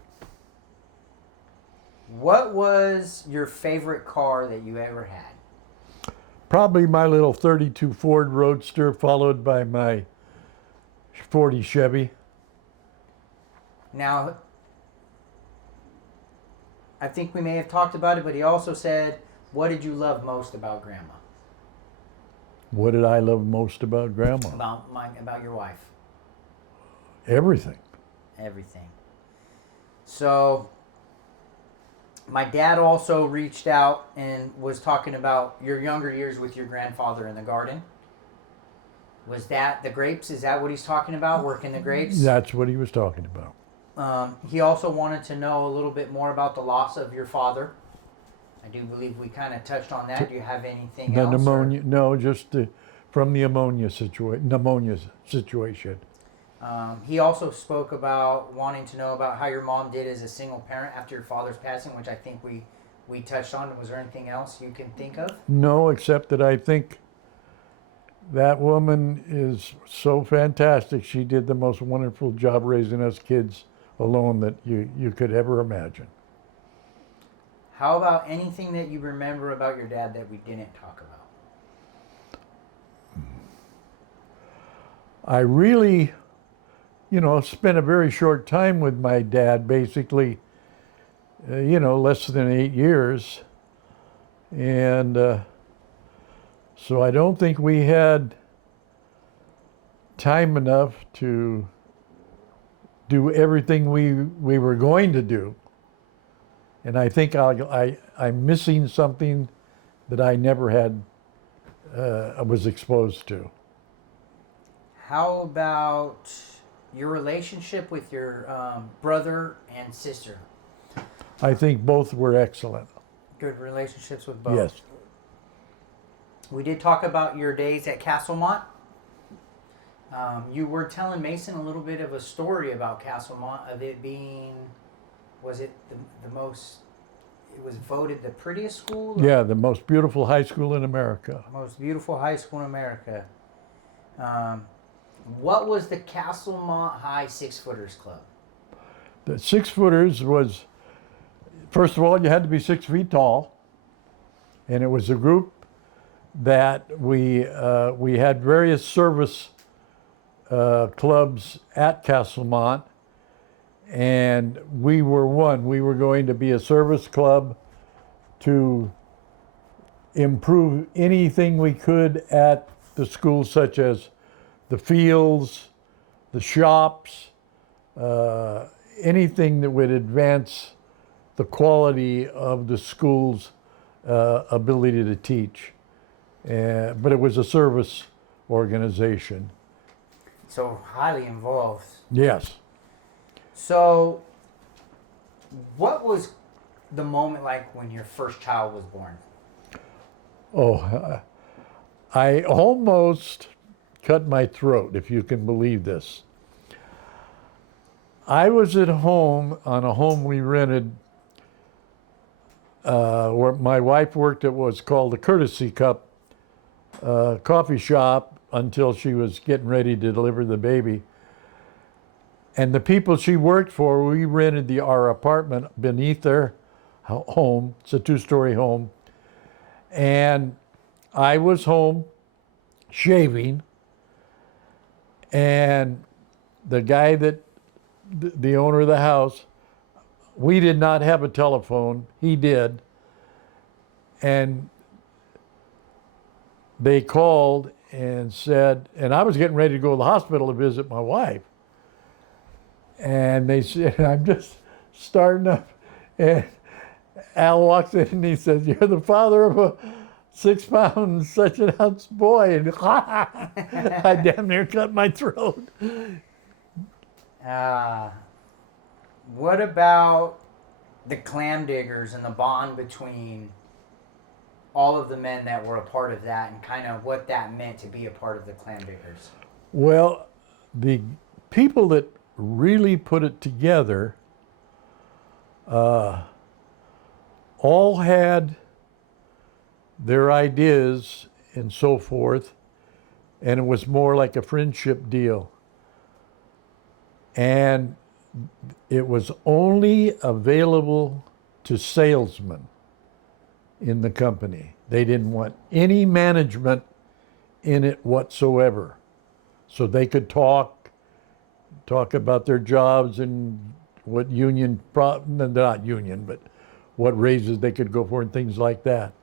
What was your favorite car that you ever had? Probably my little 32 Ford Roadster, followed by my 40 Chevy. Now, I think we may have talked about it, but he also said, what did you love most about Grandma? What did I love most about Grandma? About your wife? Everything. Everything. So, my dad also reached out and was talking about your younger years with your grandfather in the garden. Was that the grapes? Is that what he's talking about, working the grapes? That's what he was talking about. He also wanted to know a little bit more about the loss of your father. I do believe we kind of touched on that. Do you have anything The else? pneumonia, no, just from the pneumonia situation. He also spoke about wanting to know about how your mom did as a single parent after your father's passing, which I think we touched on. Was there anything else you can think of? No, except that I think that woman is so fantastic. She did the most wonderful job raising us kids alone that you could ever imagine. How about anything that you remember about your dad that we didn't talk about? I really, spent a very short time with my dad, basically, less than 8 years. And so I don't think we had time enough to do everything we were going to do. And I think I'm missing something that I never had, was exposed to. How about your relationship with your brother and sister? I think both were excellent. Good relationships with both. Yes. We did talk about your days at Castlemont. You were telling Mason a little bit of a story about Castlemont, of it being, was it the most, it was voted the prettiest school? Yeah, the most beautiful high school in America. Most beautiful high school in America. What was the Castlemont High Six Footers Club? The Six Footers was, first of all, you had to be 6 feet tall. And it was a group that we had various service clubs at Castlemont, and we were one. We were going to be a service club to improve anything we could at the school, such as the fields, the shops, anything that would advance the quality of the school's ability to teach. But it was a service organization. So highly involved. Yes. So, what was the moment like when your first child was born? Oh, I almost cut my throat, if you can believe this. I was at home on a home we rented where my wife worked at what was called the Courtesy Cup coffee shop until she was getting ready to deliver the baby. And the people she worked for, we rented our apartment beneath their home. It's a 2-story home. And I was home shaving, and the guy the owner of the house, we did not have a telephone. He did. And they called and said, and I was getting ready to go to the hospital to visit my wife. And they said, I'm just starting up. And Al walks in and he says, you're the father of a 6-pound, such an ounce boy. And I damn near cut my throat. What about the clam diggers and the bond between all of the men that were a part of that, and kind of what that meant to be a part of the clam diggers? Well, the people that really put it together all had their ideas and so forth, and it was more like a friendship deal. And it was only available to salesmen in the company. They didn't want any management in it whatsoever. So they could talk about their jobs and what not union, but what raises they could go for and things like that.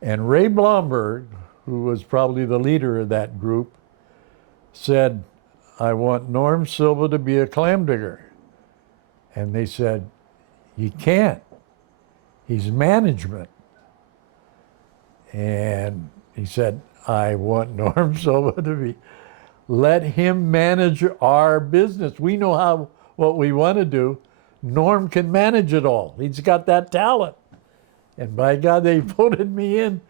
And Ray Blomberg, who was probably the leader of that group, said, I want Norm Silva to be a clam digger. And they said, you can't. He's management. And he said, I want Norm Silva to be, let him manage our business. We know what we want to do. Norm can manage it all. He's got that talent. And by God, they voted me in,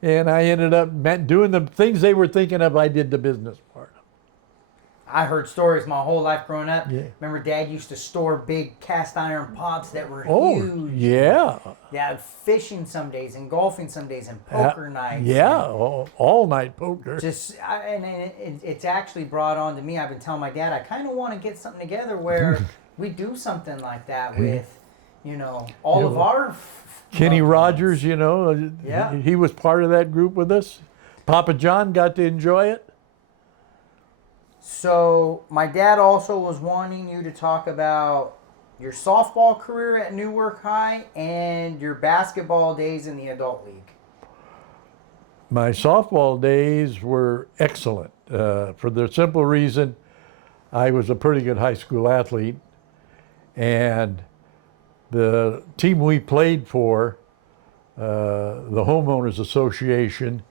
and I ended up doing the things they were thinking of. I did the business part. I heard stories my whole life growing up. Yeah. Remember, Dad used to store big cast iron pots that were huge. Yeah. Yeah, fishing some days and golfing some days and poker nights. Yeah, all night poker. It's actually brought on to me. I've been telling my dad, I kind of want to get something together where we do something like that with, all of our Kenny Love Rogers, Yeah. he was part of that group with us. Papa John got to enjoy it. So my dad also was wanting you to talk about your softball career at Newark High and your basketball days in the adult league. My softball days were excellent for the simple reason I was a pretty good high school athlete, and the team we played for, the Homeowners Association,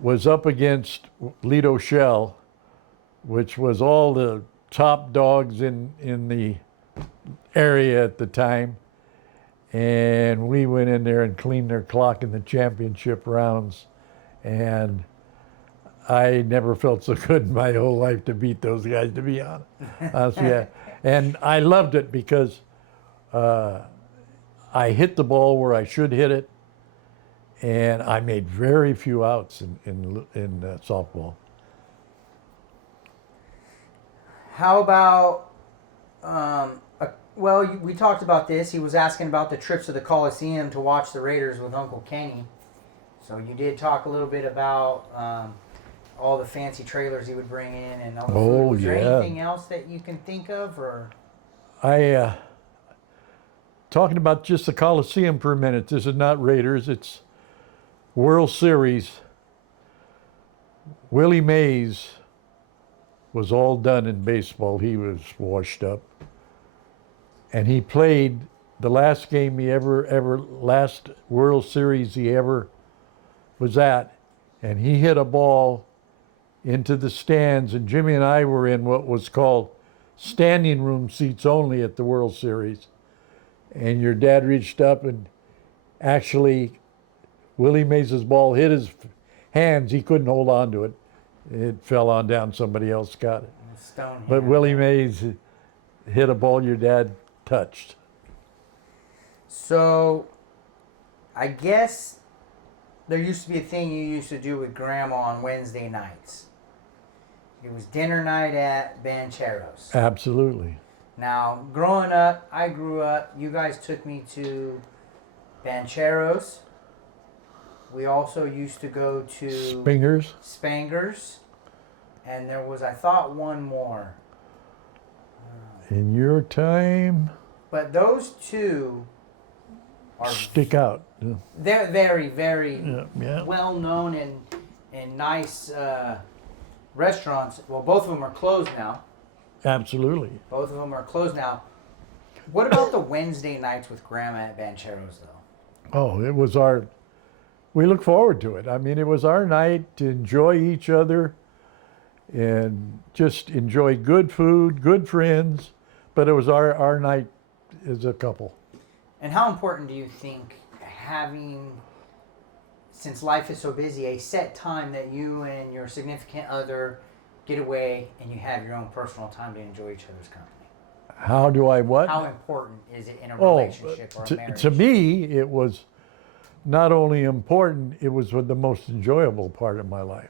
was up against Lido Shell, which was all the top dogs in the area at the time. And we went in there and cleaned their clock in the championship rounds. And I never felt so good in my whole life to beat those guys, to be honest. Yeah. And I loved it because I hit the ball where I should hit it, and I made very few outs in softball. How about, we talked about this. He was asking about the trips to the Coliseum to watch the Raiders with Uncle Kenny. So you did talk a little bit about all the fancy trailers he would bring in and all the food. Was there anything else that you can think of, or? Talking about just the Coliseum for a minute. This is not Raiders. It's World Series. Willie Mays was all done in baseball. He was washed up. And he played the last game last World Series he ever was at. And he hit a ball into the stands. And Jimmy and I were in what was called standing room seats only at the World Series. And your dad reached up and actually, Willie Mays' ball hit his hands. He couldn't hold on to it. It fell on down. Somebody else got it. But Willie Mays hit a ball your dad touched. So, I guess there used to be a thing you used to do with Grandma on Wednesday nights. It was dinner night at Bancheros. Absolutely. Now, growing up, I grew up, you guys took me to Bancheros. We also used to go to Spangers. And there was, I thought, one more. In your time? But those two are stick out. Yeah. They're very, very yeah. well-known and nice restaurants. Well, both of them are closed now. Absolutely. Both of them are closed now. What about the Wednesday nights with Grandma at Bancheros, though? Oh, it was we look forward to it. I mean, it was our night to enjoy each other and just enjoy good food, good friends, but it was our night as a couple. And how important do you think having, since life is so busy, a set time that you and your significant other get away and you have your own personal time to enjoy each other's company? How do I what? How important is it in a relationship or a marriage? To me, it was not only important, it was the most enjoyable part of my life.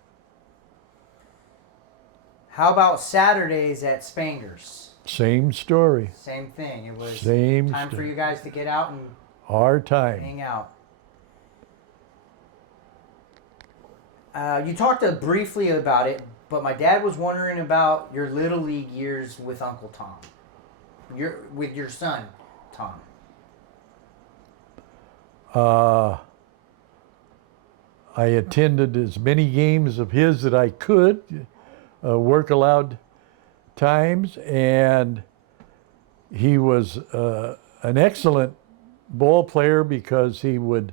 How about Saturdays at Spangers? Same story. Same thing. It was time for you guys to get out and our time. Hang out. You talked briefly about it, but my dad was wondering about your Little League years with Uncle Tom. With your son, Tom. I attended as many games of his that I could, work allowed times, and he was an excellent ball player because he would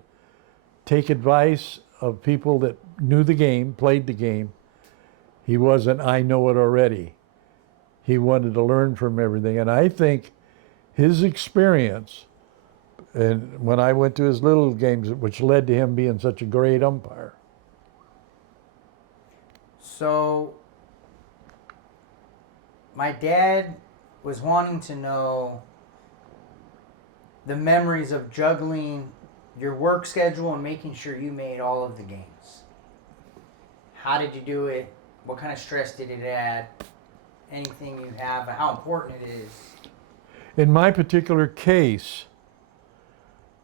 take advice of people that knew the game, played the game. He wasn't, I know it already. He wanted to learn from everything. And I think his experience, and when I went to his little games, which led to him being such a great umpire. So, my dad was wanting to know the memories of juggling your work schedule and making sure you made all of the games. How did you do it? What kind of stress did it add? Anything you have, how important it is? In my particular case,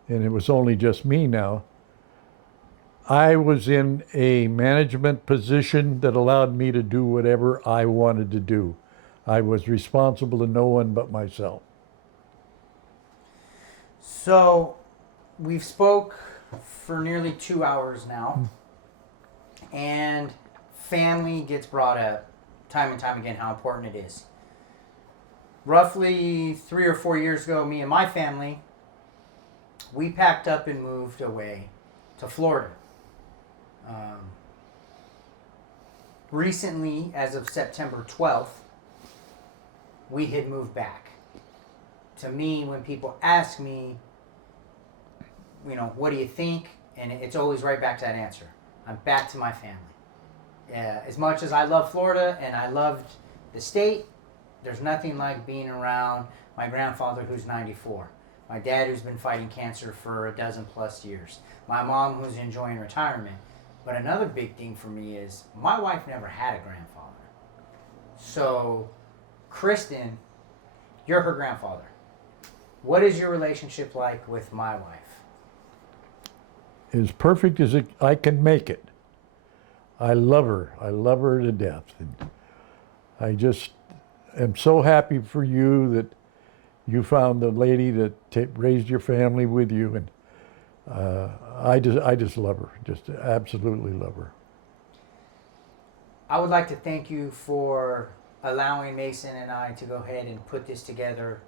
and it was only just me now, I was in a management position that allowed me to do whatever I wanted to do. I was responsible to no one but myself. So we've spoke for nearly 2 hours now, and family gets brought up time and time again how important it is. Roughly 3 or 4 years ago, me and my family, we packed up and moved away to Florida. Recently, as of September 12th, we had moved back. To me, when people ask me, what do you think? And it's always right back to that answer. I'm back to my family. As much as I love Florida and I loved the state, there's nothing like being around my grandfather who's 94. My dad who's been fighting cancer for a dozen plus years. My mom who's enjoying retirement. But another big thing for me is my wife never had a grandfather. So, Kristen, you're her grandfather. What is your relationship like with my wife? As perfect as I can make it. I love her. I love her to death. And I just am so happy for you that you found the lady that raised your family with you, and I just love her. Just absolutely love her. I would like to thank you for allowing Mason and I to go ahead and put this together.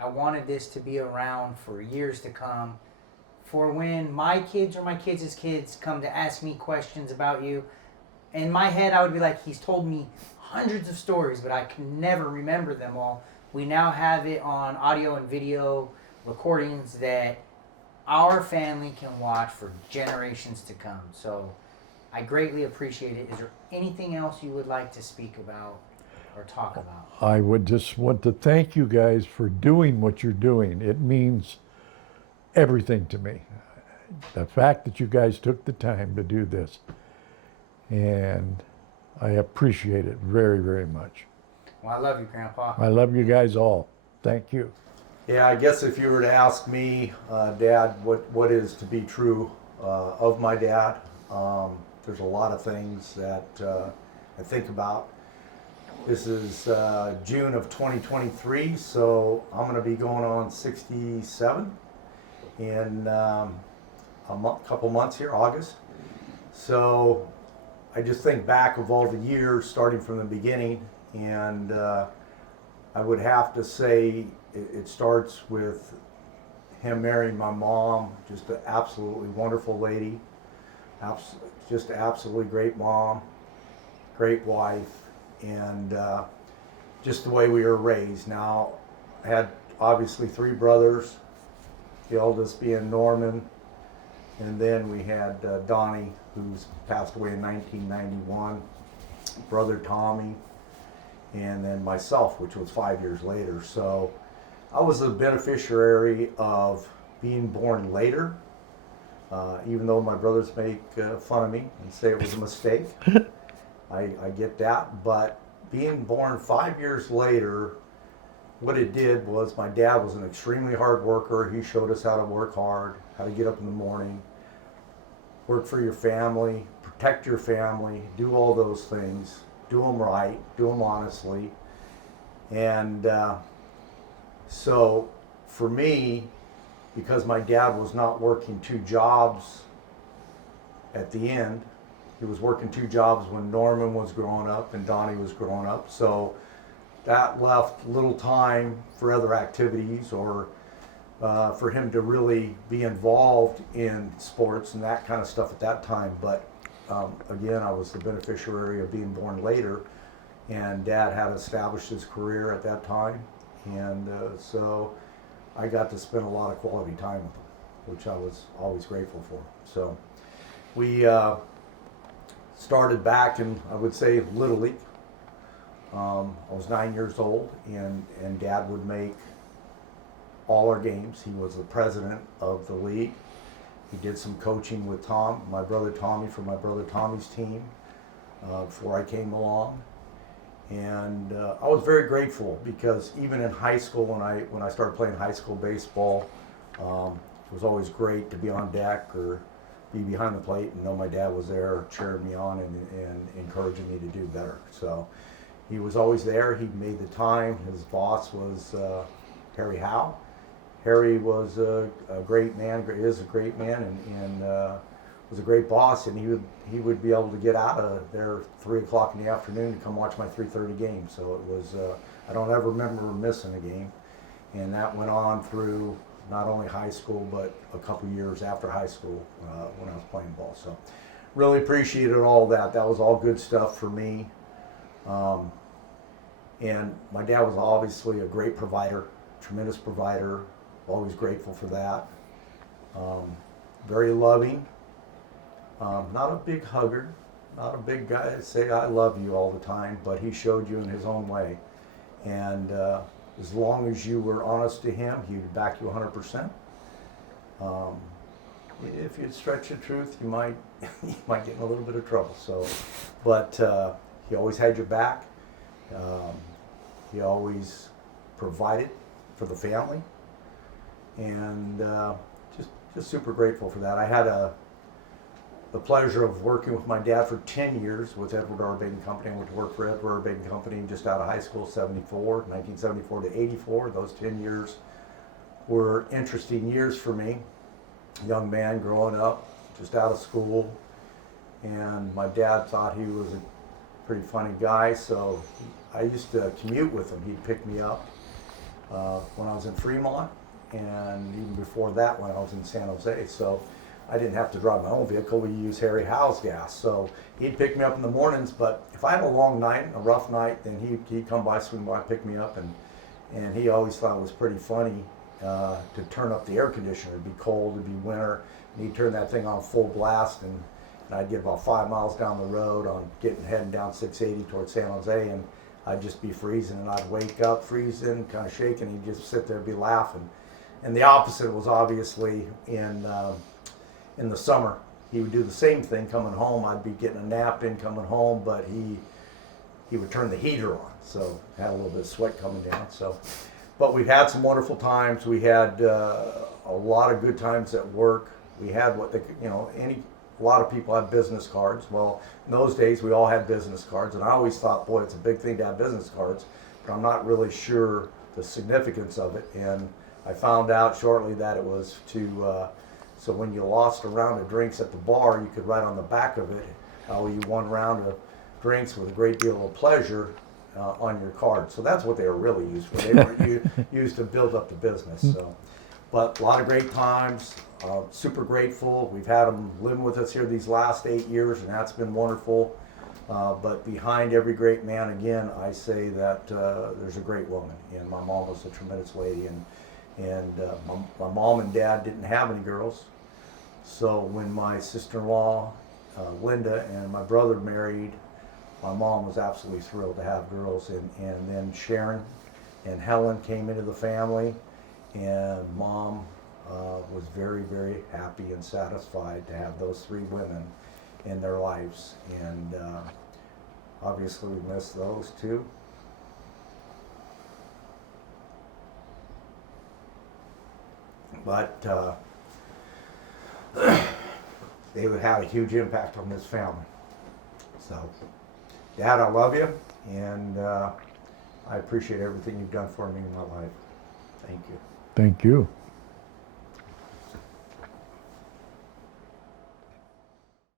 I wanted this to be around for years to come, for when my kids or my kids' kids come to ask me questions about you. In my head, I would be like, he's told me hundreds of stories, but I can never remember them all. We now have it on audio and video recordings that our family can watch for generations to come. So I greatly appreciate it. Is there anything else you would like to speak about or talk about? I would just want to thank you guys for doing what you're doing. It means everything to me. The fact that you guys took the time to do this. And I appreciate it very, very much. Well, I love you, Grandpa. I love you guys all. Thank you. Yeah, I guess if you were to ask me, Dad, what is to be true of my dad, there's a lot of things that I think about. This is June of 2023, so I'm going to be going on 67 in a couple months here, August. So I just think back of all the years, starting from the beginning, and I would have to say it starts with him marrying my mom, just an absolutely wonderful lady, just an absolutely great mom, great wife, and just the way we were raised. Now, I had obviously 3 brothers, the eldest being Norman, and then we had Donnie, who's passed away in 1991, brother Tommy, and then myself, which was 5 years later. So I was a beneficiary of being born later, even though my brothers make fun of me and say it was a mistake. I get that, but being born 5 years later, what it did was my dad was an extremely hard worker. He showed us how to work hard, how to get up in the morning, work for your family, protect your family, do all those things, do them right, do them honestly. And so for me, because my dad was not working 2 jobs at the end, he was working 2 jobs when Norman was growing up and Donnie was growing up. So that left little time for other activities or for him to really be involved in sports and that kind of stuff at that time. But again, I was the beneficiary of being born later, and Dad had established his career at that time, and so I got to spend a lot of quality time with him, which I was always grateful for. So we started back in, I would say, Little League. I was 9 years old, and Dad would make all our games. He was the president of the league. He did some coaching with my brother Tommy, for my brother Tommy's team before I came along. And I was very grateful because even in high school, when I started playing high school baseball, it was always great to be on deck or be behind the plate and know my dad was there cheering me on and encouraging me to do better. So he was always there. He made the time. His boss was Harry Howe. Harry was a great man, is a great man, and was a great boss. And he would be able to get out of there 3 o'clock in the afternoon to come watch my 3:30 game. So it was I don't ever remember missing a game, and that went on through not only high school but a couple years after high school when I was playing ball. So really appreciated all that. That was all good stuff for me. And my dad was obviously a great provider, tremendous provider. Always grateful for that. Very loving. Not a big hugger, not a big guy that say I love you all the time, but he showed you in his own way. And as long as you were honest to him, he would back you 100%. If you stretch the truth, you might get in a little bit of trouble. So, but he always had your back. He always provided for the family, and just super grateful for that. I had the pleasure of working with my dad for 10 years with Edward R. Baden Company. I went to work for Edward R. Baden Company just out of high school, 1974 to 84. Those 10 years were interesting years for me. Young man growing up, just out of school, and my dad thought he was a pretty funny guy, so I used to commute with him. He'd pick me up when I was in Fremont, and even before that when I was in San Jose. So I didn't have to drive my own vehicle. We used Harry Howe's gas. So he'd pick me up in the mornings, but if I had a long night, a rough night, then he'd come by, swing by, pick me up, and he always thought it was pretty funny to turn up the air conditioner. It'd be cold, it'd be winter, and he'd turn that thing on full blast, and I'd get about 5 miles down the road on heading down 680 towards San Jose, and I'd just be freezing, and I'd wake up freezing, kind of shaking. He'd just sit there and be laughing. And the opposite was obviously in the summer. He would do the same thing coming home. I'd be getting a nap in coming home, but he would turn the heater on, so I had a little bit of sweat coming down. So, but we've had some wonderful times. We had a lot of good times at work. We had a lot of people have business cards. Well, in those days, we all had business cards, and I always thought, boy, it's a big thing to have business cards, but I'm not really sure the significance of it. And I found out shortly that it was so when you lost a round of drinks at the bar, you could write on the back of it how you won a round of drinks with a great deal of pleasure on your card. So that's what they were really used for. They weren't used to build up the business. So, but a lot of great times. Super grateful. We've had them living with us here these last 8 years, and that's been wonderful. But behind every great man, again, I say that there's a great woman, and my mom was a tremendous lady, and my mom and dad didn't have any girls. So when my sister-in-law, Linda, and my brother married, my mom was absolutely thrilled to have girls, and then Sharon and Helen came into the family, and Mom was very, very happy and satisfied to have those 3 women in their lives, and obviously we miss those 2. But they would have a huge impact on this family. So, Dad, I love you, and I appreciate everything you've done for me in my life. Thank you. Thank you.